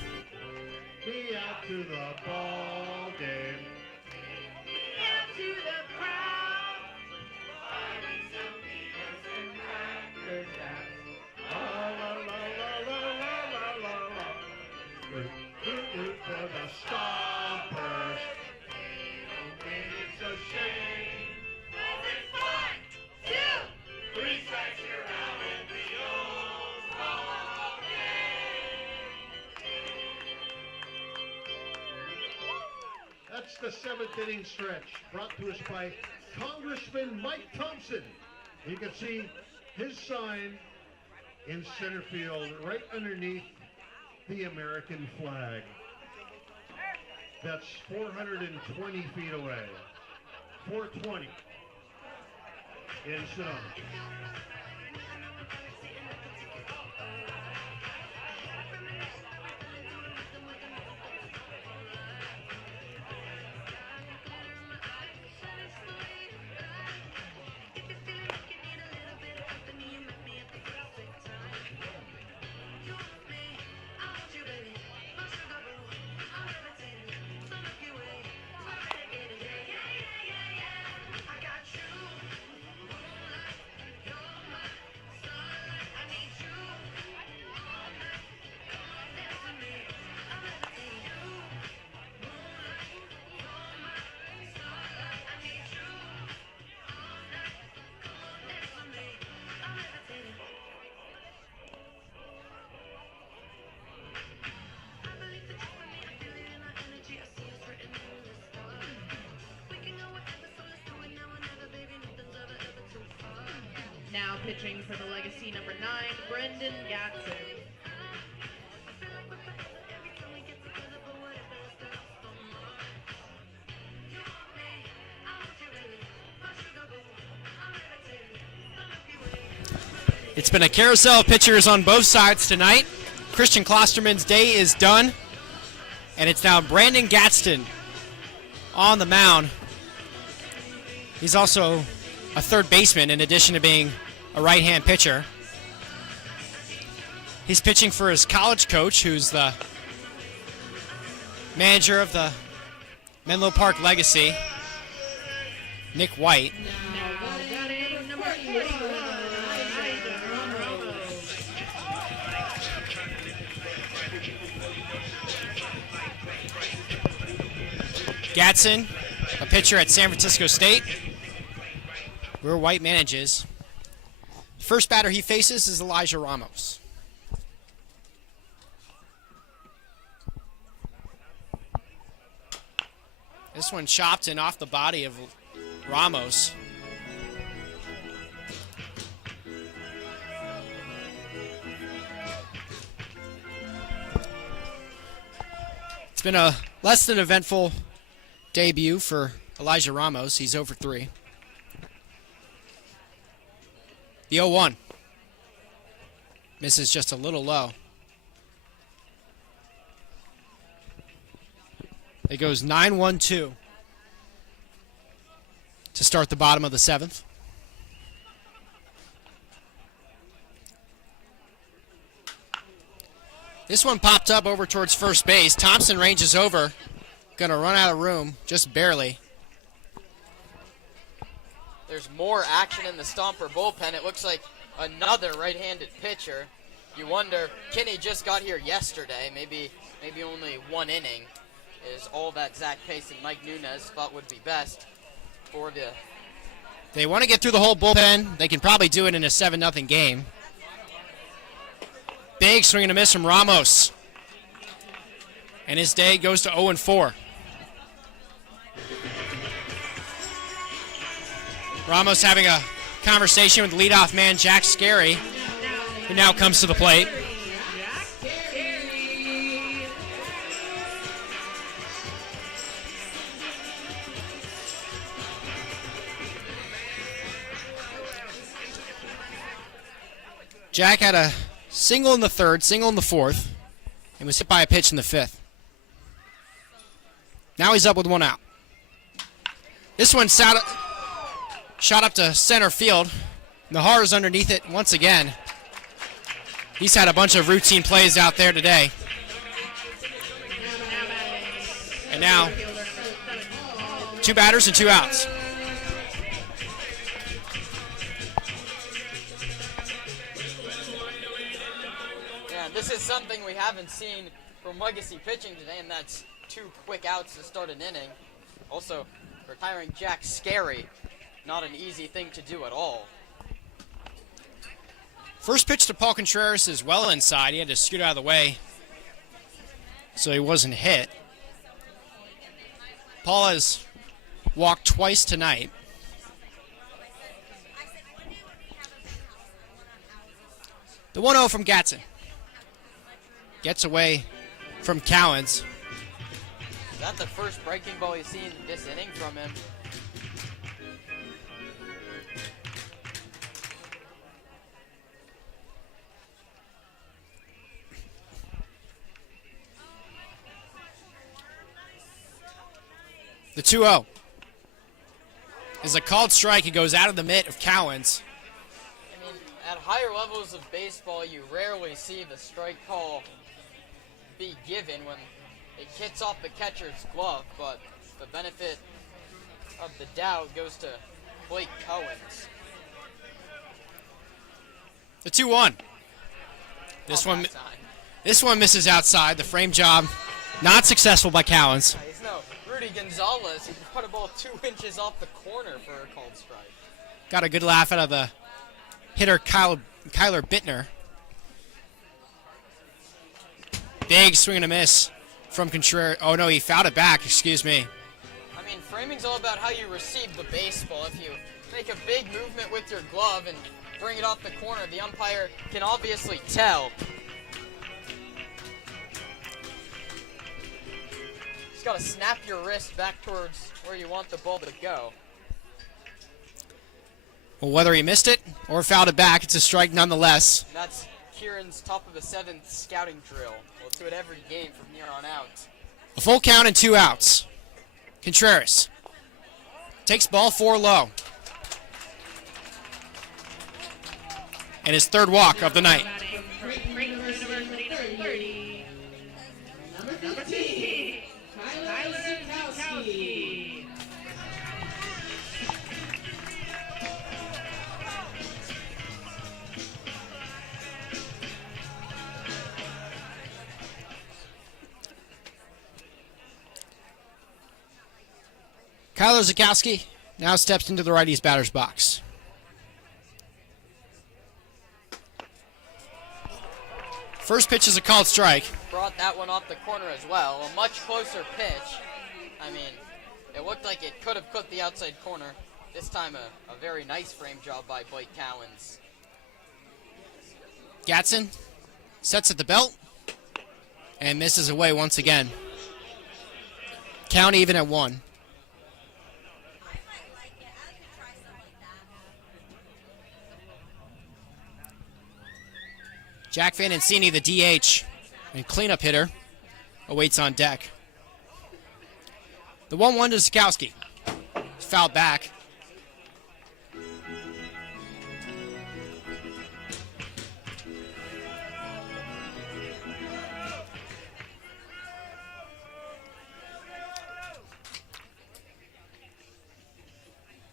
Be out to the ball game. For the Stompers. It's a shame. That's the 7th inning stretch brought to us by Congressman Mike Thompson. You can see his sign in center field right underneath the American flag. That's 420 feet away. 420 in Sonoma. Now pitching for the legacy number 9, Brendan Gatson. It's been a carousel of pitchers on both sides tonight. Christian Klosterman's day is done, and it's now Brandon Gadsden on the mound. He's also a third baseman in addition to being a right-hand pitcher. He's pitching for his college coach, who's the manager of the Menlo Park Legacy, Nick White. Gadsden, a pitcher at San Francisco State, where White manages. First batter he faces is Elijah Ramos. This one chopped in off the body of Ramos. It's been a less than eventful debut for Elijah Ramos. He's over 3. The 0-1. Misses just a little low. It goes 9-1-2 to start the bottom of the 7th. This one popped up over towards first base. Thompson ranges over. Going to run out of room, just barely. There's more action in the Stomper bullpen. It looks like another right-handed pitcher. You wonder, Kinney just got here yesterday. Maybe only 1 inning is all that Zach Pace and Mike Nunez thought would be best for the... They want to get through the whole bullpen. They can probably do it in a 7-0 game. Big swing and a miss from Ramos. And his day goes to 0-4. Ramos having a conversation with leadoff man Jack Gehrig, who now comes to the plate. Jack had a single in the 3rd, single in the 4th, and was hit by a pitch in the 5th. Now he's up with 1 out. This one shot up to center field. Nahar's underneath it once again. He's had a bunch of routine plays out there today. And now, 2 batters and 2 outs. This is something we haven't seen from Legacy pitching today, and that's 2 quick outs to start an inning. Also, retiring Jack Gehrig, not an easy thing to do at all. First pitch to Paul Contreras is well inside. He had to scoot out of the way so he wasn't hit. Paul has walked twice tonight. The 1-0 from Gatson. Gets away from Cowens. Is that the first breaking ball you've seen this inning from him? The 2-0 is a called strike. It goes out of the mitt of Cowens. I mean, at higher levels of baseball, you rarely see the strike call be given when it hits off the catcher's glove, but the benefit of the doubt goes to Blake Cowens. The 2-1. This one misses outside. The frame job not successful by Cowens. He's no Rudy Gonzalez. He brought a ball 2 inches off the corner for a called strike. Got a good laugh out of the hitter Kyler Bittner. Big swing and a miss from Contreras. Oh, no, he fouled it back. Excuse me. I mean, framing's all about how you receive the baseball. If you make a big movement with your glove and bring it off the corner, the umpire can obviously tell. Just got to snap your wrist back towards where you want the ball to go. Well, whether he missed it or fouled it back, it's a strike nonetheless. And that's Kieran's top of the 7th scouting drill. We'll do it every game from here on out. A full count and 2 outs. Contreras takes ball 4 low. And his 3rd walk of the night. Kyler Zukowski now steps into the righty's batter's box. First pitch is a called strike. Brought that one off the corner as well. A much closer pitch. I mean, It looked like it could have clipped the outside corner. This time a very nice frame job by Blake Cowens. Gatson sets at the belt and misses away once again. Count even at 1. Jack Van Ancini, the DH and cleanup hitter, awaits on deck. The 1-1 to Sikowski. Fouled back.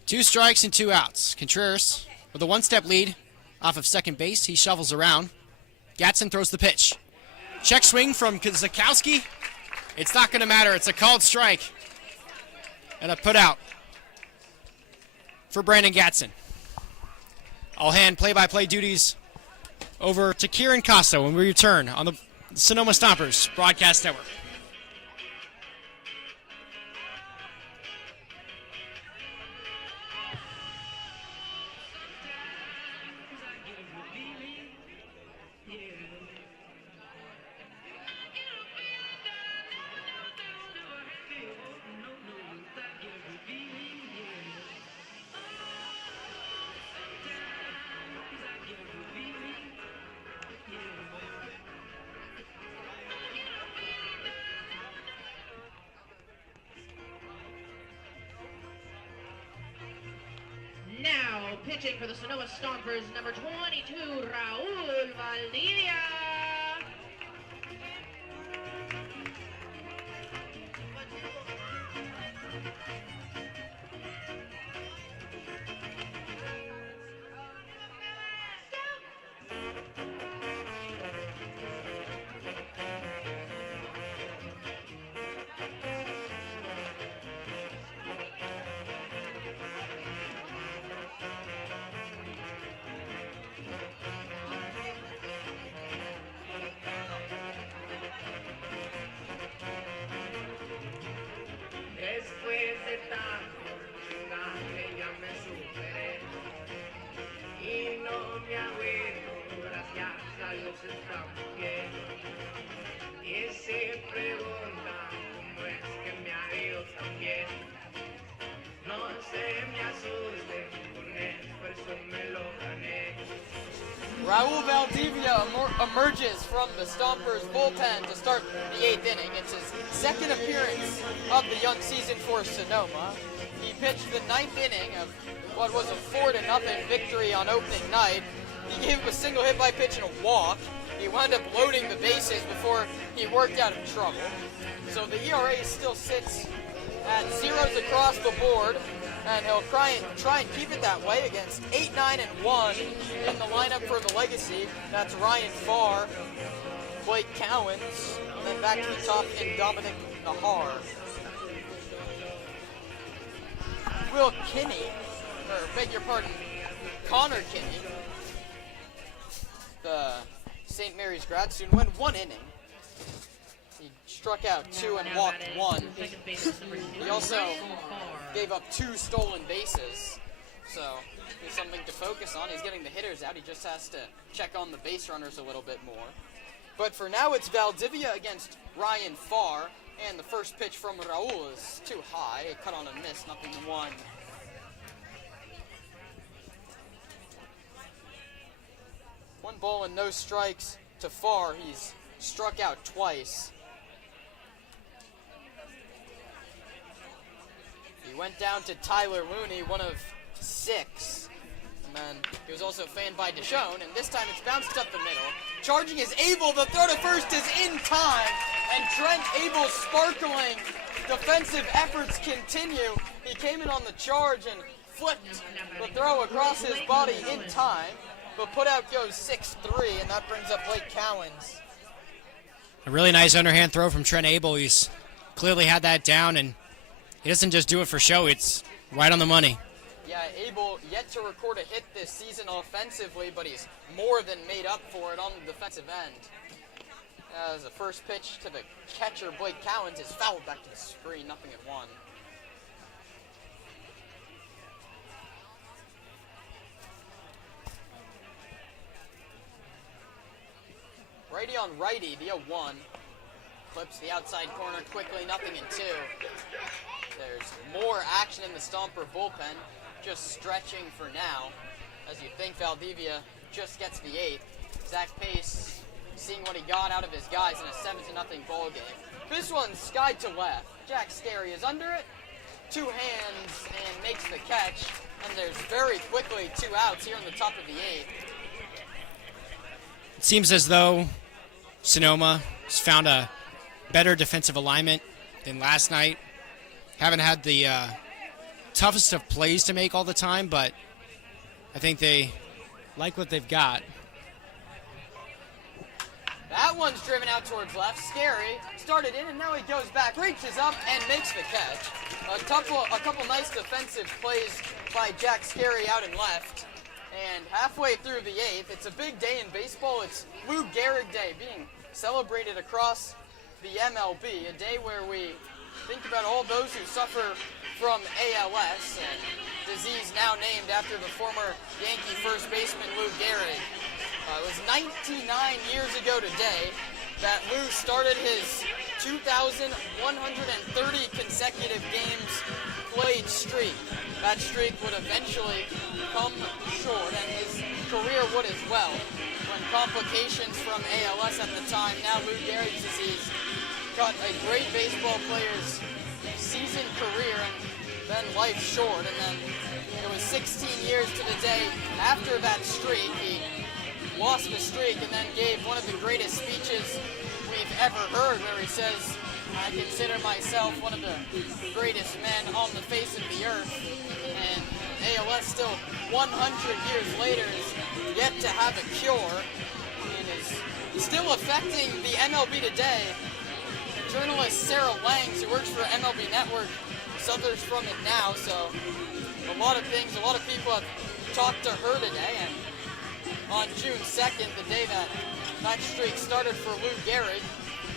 Two strikes and 2 outs. Contreras with a 1-step lead off of second base. He shovels around. Gatson throws the pitch. Check swing from Sikowski. It's not going to matter. It's a called strike. And a put out for Brandon Gatson. I'll hand play-by-play duties over to Kieran Costa when we return on the Sonoma Stompers Broadcast Network. Now pitching for the Sonoma Stompers, number 22, Raul Valdivia. Después de tanto chingarle ya me superé y no me agüito, gracias a Dios estamos bien. Y se preguntan cómo es que me ha ido tan bien. No se me asuste, con esfuerzo me lo gané. Raul Valdivia emerges from the Stompers bullpen to start the 8th inning. It's his second appearance of the young season for Sonoma. He pitched the 9th inning of what was a 4-0 victory on opening night. He gave up a single hit by pitch and a walk. He wound up loading the bases before he worked out of trouble. So the ERA still sits at zeros across the board, and he'll try and keep it that way against 8-9-1 in the lineup for the Legacy. That's Ryan Farr, Blake Cowens, and then back to the top in Dominic Nahar. Will Kinney, or beg your pardon, Connor Kinney, the St. Mary's grad student, went 1 inning. He struck out 2 and walked 1. He also gave up 2 stolen bases, so there's something to focus on. He's getting the hitters out. He just has to check on the base runners a little bit more. But for now, it's Valdivia against Ryan Farr, and the first pitch from Raul is too high. It cut on a miss, 0-1. One ball and no strikes to Farr. He's struck out twice. He went down to Tyler Looney, one of 6. And then he was also fanned by Deshaun, and this time it's bounced up the middle. Charging is Abel, the throw to first is in time, and Trent Abel's sparkling defensive efforts continue. He came in on the charge and flipped the throw across his body in time, but put out goes 6-3, and that brings up Blake Cowens. A really nice underhand throw from Trent Abel. He's clearly had that down, and he doesn't just do it for show. It's right on the money. Yeah, Abel yet to record a hit this season offensively, but he's more than made up for it on the defensive end. As the first pitch to the catcher, Blake Cowens, is fouled back to the screen, 0-1. righty on righty, the 0-1. Clips the outside corner quickly, 0-2. There's more action in the Stomper bullpen, just stretching for now, as you think Valdivia just gets the 8th. Zach Pace seeing what he got out of his guys in a 7-0 ball game. This one's skied to left. Jack Scary is under it, 2 hands, and makes the catch. And there's very quickly 2 outs here in the top of the 8th. It seems as though Sonoma has found a better defensive alignment than last night. Haven't had the toughest of plays to make all the time, but I think they like what they've got. That one's driven out towards left. Scary started in, and now he goes back, reaches up, and makes the catch. A couple nice defensive plays by Jack Scary out in left. And halfway through the 8th, it's a big day in baseball. It's Lou Gehrig Day being celebrated across the MLB, a day where we think about all those who suffer from ALS, and disease now named after the former Yankee first baseman Lou Gehrig. It was 99 years ago today that Lou started his 2,130 consecutive games played streak. That streak would eventually come short, and his career would as well. When complications from ALS at the time, now Lou Gehrig's disease, cut a great baseball player's season career and then life short. And then it was 16 years to the day after that streak. He lost the streak and then gave one of the greatest speeches we've ever heard, where he says, "I consider myself one of the greatest men on the face of the earth." And ALS still 100 years later is yet to have a cure and is still affecting the MLB today. Journalist Sarah Langs, who works for MLB Network, suffers from it now, so a lot of people have talked to her today. And on June 2nd, the day that streak started for Lou Gehrig,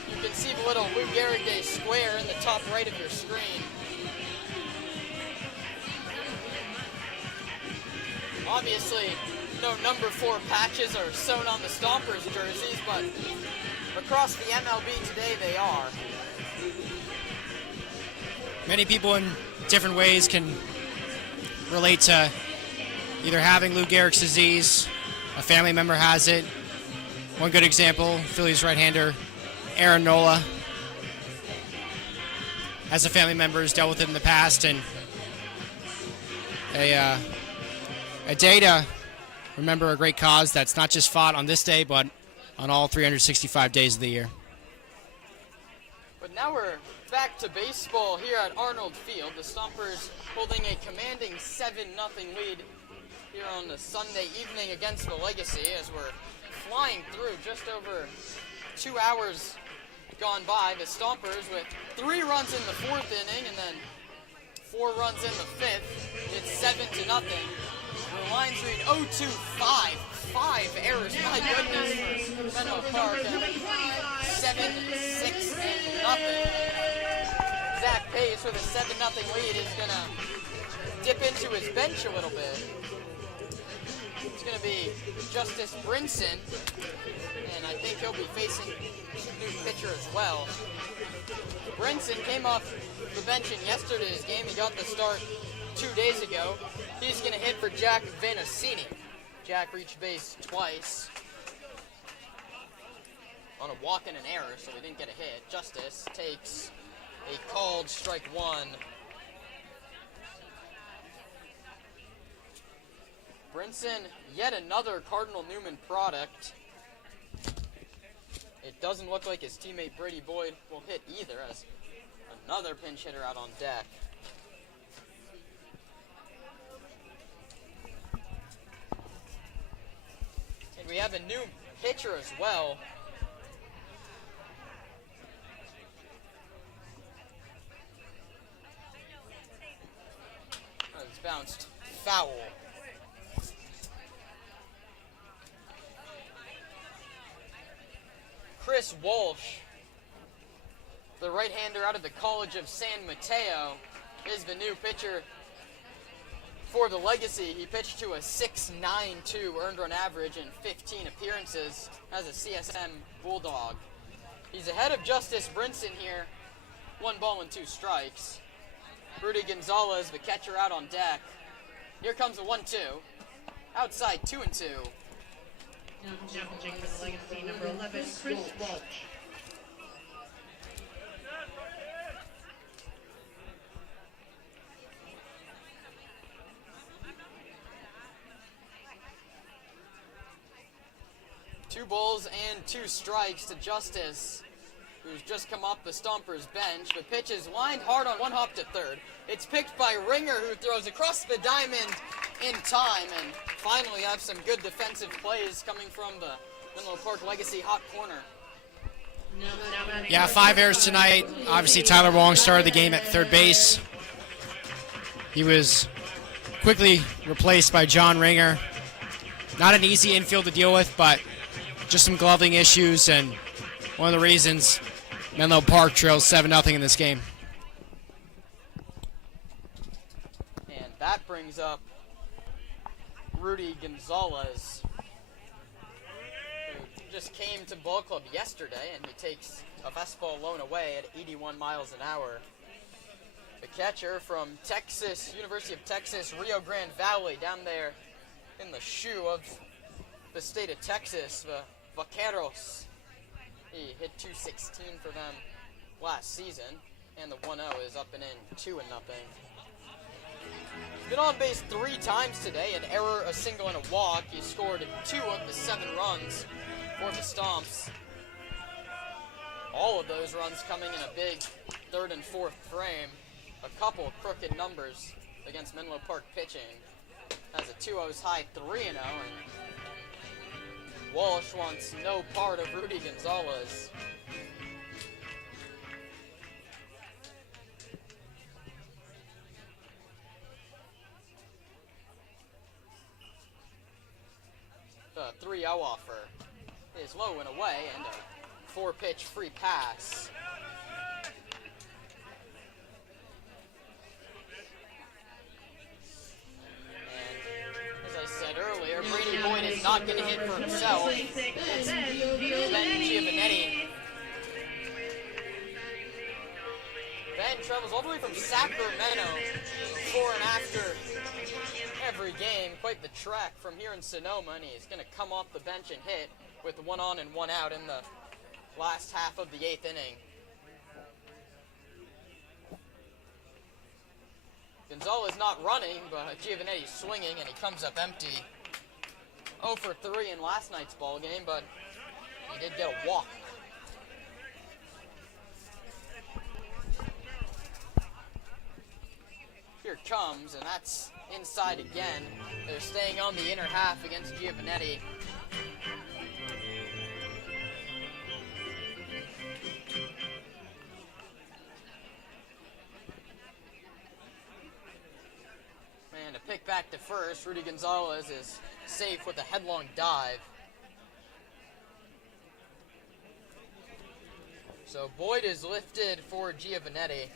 you can see the little Lou Gehrig Day square in the top right of your screen. Obviously, no number 4 patches are sewn on the Stompers jerseys, but across the MLB today they are. Many people in different ways can relate to either having Lou Gehrig's disease, a family member has it. One good example, Phillies right-hander Aaron Nola has a family member who's dealt with it in the past, and a day to remember a great cause that's not just fought on this day, but on all 365 days of the year. But now we're back to baseball here at Arnold Field. The Stompers holding a commanding 7-0 lead here on the Sunday evening against the Legacy, as we're flying through just over 2 hours gone by. The Stompers with 3 runs in the 4th inning and then 4 runs in the 5th. It's 7-0. The lines read 0-2-5. 5 errors, my goodness, for Menlo Park. 7-6-0. Zach Pace with a 7-0 lead is going to dip into his bench a little bit. It's going to be Justice Brinson, and I think he'll be facing a new pitcher as well. Brinson came off the bench in yesterday's game. He got the start 2 days ago. He's going to hit for Jack Vanacini. Jack reached base twice on a walk and an error, so we didn't get a hit. Justice takes a called strike 1. Brinson, yet another Cardinal Newman product. It doesn't look like his teammate Brady Boyd will hit either, as another pinch hitter out on deck. And we have a new pitcher as well. Oh, it's bounced foul. Chris Walsh, the right-hander out of the College of San Mateo, is the new pitcher For the Legacy, he pitched to a 6.92 earned run average in 15 appearances as a CSM Bulldog. He's ahead of Justice Brinson here. 1 ball and 2 strikes. Rudy Gonzalez, the catcher, out on deck. Here comes the 1-2. Outside 2-2. Now challenging for the Legacy, number 11, Chris Walsh. Two balls and 2 strikes to Justice, who's just come off the Stompers bench. The pitch is lined hard on 1 hop to third. It's picked by Ringer, who throws across the diamond in time, and finally have some good defensive plays coming from the Menlo Park Legacy hot corner. Yeah, 5 errors tonight. Obviously, Tyler Wong started the game at third base. He was quickly replaced by John Ringer. Not an easy infield to deal with, but just some gloving issues, and one of the reasons Menlo Park trails 7-0 in this game. And that brings up Rudy Gonzalez, who just came to ball club yesterday, and he takes a fastball blown away at 81 miles an hour. The catcher from Texas, University of Texas, Rio Grande Valley, down there in the shoe of the state of Texas, the Vaqueros. He hit 216 for them last season, and the 1-0 is up and in, 2-0. He's been on base 3 times today, an error, a single, and a walk. He scored 2 of the 7 runs for the Stomps. All of those runs coming in a big 3rd and 4th frame. A couple crooked numbers against Menlo Park pitching. Has a 2-0's high 3-0, and Walsh wants no part of Rudy Gonzalez. The 3-0 offer is low and away, and a 4-pitch free pass. Earlier, Brady Boyd is not going to hit for himself. It's Ben Giovanetti. Ben travels all the way from Sacramento before and after every game. Quite the trek from here in Sonoma, and he's going to come off the bench and hit with 1 on and 1 out in the last half of the 8th inning. Gonzalez not running, but Giovanetti's swinging, and he comes up empty. 0 for 3 in last night's ball game, but he did get a walk. Here it comes, and that's inside again. They're staying on the inner half against Giovanetti. And a pick back to first. Rudy Gonzalez is safe with a headlong dive. So Boyd is lifted for Giovanetti.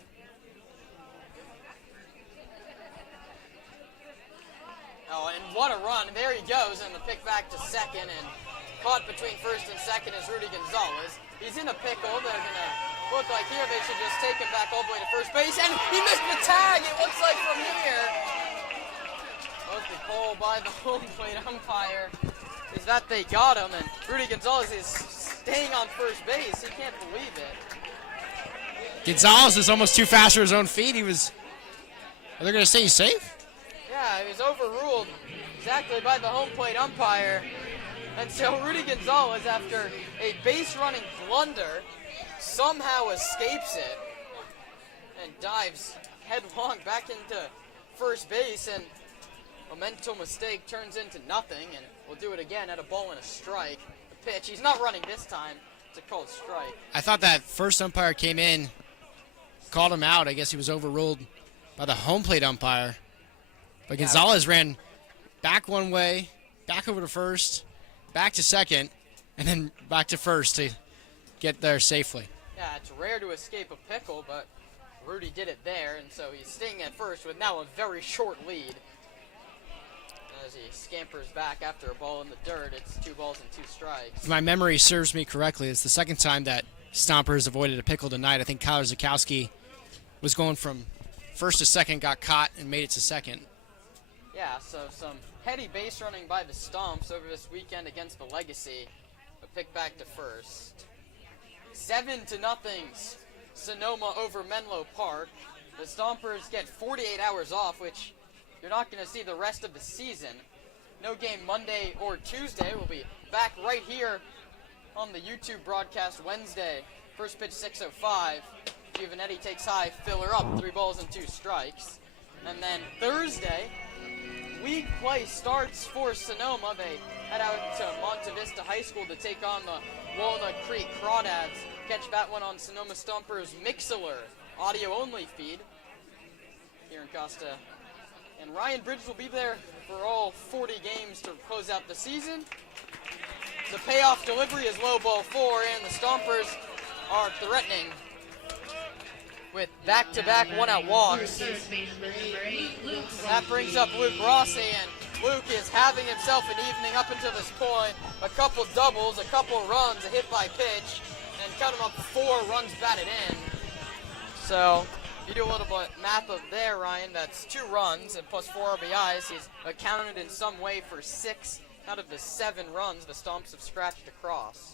Oh, and what a run. There he goes, and the pick back to second, and caught between first and second is Rudy Gonzalez. He's in a pickle. They're going to look like here they should just take him back all the way to first base, and he missed the tag, it looks like, from here. The call by the home plate umpire is that they got him, and Rudy Gonzalez is staying on first base. He can't believe it. Gonzalez is almost too fast for his own feet. Are they going to say he's safe? Yeah, he was overruled exactly by the home plate umpire. And so Rudy Gonzalez, after a base running blunder, somehow escapes it and dives headlong back into first base, and a mental mistake turns into nothing, and we'll do it again at a ball and a strike. The pitch, he's not running this time. It's a called strike. I thought that first umpire came in, called him out. I guess he was overruled by the home plate umpire. But Gonzalez ran back one way, back over to first, back to second, and then back to first to get there safely. Yeah, it's rare to escape a pickle, but Rudy did it there, and so he's staying at first with now a very short lead. As he scampers back after a ball in the dirt, it's 2 balls and 2 strikes. If my memory serves me correctly, it's the second time that Stompers avoided a pickle tonight. I think Kyler Zakowski was going from first to second, got caught, and made it to second. Yeah, so some heady base running by the Stomps over this weekend against the Legacy. A pick back to first. 7-0, Sonoma over Menlo Park. The Stompers get 48 hours off, which you're not going to see the rest of the season. No game Monday or Tuesday. We'll be back right here on the YouTube broadcast Wednesday. First pitch 6:05. Giovanetti takes high, filler up, 3 balls and 2 strikes. And then Thursday, league play starts for Sonoma. They head out to Monte Vista High School to take on the Walnut Creek Crawdads. Catch that one on Sonoma Stompers Mixler audio only feed. Kieran Costa and Ryan Bridges will be there for all 40 games to close out the season. The payoff delivery is low ball 4, and the Stompers are threatening with back-to-back one-out walks. That brings up Luke Rossi, and Luke is having himself an evening up until this point. A couple doubles, a couple runs, a hit by pitch, and count them up, 4 runs batted in. So you do a little bit math up there, Ryan. That's 2 runs and plus 4 RBIs. He's accounted in some way for 6 out of the 7 runs the Stomps have scratched across.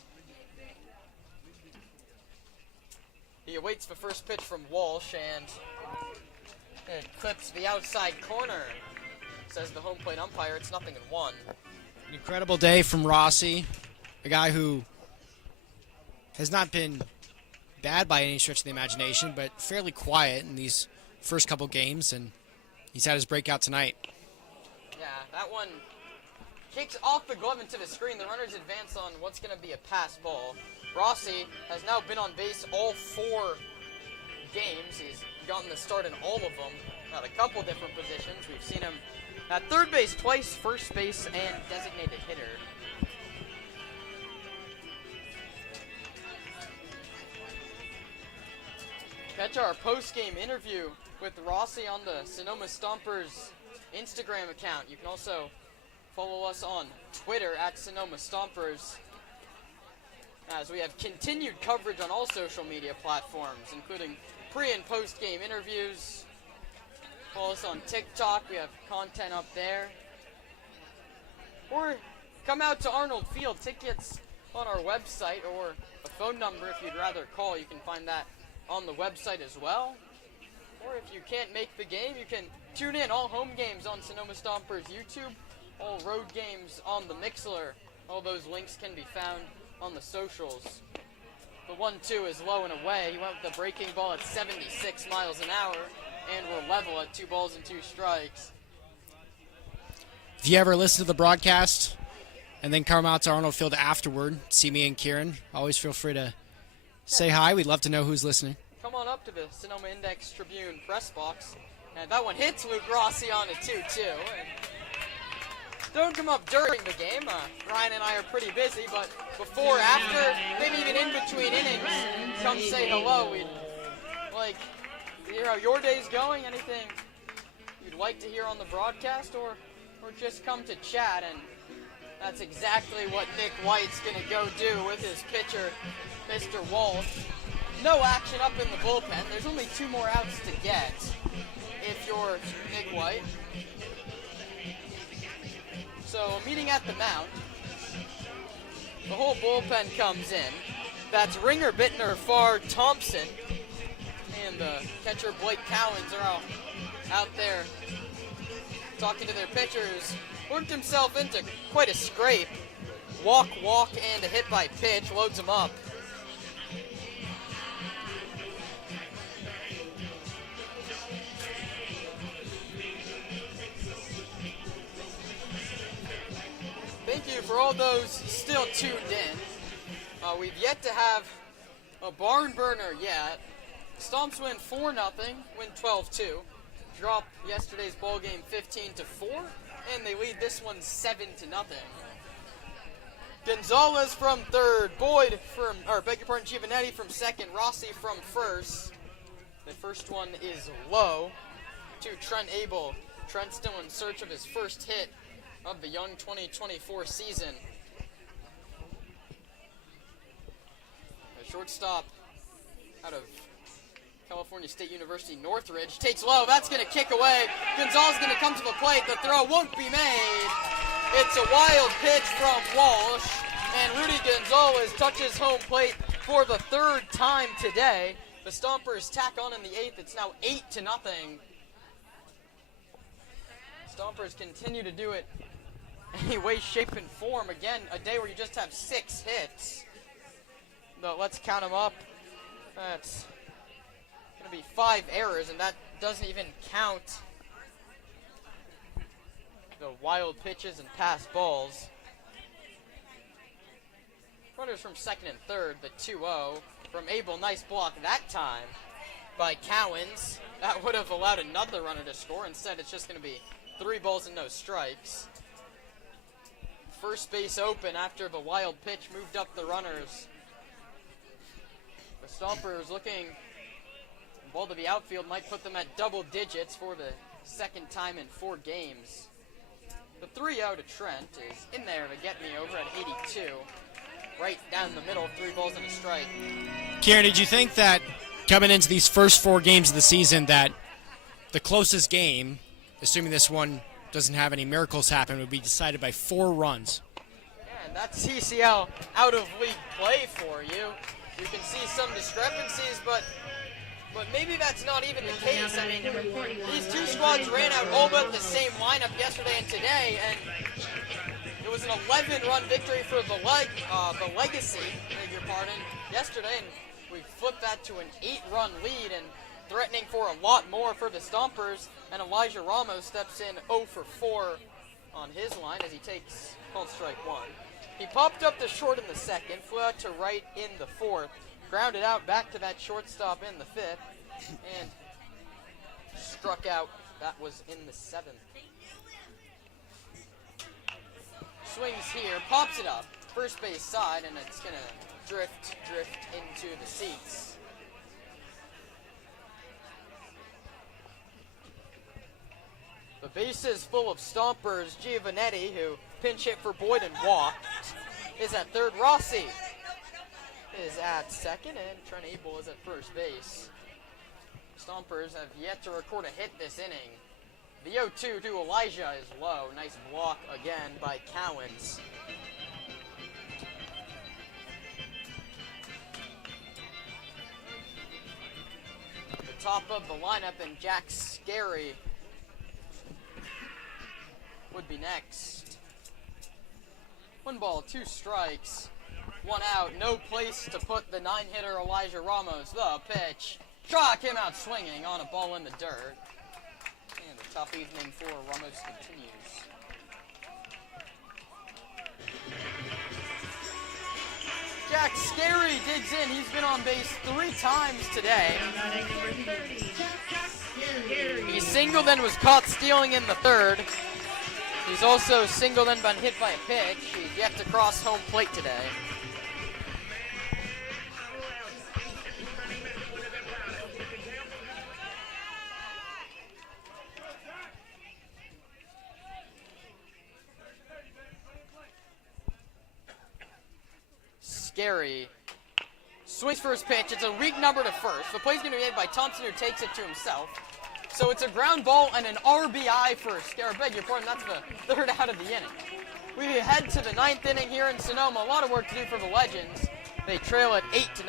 He awaits the first pitch from Walsh, and it clips the outside corner. Says the home plate umpire, it's 0-1. An incredible day from Rossi, a guy who has not been bad by any stretch of the imagination, but fairly quiet in these first couple games, and he's had his breakout tonight. Yeah, that one kicks off the glove into the screen. The runners advance on what's going to be a pass ball. Rossi has now been on base all 4 games. He's gotten the start in all of them at a couple different positions. We've seen him at third base twice, first base, and designated hitter. Catch our post-game interview with Rossi on the Sonoma Stompers Instagram account. You can also follow us on Twitter at Sonoma Stompers, as we have continued coverage on all social media platforms, including pre- and post-game interviews. Follow us on TikTok. We have content up there. Or come out to Arnold Field. Tickets on our website, or a phone number if you'd rather call. You can find that on the website as well. Or if you can't make the game, you can tune in. All home games on Sonoma Stompers YouTube, all road games on the Mixler. All those links can be found on the socials. The 1-2 is low and away. He went with the breaking ball at 76 miles an hour, and we're level at 2 balls and 2 strikes. If you ever listen to the broadcast and then come out to Arnold Field afterward, see me and Kieran, always feel free to say hi. We'd love to know who's listening. Come on up to the Sonoma Index Tribune press box. And that one hits Luke Rossi on a 2-2. Don't come up during the game. Ryan and I are pretty busy, but before, after, maybe even in between innings, come say hello. We'd like to hear how your day's going, anything you'd like to hear on the broadcast, or just come to chat. And that's exactly what Nick White's going to go do with his pitcher, Mr. Walsh. No action up in the bullpen. There's only 2 more outs to get if you're Nick White. So, meeting at the mound, the whole bullpen comes in. That's Ringer, Bittner, Farr, Thompson, and the catcher Blake Cowens are all out there talking to their pitchers. Worked himself into quite a scrape. Walk, and a hit by pitch loads him up. Thank you for all those still tuned in. We've yet to have a barn burner yet. Stomps win 4-0, win 12-2. Drop yesterday's ball game 15-4, and they lead this one 7-0. Gonzalez from third, Giovanetti from second, Rossi from first. The first one is low to Trent Abel. Trent still in search of his first hit of the young 2024 season. A shortstop out of California State University Northridge takes low. That's going to kick away. Gonzalez going to come to the plate. The throw won't be made. It's a wild pitch from Walsh, and Rudy Gonzalez touches home plate for the third time today. The Stompers tack on in the eighth. It's now 8-0. Stompers continue to do it any way, shape, and form. Again, a day where you just have 6 hits. But let's count them up. That's going to be 5 errors, and that doesn't even count the wild pitches and pass balls. Runners from second and third, the 2-0 from Abel. Nice block that time by Cowens. That would have allowed another runner to score. Instead, it's just going to be 3 balls and no strikes. First base open after the wild pitch moved up the runners. The Stompers looking, the ball to the outfield might put them at double digits for the second time in 4 games. The 3-0 to Trent is in there to get me over at 82. Right down the middle, 3 balls and a strike. Kieran, did you think that coming into these first 4 games of the season that the closest game, assuming this one doesn't have any miracles happen, would be decided by 4 runs? Yeah, and that's CCL out of league play for you. You can see some discrepancies, but maybe that's not even the case. I mean, these 2 squads ran out all but the same lineup yesterday and today, and it was an 11-run victory for the Legacy, beg your pardon, yesterday, and we flipped that to an 8-run lead and threatening for a lot more for the Stompers, and Elijah Ramos steps in 0 for 4 on his line as he takes called strike 1. He popped up to short in the second, flew out to right in the fourth, grounded out back to that shortstop in the fifth, and struck out. That was in the seventh. Swings here, pops it up, first base side, and it's going to drift into the seats. The bases full of Stompers. Giovanetti, who pinch hit for Boyd and walked, is at third. Rossi is at second, and Trent Abel is at first base. Stompers have yet to record a hit this inning. The 0-2 to Elijah is low. Nice block again by Cowens. The top of the lineup, and Jack Scary would be next. 1 ball, 2 strikes, 1 out. No place to put the 9-hitter Elijah Ramos. The pitch. Shaw came out swinging on a ball in the dirt. And the tough evening for Ramos continues. Jack Scary digs in. He's been on base 3 times today. He singled and was caught stealing in the third. He's also singled and been hit by a pitch. He's yet to cross home plate today. Scary swings for his pitch. It's a weak number to first. The play's going to be made by Thompson, who takes it to himself. So it's a ground ball and an RBI for Scary. Beg your pardon, that's the third out of the inning. We head to the 9th inning here in Sonoma. A lot of work to do for the Legends. They trail at 8-0.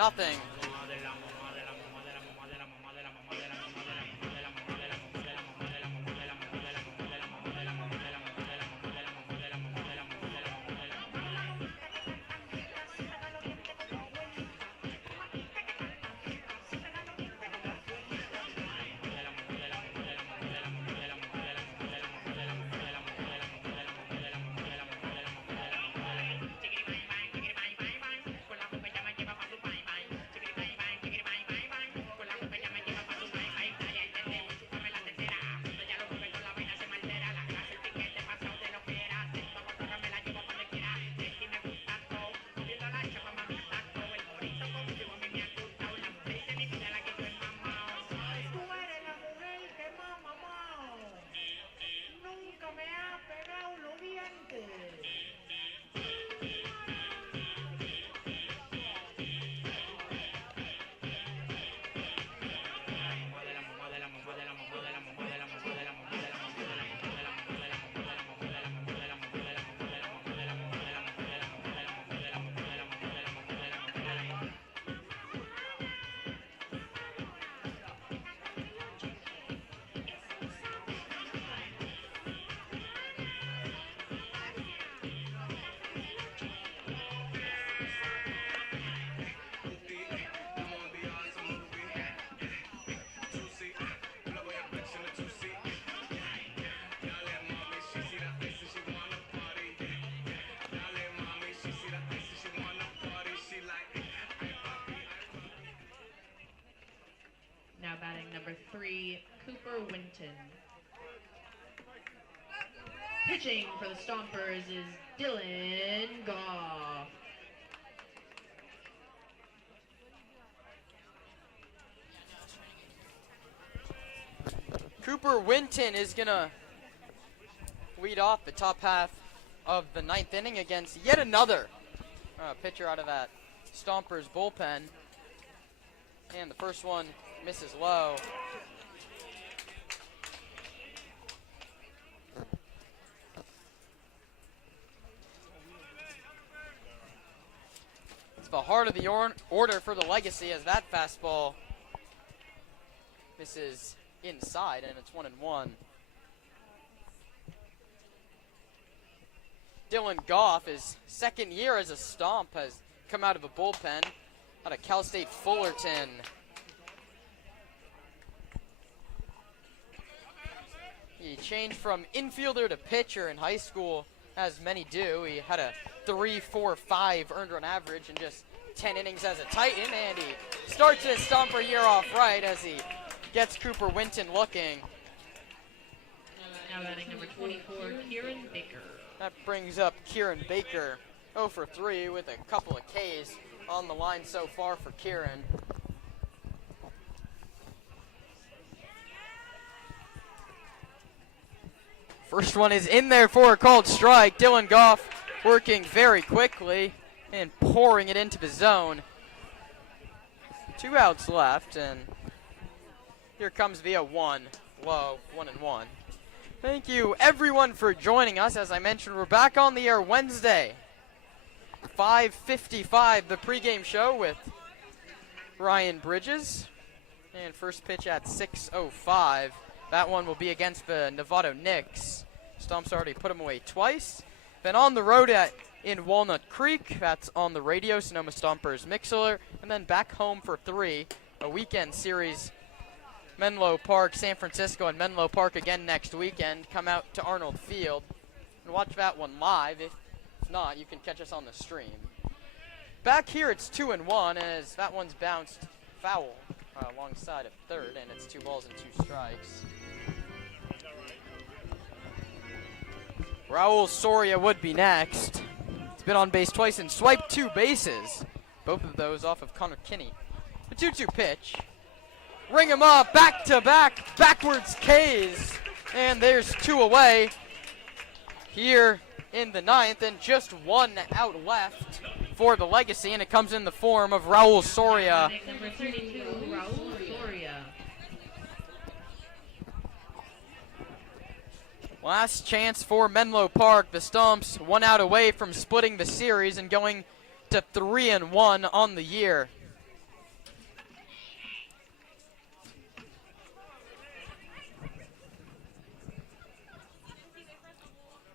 Now batting number 3, Cooper Winton. Pitching for the Stompers is Dylan Goff. Cooper Winton is going to lead off the top half of the 9th inning against yet another pitcher out of that Stompers bullpen. And the first one misses low. It's the heart of the order for the Legacy as that fastball misses inside, and it's 1-1. Dylan Goff, his second year as a Stomp, has come out of a bullpen out of Cal State Fullerton. He changed from infielder to pitcher in high school, as many do. He had a 3.45 earned run average in just 10 innings as a Titan, and he starts his Stomper year off right as he gets Cooper Winton looking. Now batting number 24, Kieran Baker. That brings up Kieran Baker, 0 for 3 with a couple of Ks on the line so far for Kieran. First one is in there for a called strike. Dylan Goff working very quickly and pouring it into the zone. 2 outs left, and here comes the 1 low, 1-1. Thank you, everyone, for joining us. As I mentioned, we're back on the air Wednesday, 5:55, the pregame show with Ryan Bridges. And first pitch at 6:05. That one will be against the Novato Knicks. Stomps already put them away twice. Then on the road in Walnut Creek, that's on the radio, Sonoma Stompers Mixler. And then back home for 3, a weekend series. Menlo Park, San Francisco, and Menlo Park again next weekend. Come out to Arnold Field and watch that one live. If not, you can catch us on the stream. Back here, it's 2-1 as that one's bounced foul alongside of third, and it's 2 balls and 2 strikes. Raul Soria would be next. He's been on base twice and swiped 2 bases. Both of those off of Connor Kinney. The 2-2 pitch. Ring him up, back-to-back, backwards Ks. And there's 2 away here in the 9th, and just 1 out left for the Legacy, and it comes in the form of Raul Soria. Number 32, Raul Soria. Last chance for Menlo Park. The Stumps 1 out away from splitting the series and going to 3-1 on the year.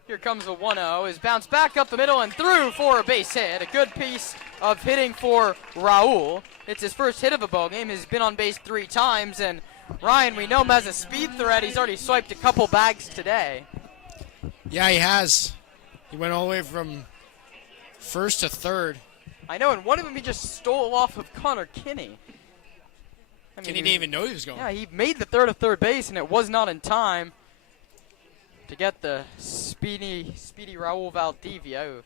Here comes the 1-0, is bounced back up the middle and through for a base hit. A good piece of hitting for Raul. It's his first hit of a ball game. He's been on base 3 times, and Ryan, we know him as a speed threat. He's already swiped a couple bags today. Yeah, he has. He went all the way from first to third. I know, and one of them he just stole off of Connor Kinney. I mean, Kinney didn't even know he was going. Yeah, he made the throw to third base, and it was not in time to get the speedy Raul Valdivia,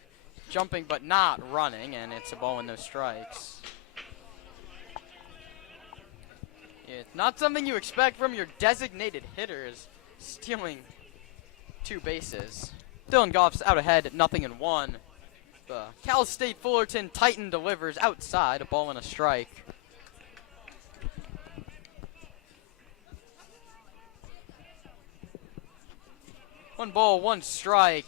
jumping but not running, and it's a ball and no strikes. It's not something you expect from your designated hitters, stealing 2 bases. Dylan Goff's out ahead, 0-1. The Cal State Fullerton Titan delivers outside, a ball and a strike. One ball, 1 strike.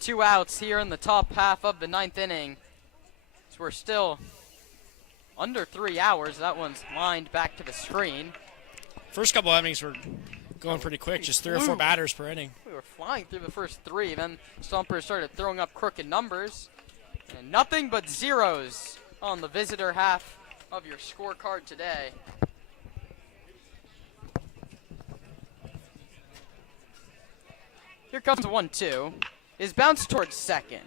2 outs here in the top half of the 9th inning. So we're still under 3 hours. That one's lined back to the screen. First couple of innings were going pretty quick, just 3 or 4 batters per inning. We were flying through the first 3. Then Stompers started throwing up crooked numbers. And nothing but zeros on the visitor half of your scorecard today. Here comes 1-2. Is bounced towards second.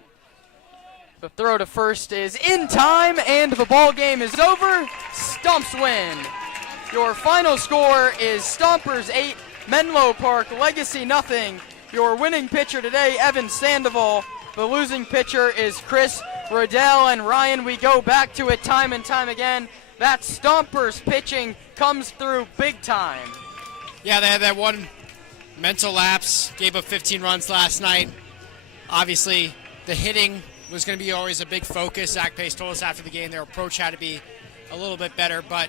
The throw to first is in time, and the ball game is over. Stumps win. Your final score is Stompers 8, Menlo Park Legacy nothing. Your winning pitcher today, Evan Sandoval. The losing pitcher is Chris Riddell. And Ryan, we go back to it time and time again. That Stompers pitching comes through big time. Yeah, they had that one mental lapse, gave up 15 runs last night. Obviously, the hitting was going to be always a big focus. Zach Pace told us after the game their approach had to be a little bit better, but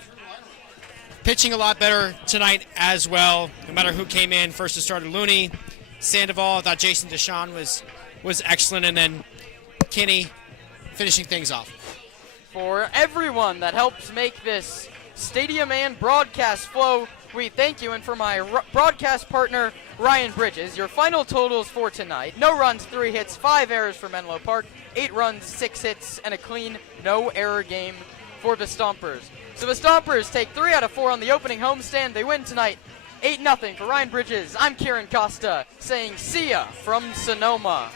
pitching a lot better tonight as well. No matter who came in, first it started Looney, Sandoval. I thought Jason Deshawn was excellent, and then Kinney finishing things off. For everyone that helps make this stadium and broadcast flow, we thank you. And for my broadcast partner, Ryan Bridges, your final totals for tonight: no runs, 3 hits, 5 errors for Menlo Park, 8 runs, 6 hits, and a clean, no error game for the Stompers. So the Stompers take 3 out of 4 on the opening homestand. They win tonight 8-0. For Ryan Bridges, I'm Kieran Costa saying see ya from Sonoma.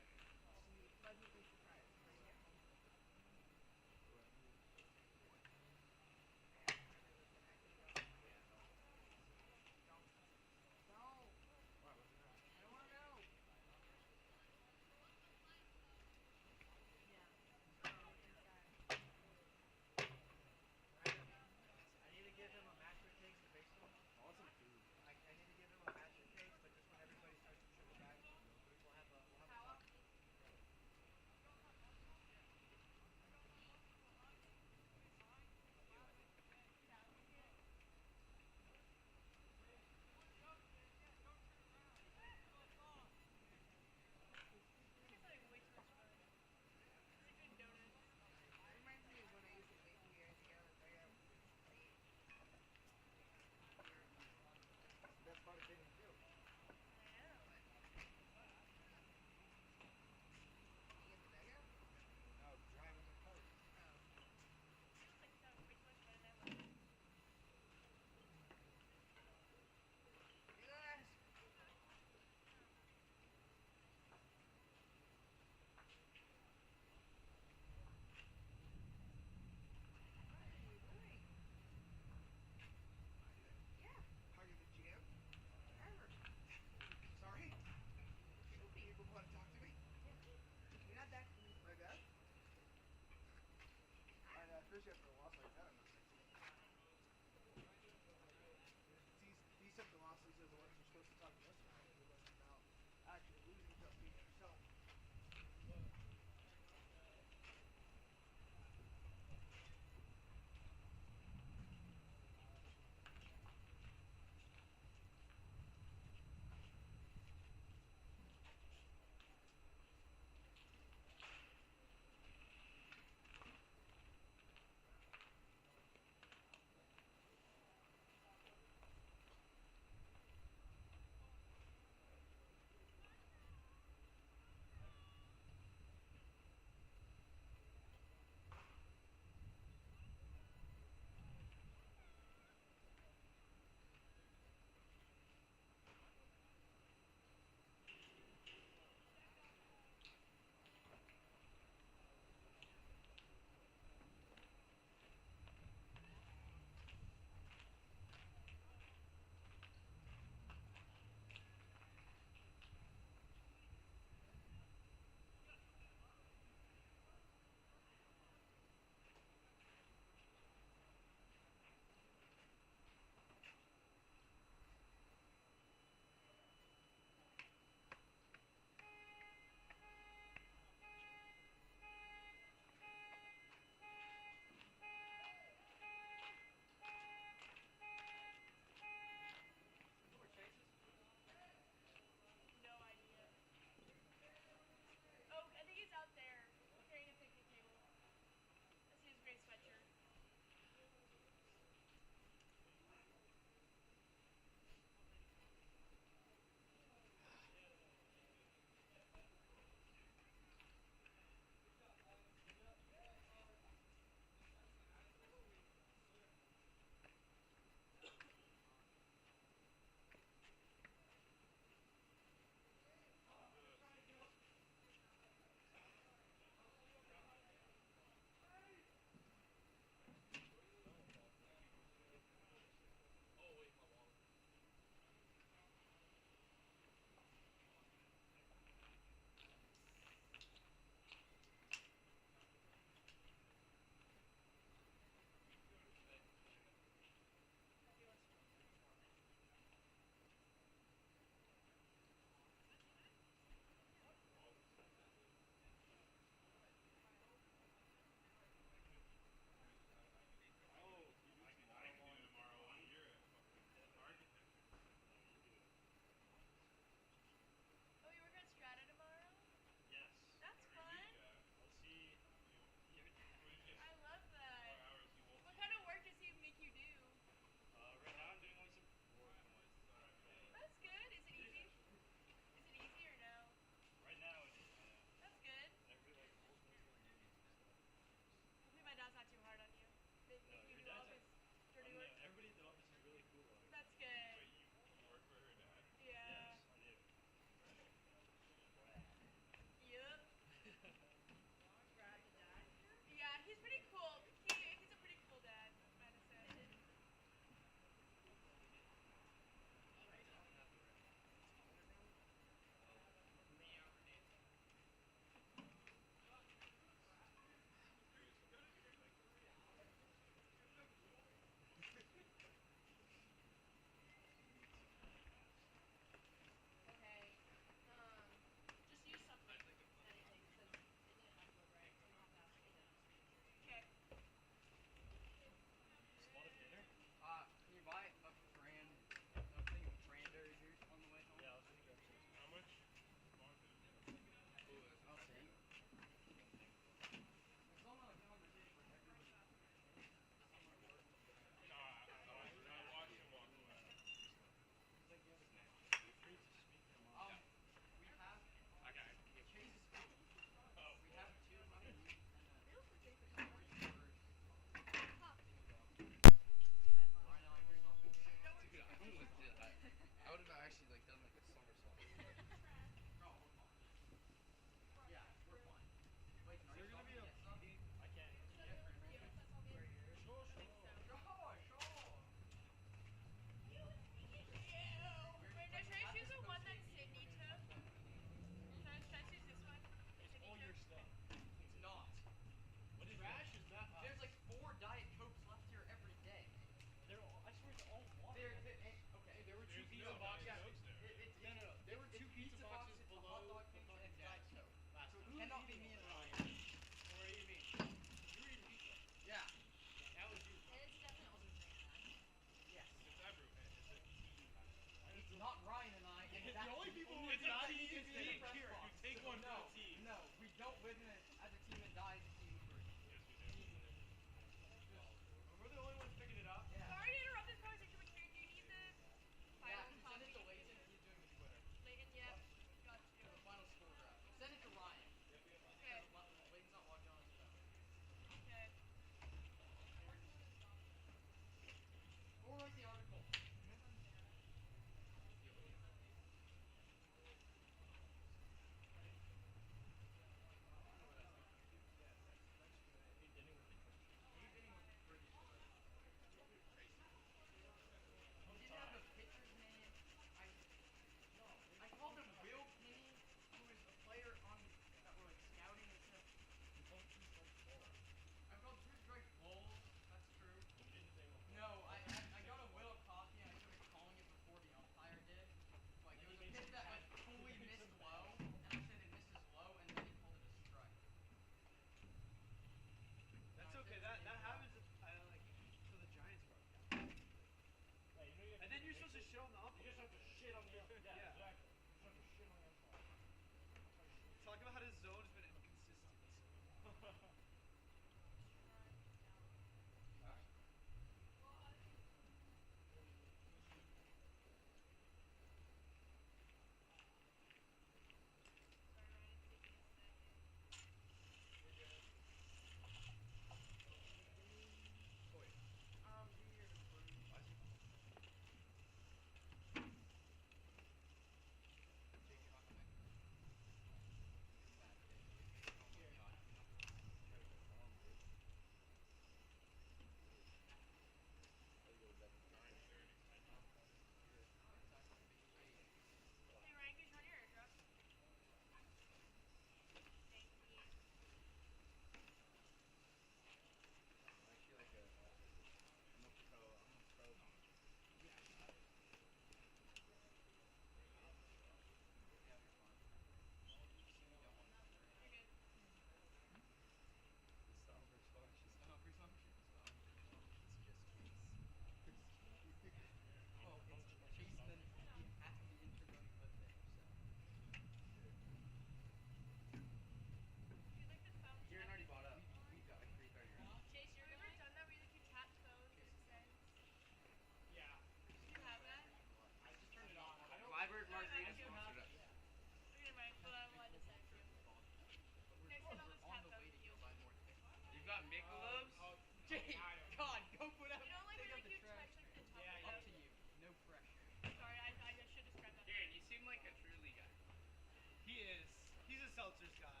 seltzers guy.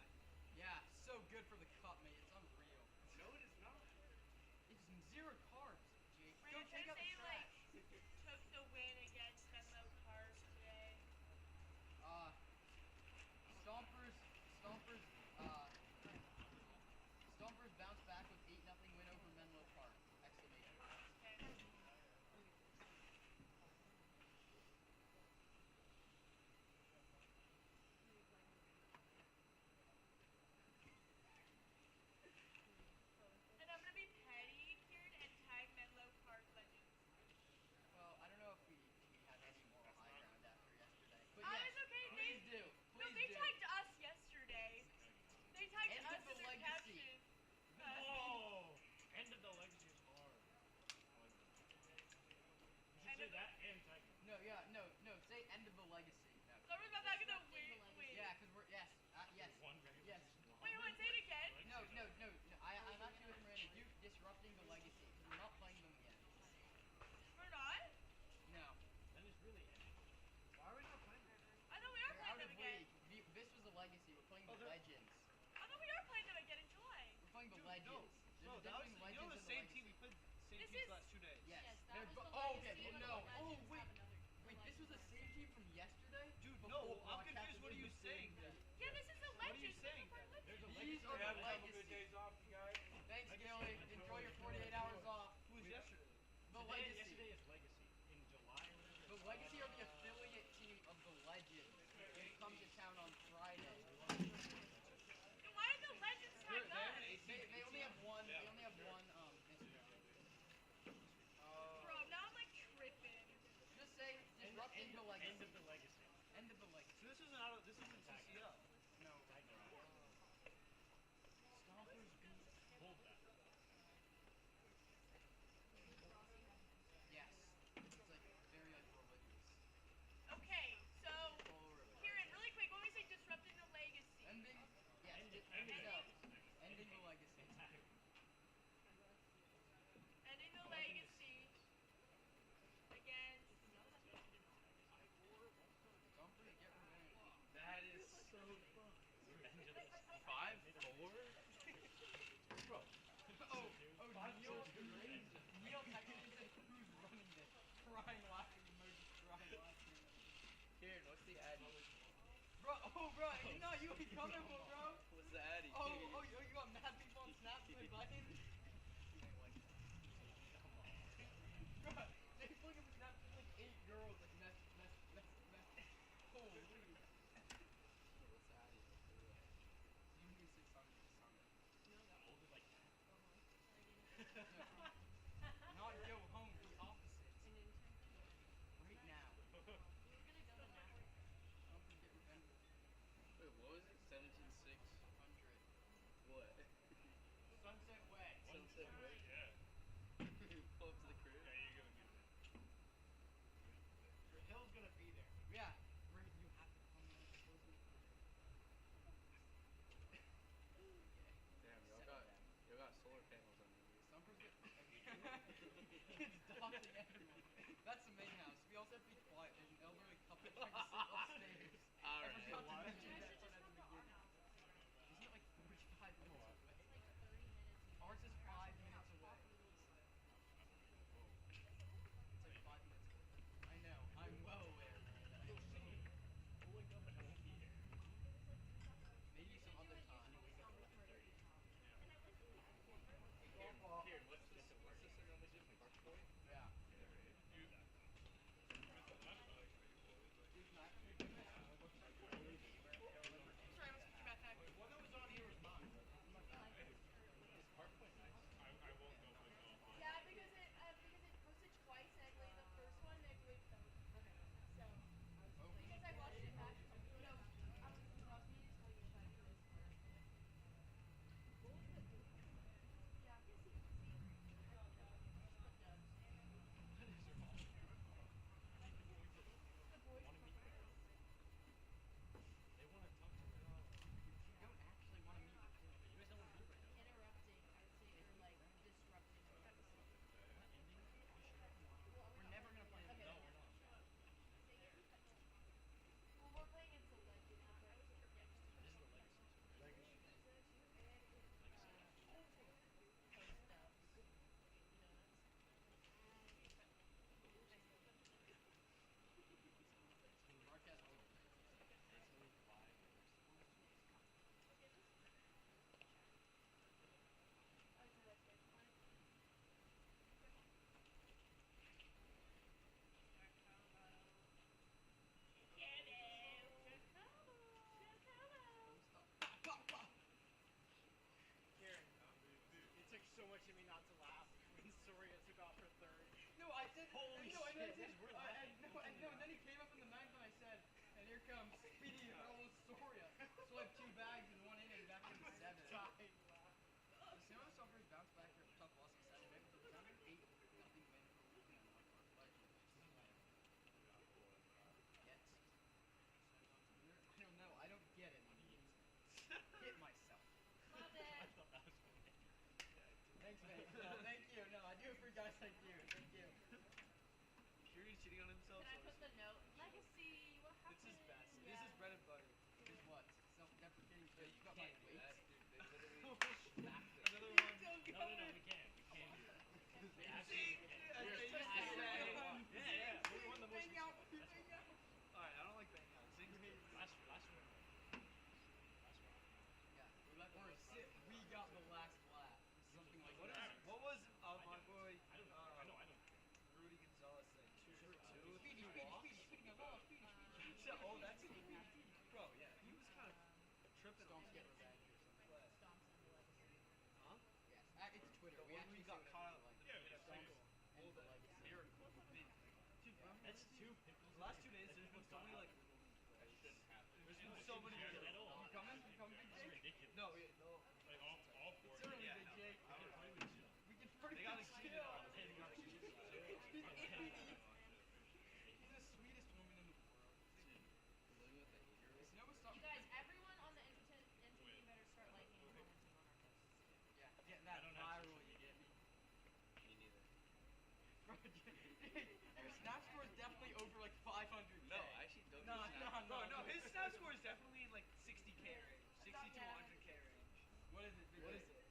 Yeah, so good for the cup, mate. It's unreal. No, it is not. It's 0 carbs, Jake. Were Go you take trying out to the say, like, trash. took the win against Menlo Park today? Stompers, Stompers, uh, Stompers bounced back with 8-0 win over Menlo Park! Exclamation point. Okay. And I'm gonna be petty, Kieran, and tag Menlo Park Legends. Well, I don't know if we have any moral high ground after yesterday. But Oh, yes, it's okay. please do. No, Please they do. tagged us yesterday. They tagged End us of the in their legacy. caption. Oh, end of the legacy is hard. I like that. You should End say of- that and tag them. No, yeah, no, say end of the legacy. No. So we're not gonna win. Yeah, because we're, yes, yes, One very yes. Wait, say it again. No, I'm actually with Miranda. You disrupting the legacy. We're not playing them again. We're not? No. Then it's really ending. Why are we not playing them? I thought we are They're playing out them of again. league. This was a legacy. We're playing the they're- legends. I thought we are playing them again in July. We're playing the Dude, legends. No, There's a that was, difference between you know legends the and same team. We legacy. played the same This teams is- last 2 days. Yes. Yes, that They're was bo- the oh, legacy, okay. but Well, the no. legends Oh, have wait. another- Wait, this was the same team from yesterday? Dude, Before no, I'm broadcast confused. What are was you the same saying? day. Yeah, this is the What are you legends. saying? There's a These legacy. are the Have a couple legacy. good days off, you guys. Thanks, Gehrig. Enjoy your 48 hours off. Who was yesterday? The Today- legacy. Yesterday is legacy. In July or whatever. The legacy are the affiliate team of the legends. They come to town on Friday. Then why are the legends They tagged have an us? 18. They only have one. They only have one. Bro, now I'm like tripping. Just say disrupting the legacy. End of the legacy. End of the legacy. So this isn't out of. This isn't CCL. No. Tag them. Stompers beat. Hold that. Yes. It's like very like religious. Okay, so All over it. Kieran, really quick, when we say disrupting the legacy, Ending. Yes. Ending. No. Ending the legacy. ending the legacy against Stompers get revenge. That is so fun. 5-4? Bro. Oh, Neil technically said who's running this? Crying laughing emoji. Crying laughing. Kieran, what's the Addy? Bro, you know you ain't coming, bro. What's the Addy? Oh, you got mad people on Snap to my button? Bro, they look at the Snap, there's like 8 girls like mess. Holy. What's the Addy? You need to say something to Summit. Old is like that. Not go home, the opposite. Right now. Stompers get revenge. Wait, what was it? 17,600. What? and then he came up in the ninth and I said, and here comes Speedy Raul Soria. So I have 2 bags in 1 inning back in the 7th. The Sonoma Stompers bounced back from a tough loss on Saturday with a resounding 8-0 win over Lincoln and Northpark. But I don't know. I don't get it. Hit myself. Love it. I thought that was funny. Thanks, mate. Thank you. No, I do it for guys like you. Thank you. Sure he's cheating on himself? Can I put the note? Legacy. What happened? It's his best. Yeah. This is bread and butter. Is what? Self-deprecating. Yeah, you got can't my do weight. that, dude. They literally smacked it. Another one. Don't go No, we can't. We can't do that. We absolutely can't. Yeah. We won the most. Bang out. That's Bang what- out. Alright, I don't like banging out. Sing Last one. Last one. Yeah. We got the last lap. Something like that. what was my boy I don't know. Rudy Gonzalez saying? 2 for 2? Speedy Gonzalez. Speedy. Oh, that's bro, yeah. He was kind of tripping on Stomps get revenge or something. Stomps and the legacy. Huh? Yes. It's Twitter. The one we got caught up. Yeah, we got Stomps Pickle. and the legacy. Miracle. I mean, dude, That's 2 pickles. the last 2 days there's been so many like That shouldn't happen. there's been so many At all. You coming? You coming, Big This is Jake? ridiculous. No. Like all 4. It's early, Yeah, Big no. Jake. We can They pretty got much exceeded chill. on us. They got exceeded. She's the sweetest woman in the world. The Sonoma You Stompers. guys, everyone on the entity better start liking and commenting on our posts. Yeah, getting that I don't have viral, you get me? Me neither. Bro, your snap score is definitely over like 500. No, I actually don't. No, do snap. no, Bro, no. his snap score is definitely in like 60k range. 60 to 100k range. What is it? Big What Jake? is it?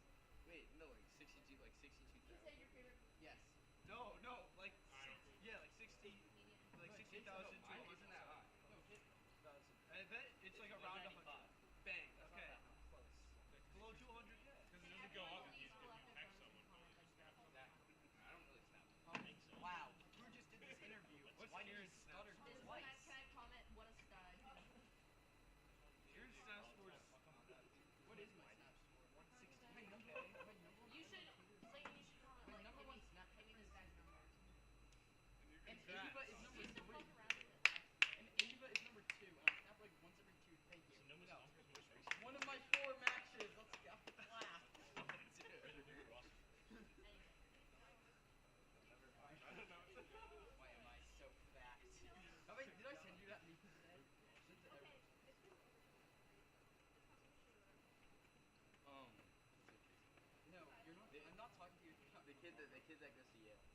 Wait, no, like 62, like 62,000. Can you say your favorite Yes. No, like I don't think yeah, like 60, comedian? like No, 60,000 no, to mine 100,000. isn't that high. No, hit. I bet it's like around 100. Bang. Okay. Close. Below 200k. Because it Can doesn't go everyone up if please you pull up their text phones and someone. comment on stuff? I don't really snap. Wow. Who just did this interview? What's Why did he Kieran's stutter snap This twice? can I comment? What a stud. Your snap score is What is my snap score? 160. My number one. You should, Clayton, you should comment My like number one maybe, snap maybe this guy's number. And Congrats. Ava is number Use the 3. fuck around with it. And Ava is number 2. And I snap like once every 2. Thank you. Sonoma No. Stompers most recent. One of my 4 matches. Let's go. Clap. Why am I so fat? Oh wait, did I send you that meme today? Send it to everyone. No, you're not. I'm not talking to you. The kid that goes to Yale.